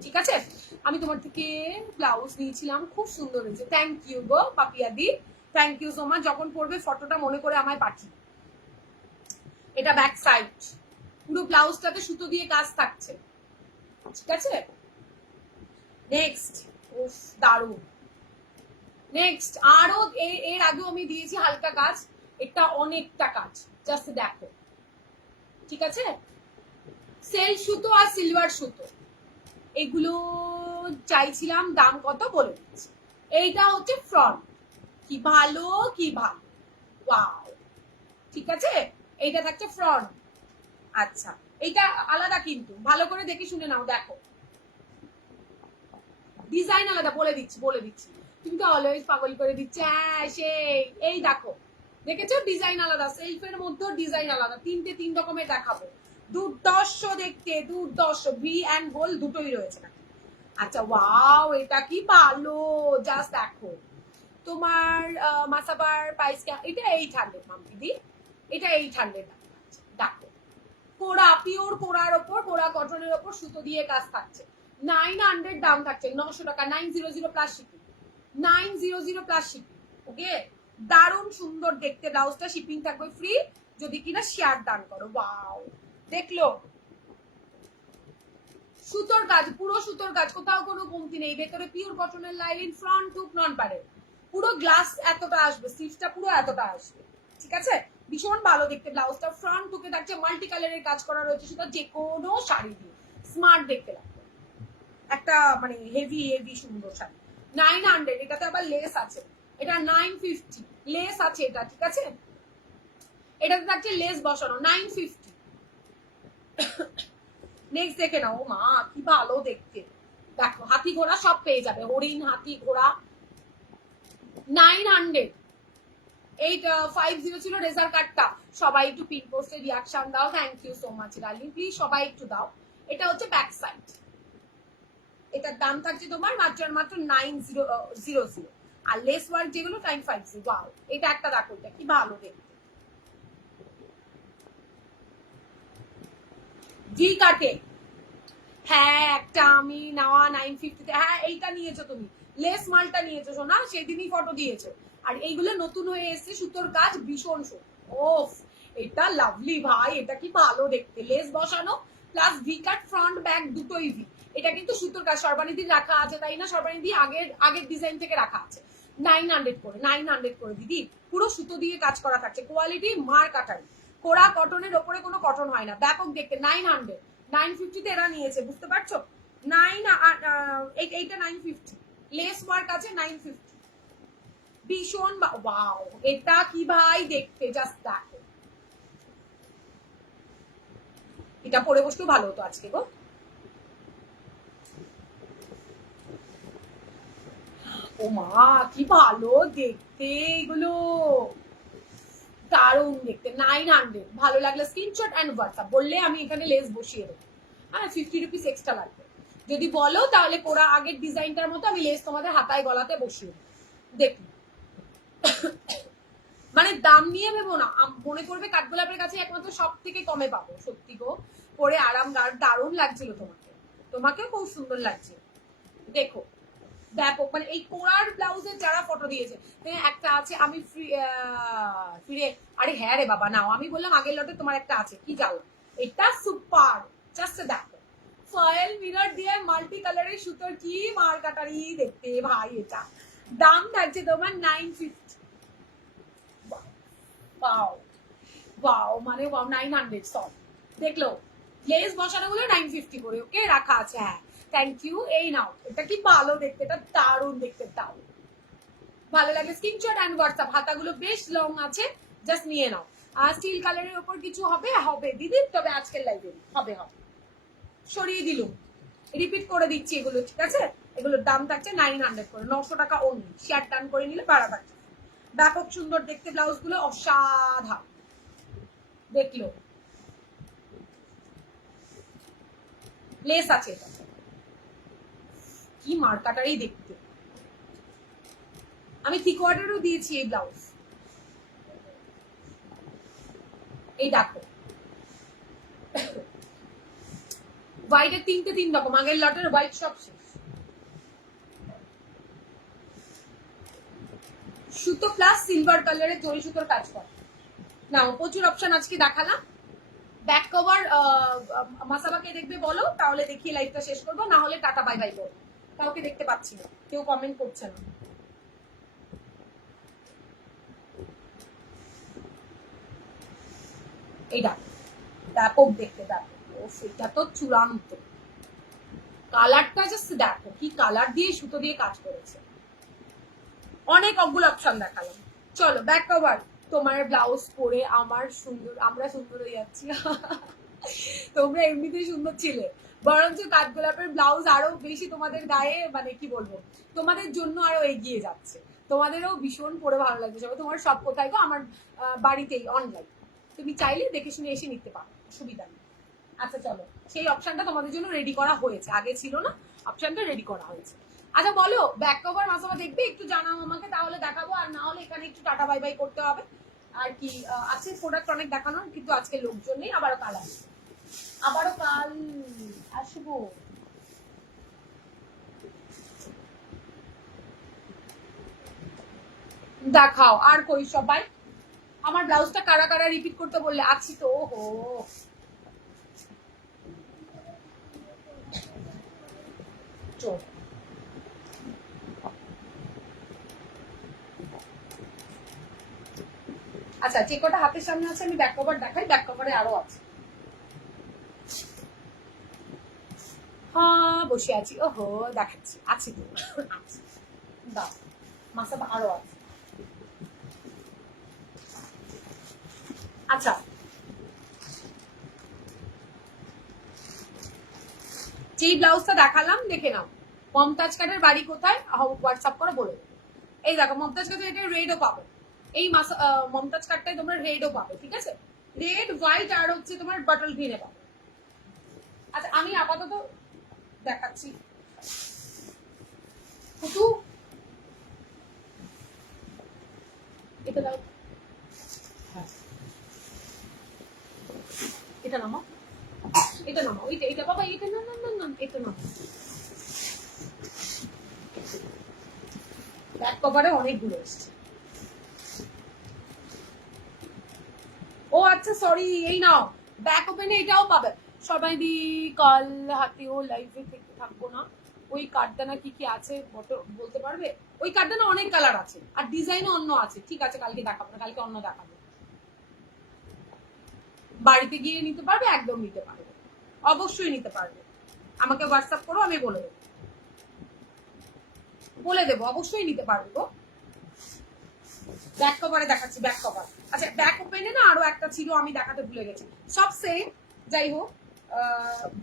ঠিক আছে, আমি তোমার থেকে ব্লাউজ নিয়েছিলাম, খুব সুন্দর হয়েছে। থ্যাংক ইউ গো পাপিয়াদি, থ্যাংক ইউ সো মাচ। যখন পড়বে ফটোটা মনে করে আমায় পাঠিয়ে। এটা ব্যাক সাইড, পুরো ব্লাউজটাতে সুতো দিয়ে কাজ থাকছে, ঠিক আছে। নেক্সট, উফ দারুণ। নেক্সট, আরো এর আগেও আমি দিয়েছি হালকা কাজ, এটা অনেকটা কাজ, জাস্ট দেখো, ঠিক আছে। সেল সুতো আর সিলভার সুতো, এগুলো চাইছিলাম, দাম কত বলে দিচ্ছি। এইটা হচ্ছে ফ্রন্ট, কি ভালো, কি ভালো, ওয়াও, ঠিক আছে। এইটা থাকছে ফ্রন্ট। আচ্ছা, এইটা আলাদা, কিন্তু ভালো করে দেখে শুনে নাও, দেখো ডিজাইন আলাদা, বলে দিচ্ছি বলে দিচ্ছি। তুমি তো অলওয়েজ পাগল করে দিচ্ছে, হ্যাঁ সেই, এই দেখো, দেখেছো ডিজাইন আলাদা, সেলফের মধ্যেও ডিজাইন আলাদা, তিনটে তিন রকমের দেখাবো। দুর্দর্শ দেখতে, দুর্দর্শ। ভি অ্যান্ড গোল দুটোই রয়েছে নাকি? আচ্ছা ওয়াও, এটা কি ভালো, জাস্ট দেখো। তোমার মাসাবার প্রাইস, এটা 800 মাম দিদি, এটা 800 দেখো। কোরা, পিওর কোরার ওপর, কোরা কটনের ওপর সুতো দিয়ে কাজ থাকছে। 900 দাম থাকছে, 900 টাকা, 900 প্লাস শিপিং, 900 প্লাস শিপিং। ওকে, দারুণ সুন্দর দেখতে ব্লাউজটা, শিপিং থাকবে ফ্রি যদি কিনা শেয়ার দান করো। ওয়াও, দেখলো সুতোর কাজ, পুরো সুতোর কাজ, কোথাও কোনো কমতি নেই। ভেতরে পিওর কটনের লাইলিন, ফ্রন্ট টুক নন পারে, পুরো গ্লাস এতটা আসবে, স্লিভসটা পুরো এতটা আসবে, ঠিক আছে। ভীষণ ভালো দেখতে ব্লাউজটা, ফ্রন্ট টুকে থাকছে মাল্টি কালারের কাজ করা রয়েছে, সেটা যে কোনো শাড়ি দিয়ে স্মার্ট দেখতে লাগবে, একটা মানে হেভি হেভি সুন্দর শাড়ি। 900, এটাতে আবার লেস আছে, এটা 950 লেস আছে এটা, ঠিক আছে। এটাতে থাকছে লেস বসানো, 950। নেক্সট দেখে নাও, ও মা কি ভালো দেখতে, দেখো হাতি ঘোড়া সব পেয়ে যাবে, হরিণ হাতি ঘোড়া। 900, 850 ছিল রেজার কার্ডটা। সবাই একটু পিন পোস্টে রিয়াকশন দাও, thank you so much darling, please সবাই একটু দাও। এটা হচ্ছে ব্যাক সাইড, এটার দাম থাকছে তোমার মাত্র মাত্র 900, আর লেস ওয়ার্ক যেগুলো 950। ওয়াও, এটা একটা দেখো, এটা কি ভালো দেখতে, ভি কাটে। হ্যাঁ, একটা আমি নেওয়া 950-তে, হ্যাঁ এইটা নিয়েছো তুমি, লেস মালটা নিয়েছো সোনা, সেদিনই ফটো দিয়েছো। আর এইগুলো নতুন হয়ে এসছে, সুতোর কাজ ভীষণ সুন্দর। ওফ, এটা লাভলি ভাই, এটা কি ভালো দেখতে, লেস বসানো প্লাস ভি কাট, ফ্রন্ট ব্যাক দুটোই ভি। এটা কিন্তু সুতোর কাজ, সর্বানিধি রাখা আছে তাই না, সর্বানিধি আগের আগের ডিজাইন থেকে রাখা আছে। 900 করে, 900 করে দিদি, পুরো সুতো দিয়ে কাজ করা থাকছে, কোয়ালিটি মার কাটাই, কোরা কটনের ওপরে কোনো কটন হয় না, ব্যাপক দেখতে। 900, 950-তে এরা নিয়েছে, বুঝতে পারছো। 8, এইটা 950, লেস ওয়ার্ক আছে 950, ভীষণ ওয়াও, এটা কি ভাই দেখতে, জাস্ট দেখো। এটা পরে বসলেও ভালো হতো আজকে গো। ও মা কি ভালো দেখতে এগুলো, দারুণ দেখতে। 900, ভালো লাগলে স্ক্রিনশট অ্যান্ড হোয়াটসঅ্যাপ, বললে আমি এখানে লেস বসিয়ে দেবো। হ্যাঁ, 50 রুপিস এক্সট্রা লাগবে, যদি বলো তাহলে কোরা আগের ডিজাইনটার মতো আমি লেস তোমাদের হাতায় গলাতে বসিয়ে দেবো। দেখুন, মানে দাম নিয়ে ভেবো না, মনে করবে কাঠগোলাপের কাছে একমাত্র সব থেকে কমে পাবো। সত্যি গো, পরে আরামদায়ক, দারুণ লাগছিল তোমাকে, তোমাকেও খুব সুন্দর লাগছে। দেখো ব্যাপক, মানে এই কোরার ব্লাউজের যারা ফটো দিয়েছে, একটা আছে আমি ফিরে, আরে হ্যাঁ রে বাবা, নাও, আমি বললাম আগের লটে তোমার একটা আছে, কি যাও, এটা সুপার, জাস্ট দেখো, ফয়েল মিরর দিয়ে মাল্টি কালারের সুতোর, কি মার কাটারি দেখতে ভাই। এটা দাম থাকছে তোমার 950। ওয়াও ওয়াও, মানে ওয়াও, 900 সব দেখলো, লেস বসানো গুলো 950 করে, ওকে রাখা আছে। হ্যাঁ, থ্যাংক ইউ। এই নাও, এটা কি ভালো দেখতে, এটা দারুণ দেখতে, দাও ভালো লাগে স্ক্রিনশট অ্যান্ড হোয়াটসঅ্যাপ, হাতাগুলো বেশ লং আছে, জাস্ট নিয়ে নাও। আর স্টিল কালারের উপর কিছু হবে হবে দিদি, তবে আজকের লাইভে হবে হবে, সরিয়ে দিলুম, রিপিট করে দিচ্ছি এগুলো, ঠিক আছে। এগুলোর দাম থাকছে 900 করে, 900 টাকা অনলি, শেয়ার ডান করে নিলে ভাড়া থাকছে। ব্যাপক সুন্দর দেখতে ব্লাউজ গুলো, অসাধারণ দেখলো, লেস আছে, এটা কি মার্কাটারই দেখতে। আমি থ্রি কোয়ার্টারও দিয়েছি এই ব্লাউজ, এই দেখো হোয়াইটের 3 রকম, আগের লটের হোয়াইট সব শেষ। সুতো প্লাস সিলভার কালারের জরি সুতোর কাজ করা, নাও প্রচুর অপশন আজকে দেখালাম। ব্যাক কভার মাসাবাকে দেখবে বলো, তাহলে দেখিয়ে লাইভটা শেষ করবো, না হলে টাটা বাই বাই করবো। কাউকে দেখতে পাচ্ছি না, কেউ কমেন্ট করছে না। এই দেখো ব্যাপক দেখতে, দেখো ও সেটা তো চূড়ান্ত, কালারটা জাস্ট দেখো, কি কালার দিয়ে সুতো দিয়ে কাজ করেছে। অনেক অগুলো অপশন দেখালাম, চলো ব্যাক কভার। তোমার ব্লাউজ পরে আমার সুন্দর, আমরা সুন্দর হয়ে যাচ্ছি। তোমরা এমনিতেই সুন্দর ছিলে, বরঞ্চ কাঠগোলাপের ব্লাউজ আরো বেশি তোমাদের গায়ে, মানে কি বলবো, তোমাদের জন্য আরো এগিয়ে যাচ্ছে, তোমাদেরও ভীষণ পরে ভালো লাগবে। সবাই তোমার সব কোথায় গো, আমার বাড়িতেই অনলাইন, তুমি চাইলে দেখে শুনে এসে নিতে পারো, অসুবিধা নেই। আচ্ছা চলো, সেই অপশনটা তোমাদের জন্য রেডি করা হয়েছে, আগে ছিল না, অপশনটা রেডি করা হয়েছে। আচ্ছা বলো, ব্যাক কভার মাসাবা দেখবে? একটু জানাও আমাকে, তাহলে দেখাবো। আর না হলে এখানে একটু টাটা বাই বাই করতে হবে। আর কি আছে প্রোডাক্ট অনেক দেখানোর, কিন্তু আজকে লোকজন নেই। আবারও কাল আসবো, আবারও কাল আসবো। দেখাও আর কই সবাই। আমার ব্লাউজটা কারা কারা রিপিট করতে বললে? আছি তো। ওহো, চল। আচ্ছা, যে কটা হাতের সামনে আছে আমি ব্যাক কভার দেখাই। ব্যাক কভারে আরো আছে। হ্যাঁ বসে আছি। ওহো, দেখাচ্ছি, আছি তো। আছি, দাও। মাসাবা আরো আছে। আচ্ছা, যেই ব্লাউজটা দেখালাম দেখে নাও। মমতাজ কাটের বাড়ি কোথায় হোয়াটসঅ্যাপ করে বলে দেবো। এই দেখো, মমতাজ কাটের এটা রেডও পাবে। এই মমতাজ কাটটাই তোমরা রেডও পাবে, ঠিক আছে? রেড, হোয়াইট আর হচ্ছে তোমার বাটল গ্রিনে পাবে। আচ্ছা আমি আপাতত দেখাচ্ছি। কুতু, এটা দাও। হ্যাঁ, এটা নামাও, এটা নামাও, এটা এটা বাবা, এটা না না না না, এটা নামাও। ব্যাক কভারে অনেকগুলো এসছে। ও আচ্ছা সরি, এই নাও। ব্যাক ওপেনে এটাও পাবে সবাই। দি কাল হাতেও লাইভে থেকে থাকবো না। ওই কাঠদানা কি কি আছে বলতে পারবে? ওই কাঠদানা অনেক কালার আছে, আর ডিজাইনও অন্য আছে। ঠিক আছে, কালকে দেখাবো না, কালকে অন্য দেখাবো। বাড়িতে গিয়ে নিতে পারবে, একদম নিতে পারবে, অবশ্যই নিতে পারবে। আমাকে হোয়াটসঅ্যাপ করো, আমি বলে দেবো, বলে দেবো, অবশ্যই নিতে পারবে গো। ব্যাক কভারে দেখাচ্ছি, ব্যাক কভার। আচ্ছা ব্যাক ওপেনে না আরো একটা ছিল, আমি দেখাতে ভুলে গেছি। সব সেম, যাই হোক।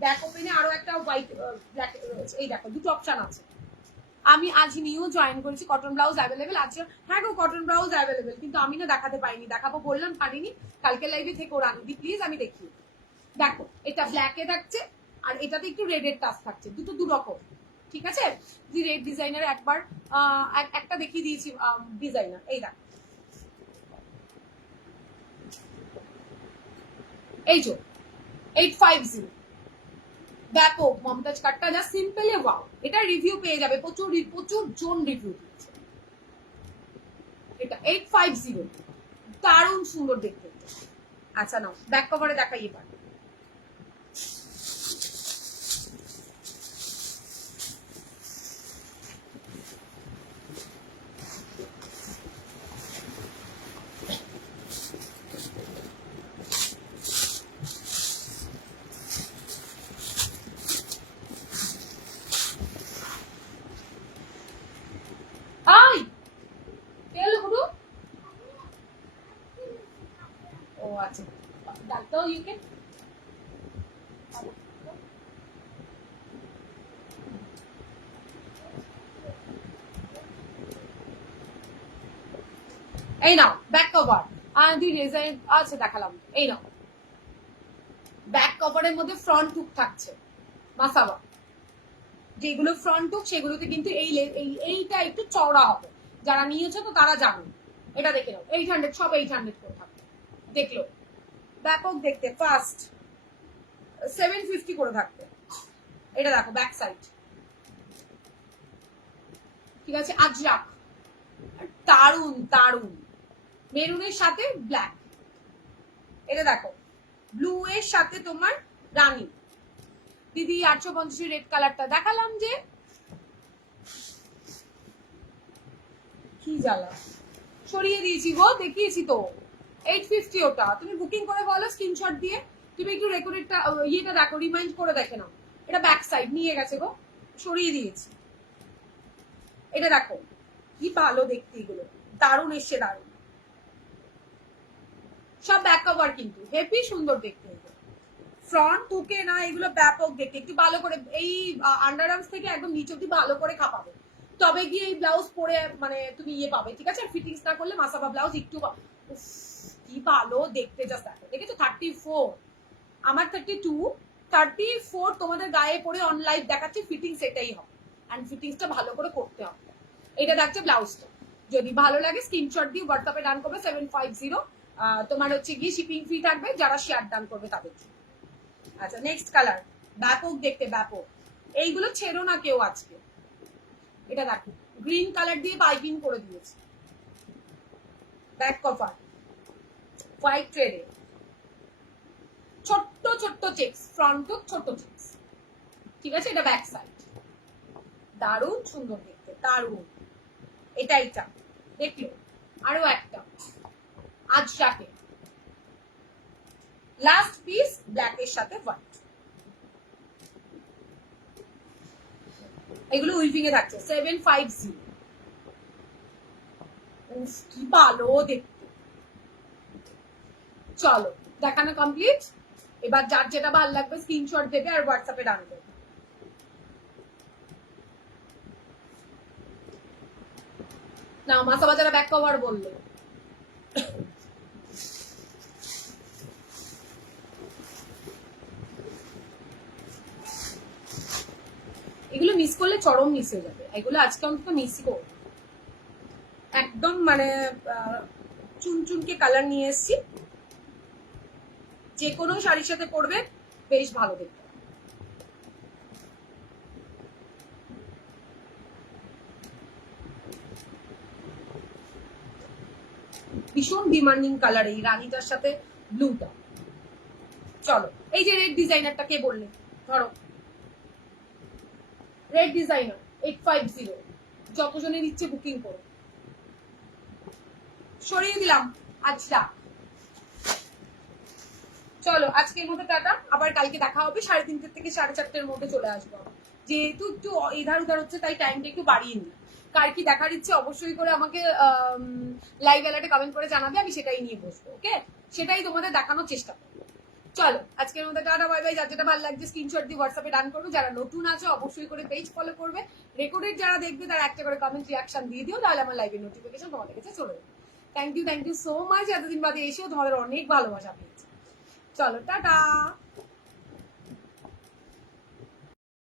ব্যাক ওপেনে আরো একটা হোয়াইট ব্ল্যাক, এই দেখো দুটো অপশন আছে। আমি আজ নিউ জয়েন করেছি। কটন ব্লাউজ অ্যাভেলেবেল আছে? হ্যাঁ গো, কটন ব্লাউজ অ্যাভেলেবেল, কিন্তু আমি না দেখাতে পারিনি। দেখাবো বললাম, পারিনি। কালকে লাইভে থেকে রানুদি প্লিজ, আমি দেখি। দেখো, এটা ব্ল্যাকে থাকছে, আর এটাতে একটু রেডের টাচ থাকছে, দুটো দু রকম। ঠিক আছে, যে রেড ডিজাইনার একবার একটা দেখিয়ে দিয়েছি ডিজাইনার। এই দেখো, এই যে 850 ব্যাপক মমতাজ কাটটা, যা সিম্পলি ওয়াও। এটা রিভিউ পেয়ে যাবে, প্রচুর প্রচুর জন রিভিউ দিচ্ছে। এটা 850, দারুণ সুন্দর দেখতে। আচ্ছা নাও, ব্যাক কভারে দেখাই এবার। আই কে হলো গুরু? ও আচ্ছা, ডাক্তার ইউ ক্যান। এই নাও ব্যাক কভার। দুই ডিজাইন আছে দেখালাম, এই নাও। ব্যাক কভারের মধ্যে ফ্রন্ট হুক থাকছে মাসাবা। যেগুলো ফ্রন্ট হুক সেগুলোতে কিন্তু এইটা একটু চওড়া হবে। যারা নিয়েছো তো তারা জানো। এটা দেখে নাও, 800, সব 800 করে থাকবে। দেখলো, ব্যাপক দেখতে। ফার্স্ট 750 করে থাকবে। এটা দেখো ব্যাক সাইড, ঠিক আছে? আজরাক, দারুন দারুন। মেরুনের সাথে ব্ল্যাক। এটা দেখো, ব্লু এর সাথে তোমার রানী। দিদি 850 রেড কালারটা দেখালাম যে, কি জ্বালা, সরিয়ে দিয়েছি গো, দেখিয়েছি তো। 850 ওটা, তুমি বুকিং করে বলো স্ক্রিনশট দিয়ে। তুমি একটু রেকর্ডেডটা ইয়েটা দেখো, রিমাইন্ড করে দেখে নাও। এটা ব্যাক সাইড নিয়ে গেছে গো, সরিয়ে দিয়েছি। এটা দেখো কি ভালো দেখতে, এগুলো দারুণ এসছে, দারুণ। সব ব্যাক কভার, কিন্তু হেভি সুন্দর দেখতে। ফ্রন্ট হুকে না, এগুলো ব্যাপক দেখতে। একটু ভালো করে এই আন্ডার আর্মস থেকে একদম নিচ অব্দি ভালো করে খাপাবে, তবে গিয়ে এই ব্লাউজ পরে মানে তুমি ইয়ে পাবে, ঠিক আছে? ফিটিংস না করলে মাসাবা ব্লাউজ একটু কি ভালো দেখতে, জাস্ট দেখো। দেখেছো 34, আমার 32, 34 তোমাদের গায়ে পরে অন লাইভ দেখাচ্ছে, ফিটিংস এটাই হবে, অ্যান্ড ফিটিংসটা ভালো করে করতে হবে। এটা দেখছে ব্লাউজটা, যদি ভালো লাগে স্ক্রিনশট দিয়ে হোয়াটসঅ্যাপে ডান করবে 750। তোমার হচ্ছে গিয়ে শিপিং ফি থাকবে, যারা শেয়ার ডান করবে তাদের জন্য। আচ্ছা নেক্সট কালার, ব্যাপক দেখতে ব্যাপক, এইগুলো ছেড়ো না কেউ আজকে। এটা দেখো গ্রিন কালার দিয়ে পাইপিং করে দিয়েছে, ব্যাক কভার হোয়াইট ট্রেডে, ছোট্ট ছোট্ট চেকস, ফ্রন্টও ছোট চেকস, ঠিক আছে। এটা ব্যাক সাইড, দারুণ সুন্দর দেখতে, দারুণ। এটা দেখলো, আরো একটা আজরাকে লাস্ট পিস, ব্ল্যাক এর সাথে হোয়াইট, এগুলো উইভিং এ থাকছে 750। কি ভালো দেখতে। চলো দেখানো কমপ্লিট, এবার যার যেটা ভালো লাগবে স্ক্রিনশট দেবে আর হোয়াটসঅ্যাপে ডান করবে। না মাসা বাজারে ব্যাক কভার বললো, এগুলো মিস করলে চরম মিস হয়ে যাবে, এগুলো আজকে অন্তত মিসই করবো। একদম মানে চুনচুনকে কালার নিয়ে এসছি, যে কোনো শাড়ির সাথে পরবে বেশ ভালো দেখতে। ভীষণ ডিমান্ডিং কালার এই রানীটার সাথে ব্লুটা। চলো এই যে রেড ডিজাইনারটা কে বললে, ধরো রেড ডিজাইনার 850, যতজনের ইচ্ছে বুকিং করো। সরিয়ে দিলাম আচ্ছা। চলো আজকের মতো টাটা, আবার কালকে দেখা হবে 3:30 থেকে 4:30 মধ্যে চলে আসবো। যেহেতু একটু এধার উধার হচ্ছে তাই টাইমটা একটু বাড়িয়ে নিই। কার কি দেখার ইচ্ছে অবশ্যই করে আমাকে লাইভ অ্যালার্টে কমেন্ট করে জানাবে, আমি সেটাই নিয়ে বসবো। ওকে, সেটাই তোমাদের দেখানোর চেষ্টা করবো। চলো আজকের মতো টাটা বাই বাই। যার যেটা ভালো লাগছে স্ক্রিনশট দিয়ে হোয়াটসঅ্যাপে ডান করবে, যারা নতুন আছে অবশ্যই করে পেজ ফলো করবে, রেকর্ডেড যারা দেখবে তারা একটা করে কমেন্ট রিয়াকশন দিয়ে দিও, তাহলে আমার লাইভের নোটিফিকেশন তোমাদের কাছে চলে যাবে। থ্যাংক ইউ সো মাচ, এতদিন বাদে এসেও তোমাদের অনেক ভালোবাসা পেয়েছি। চলো টাটা।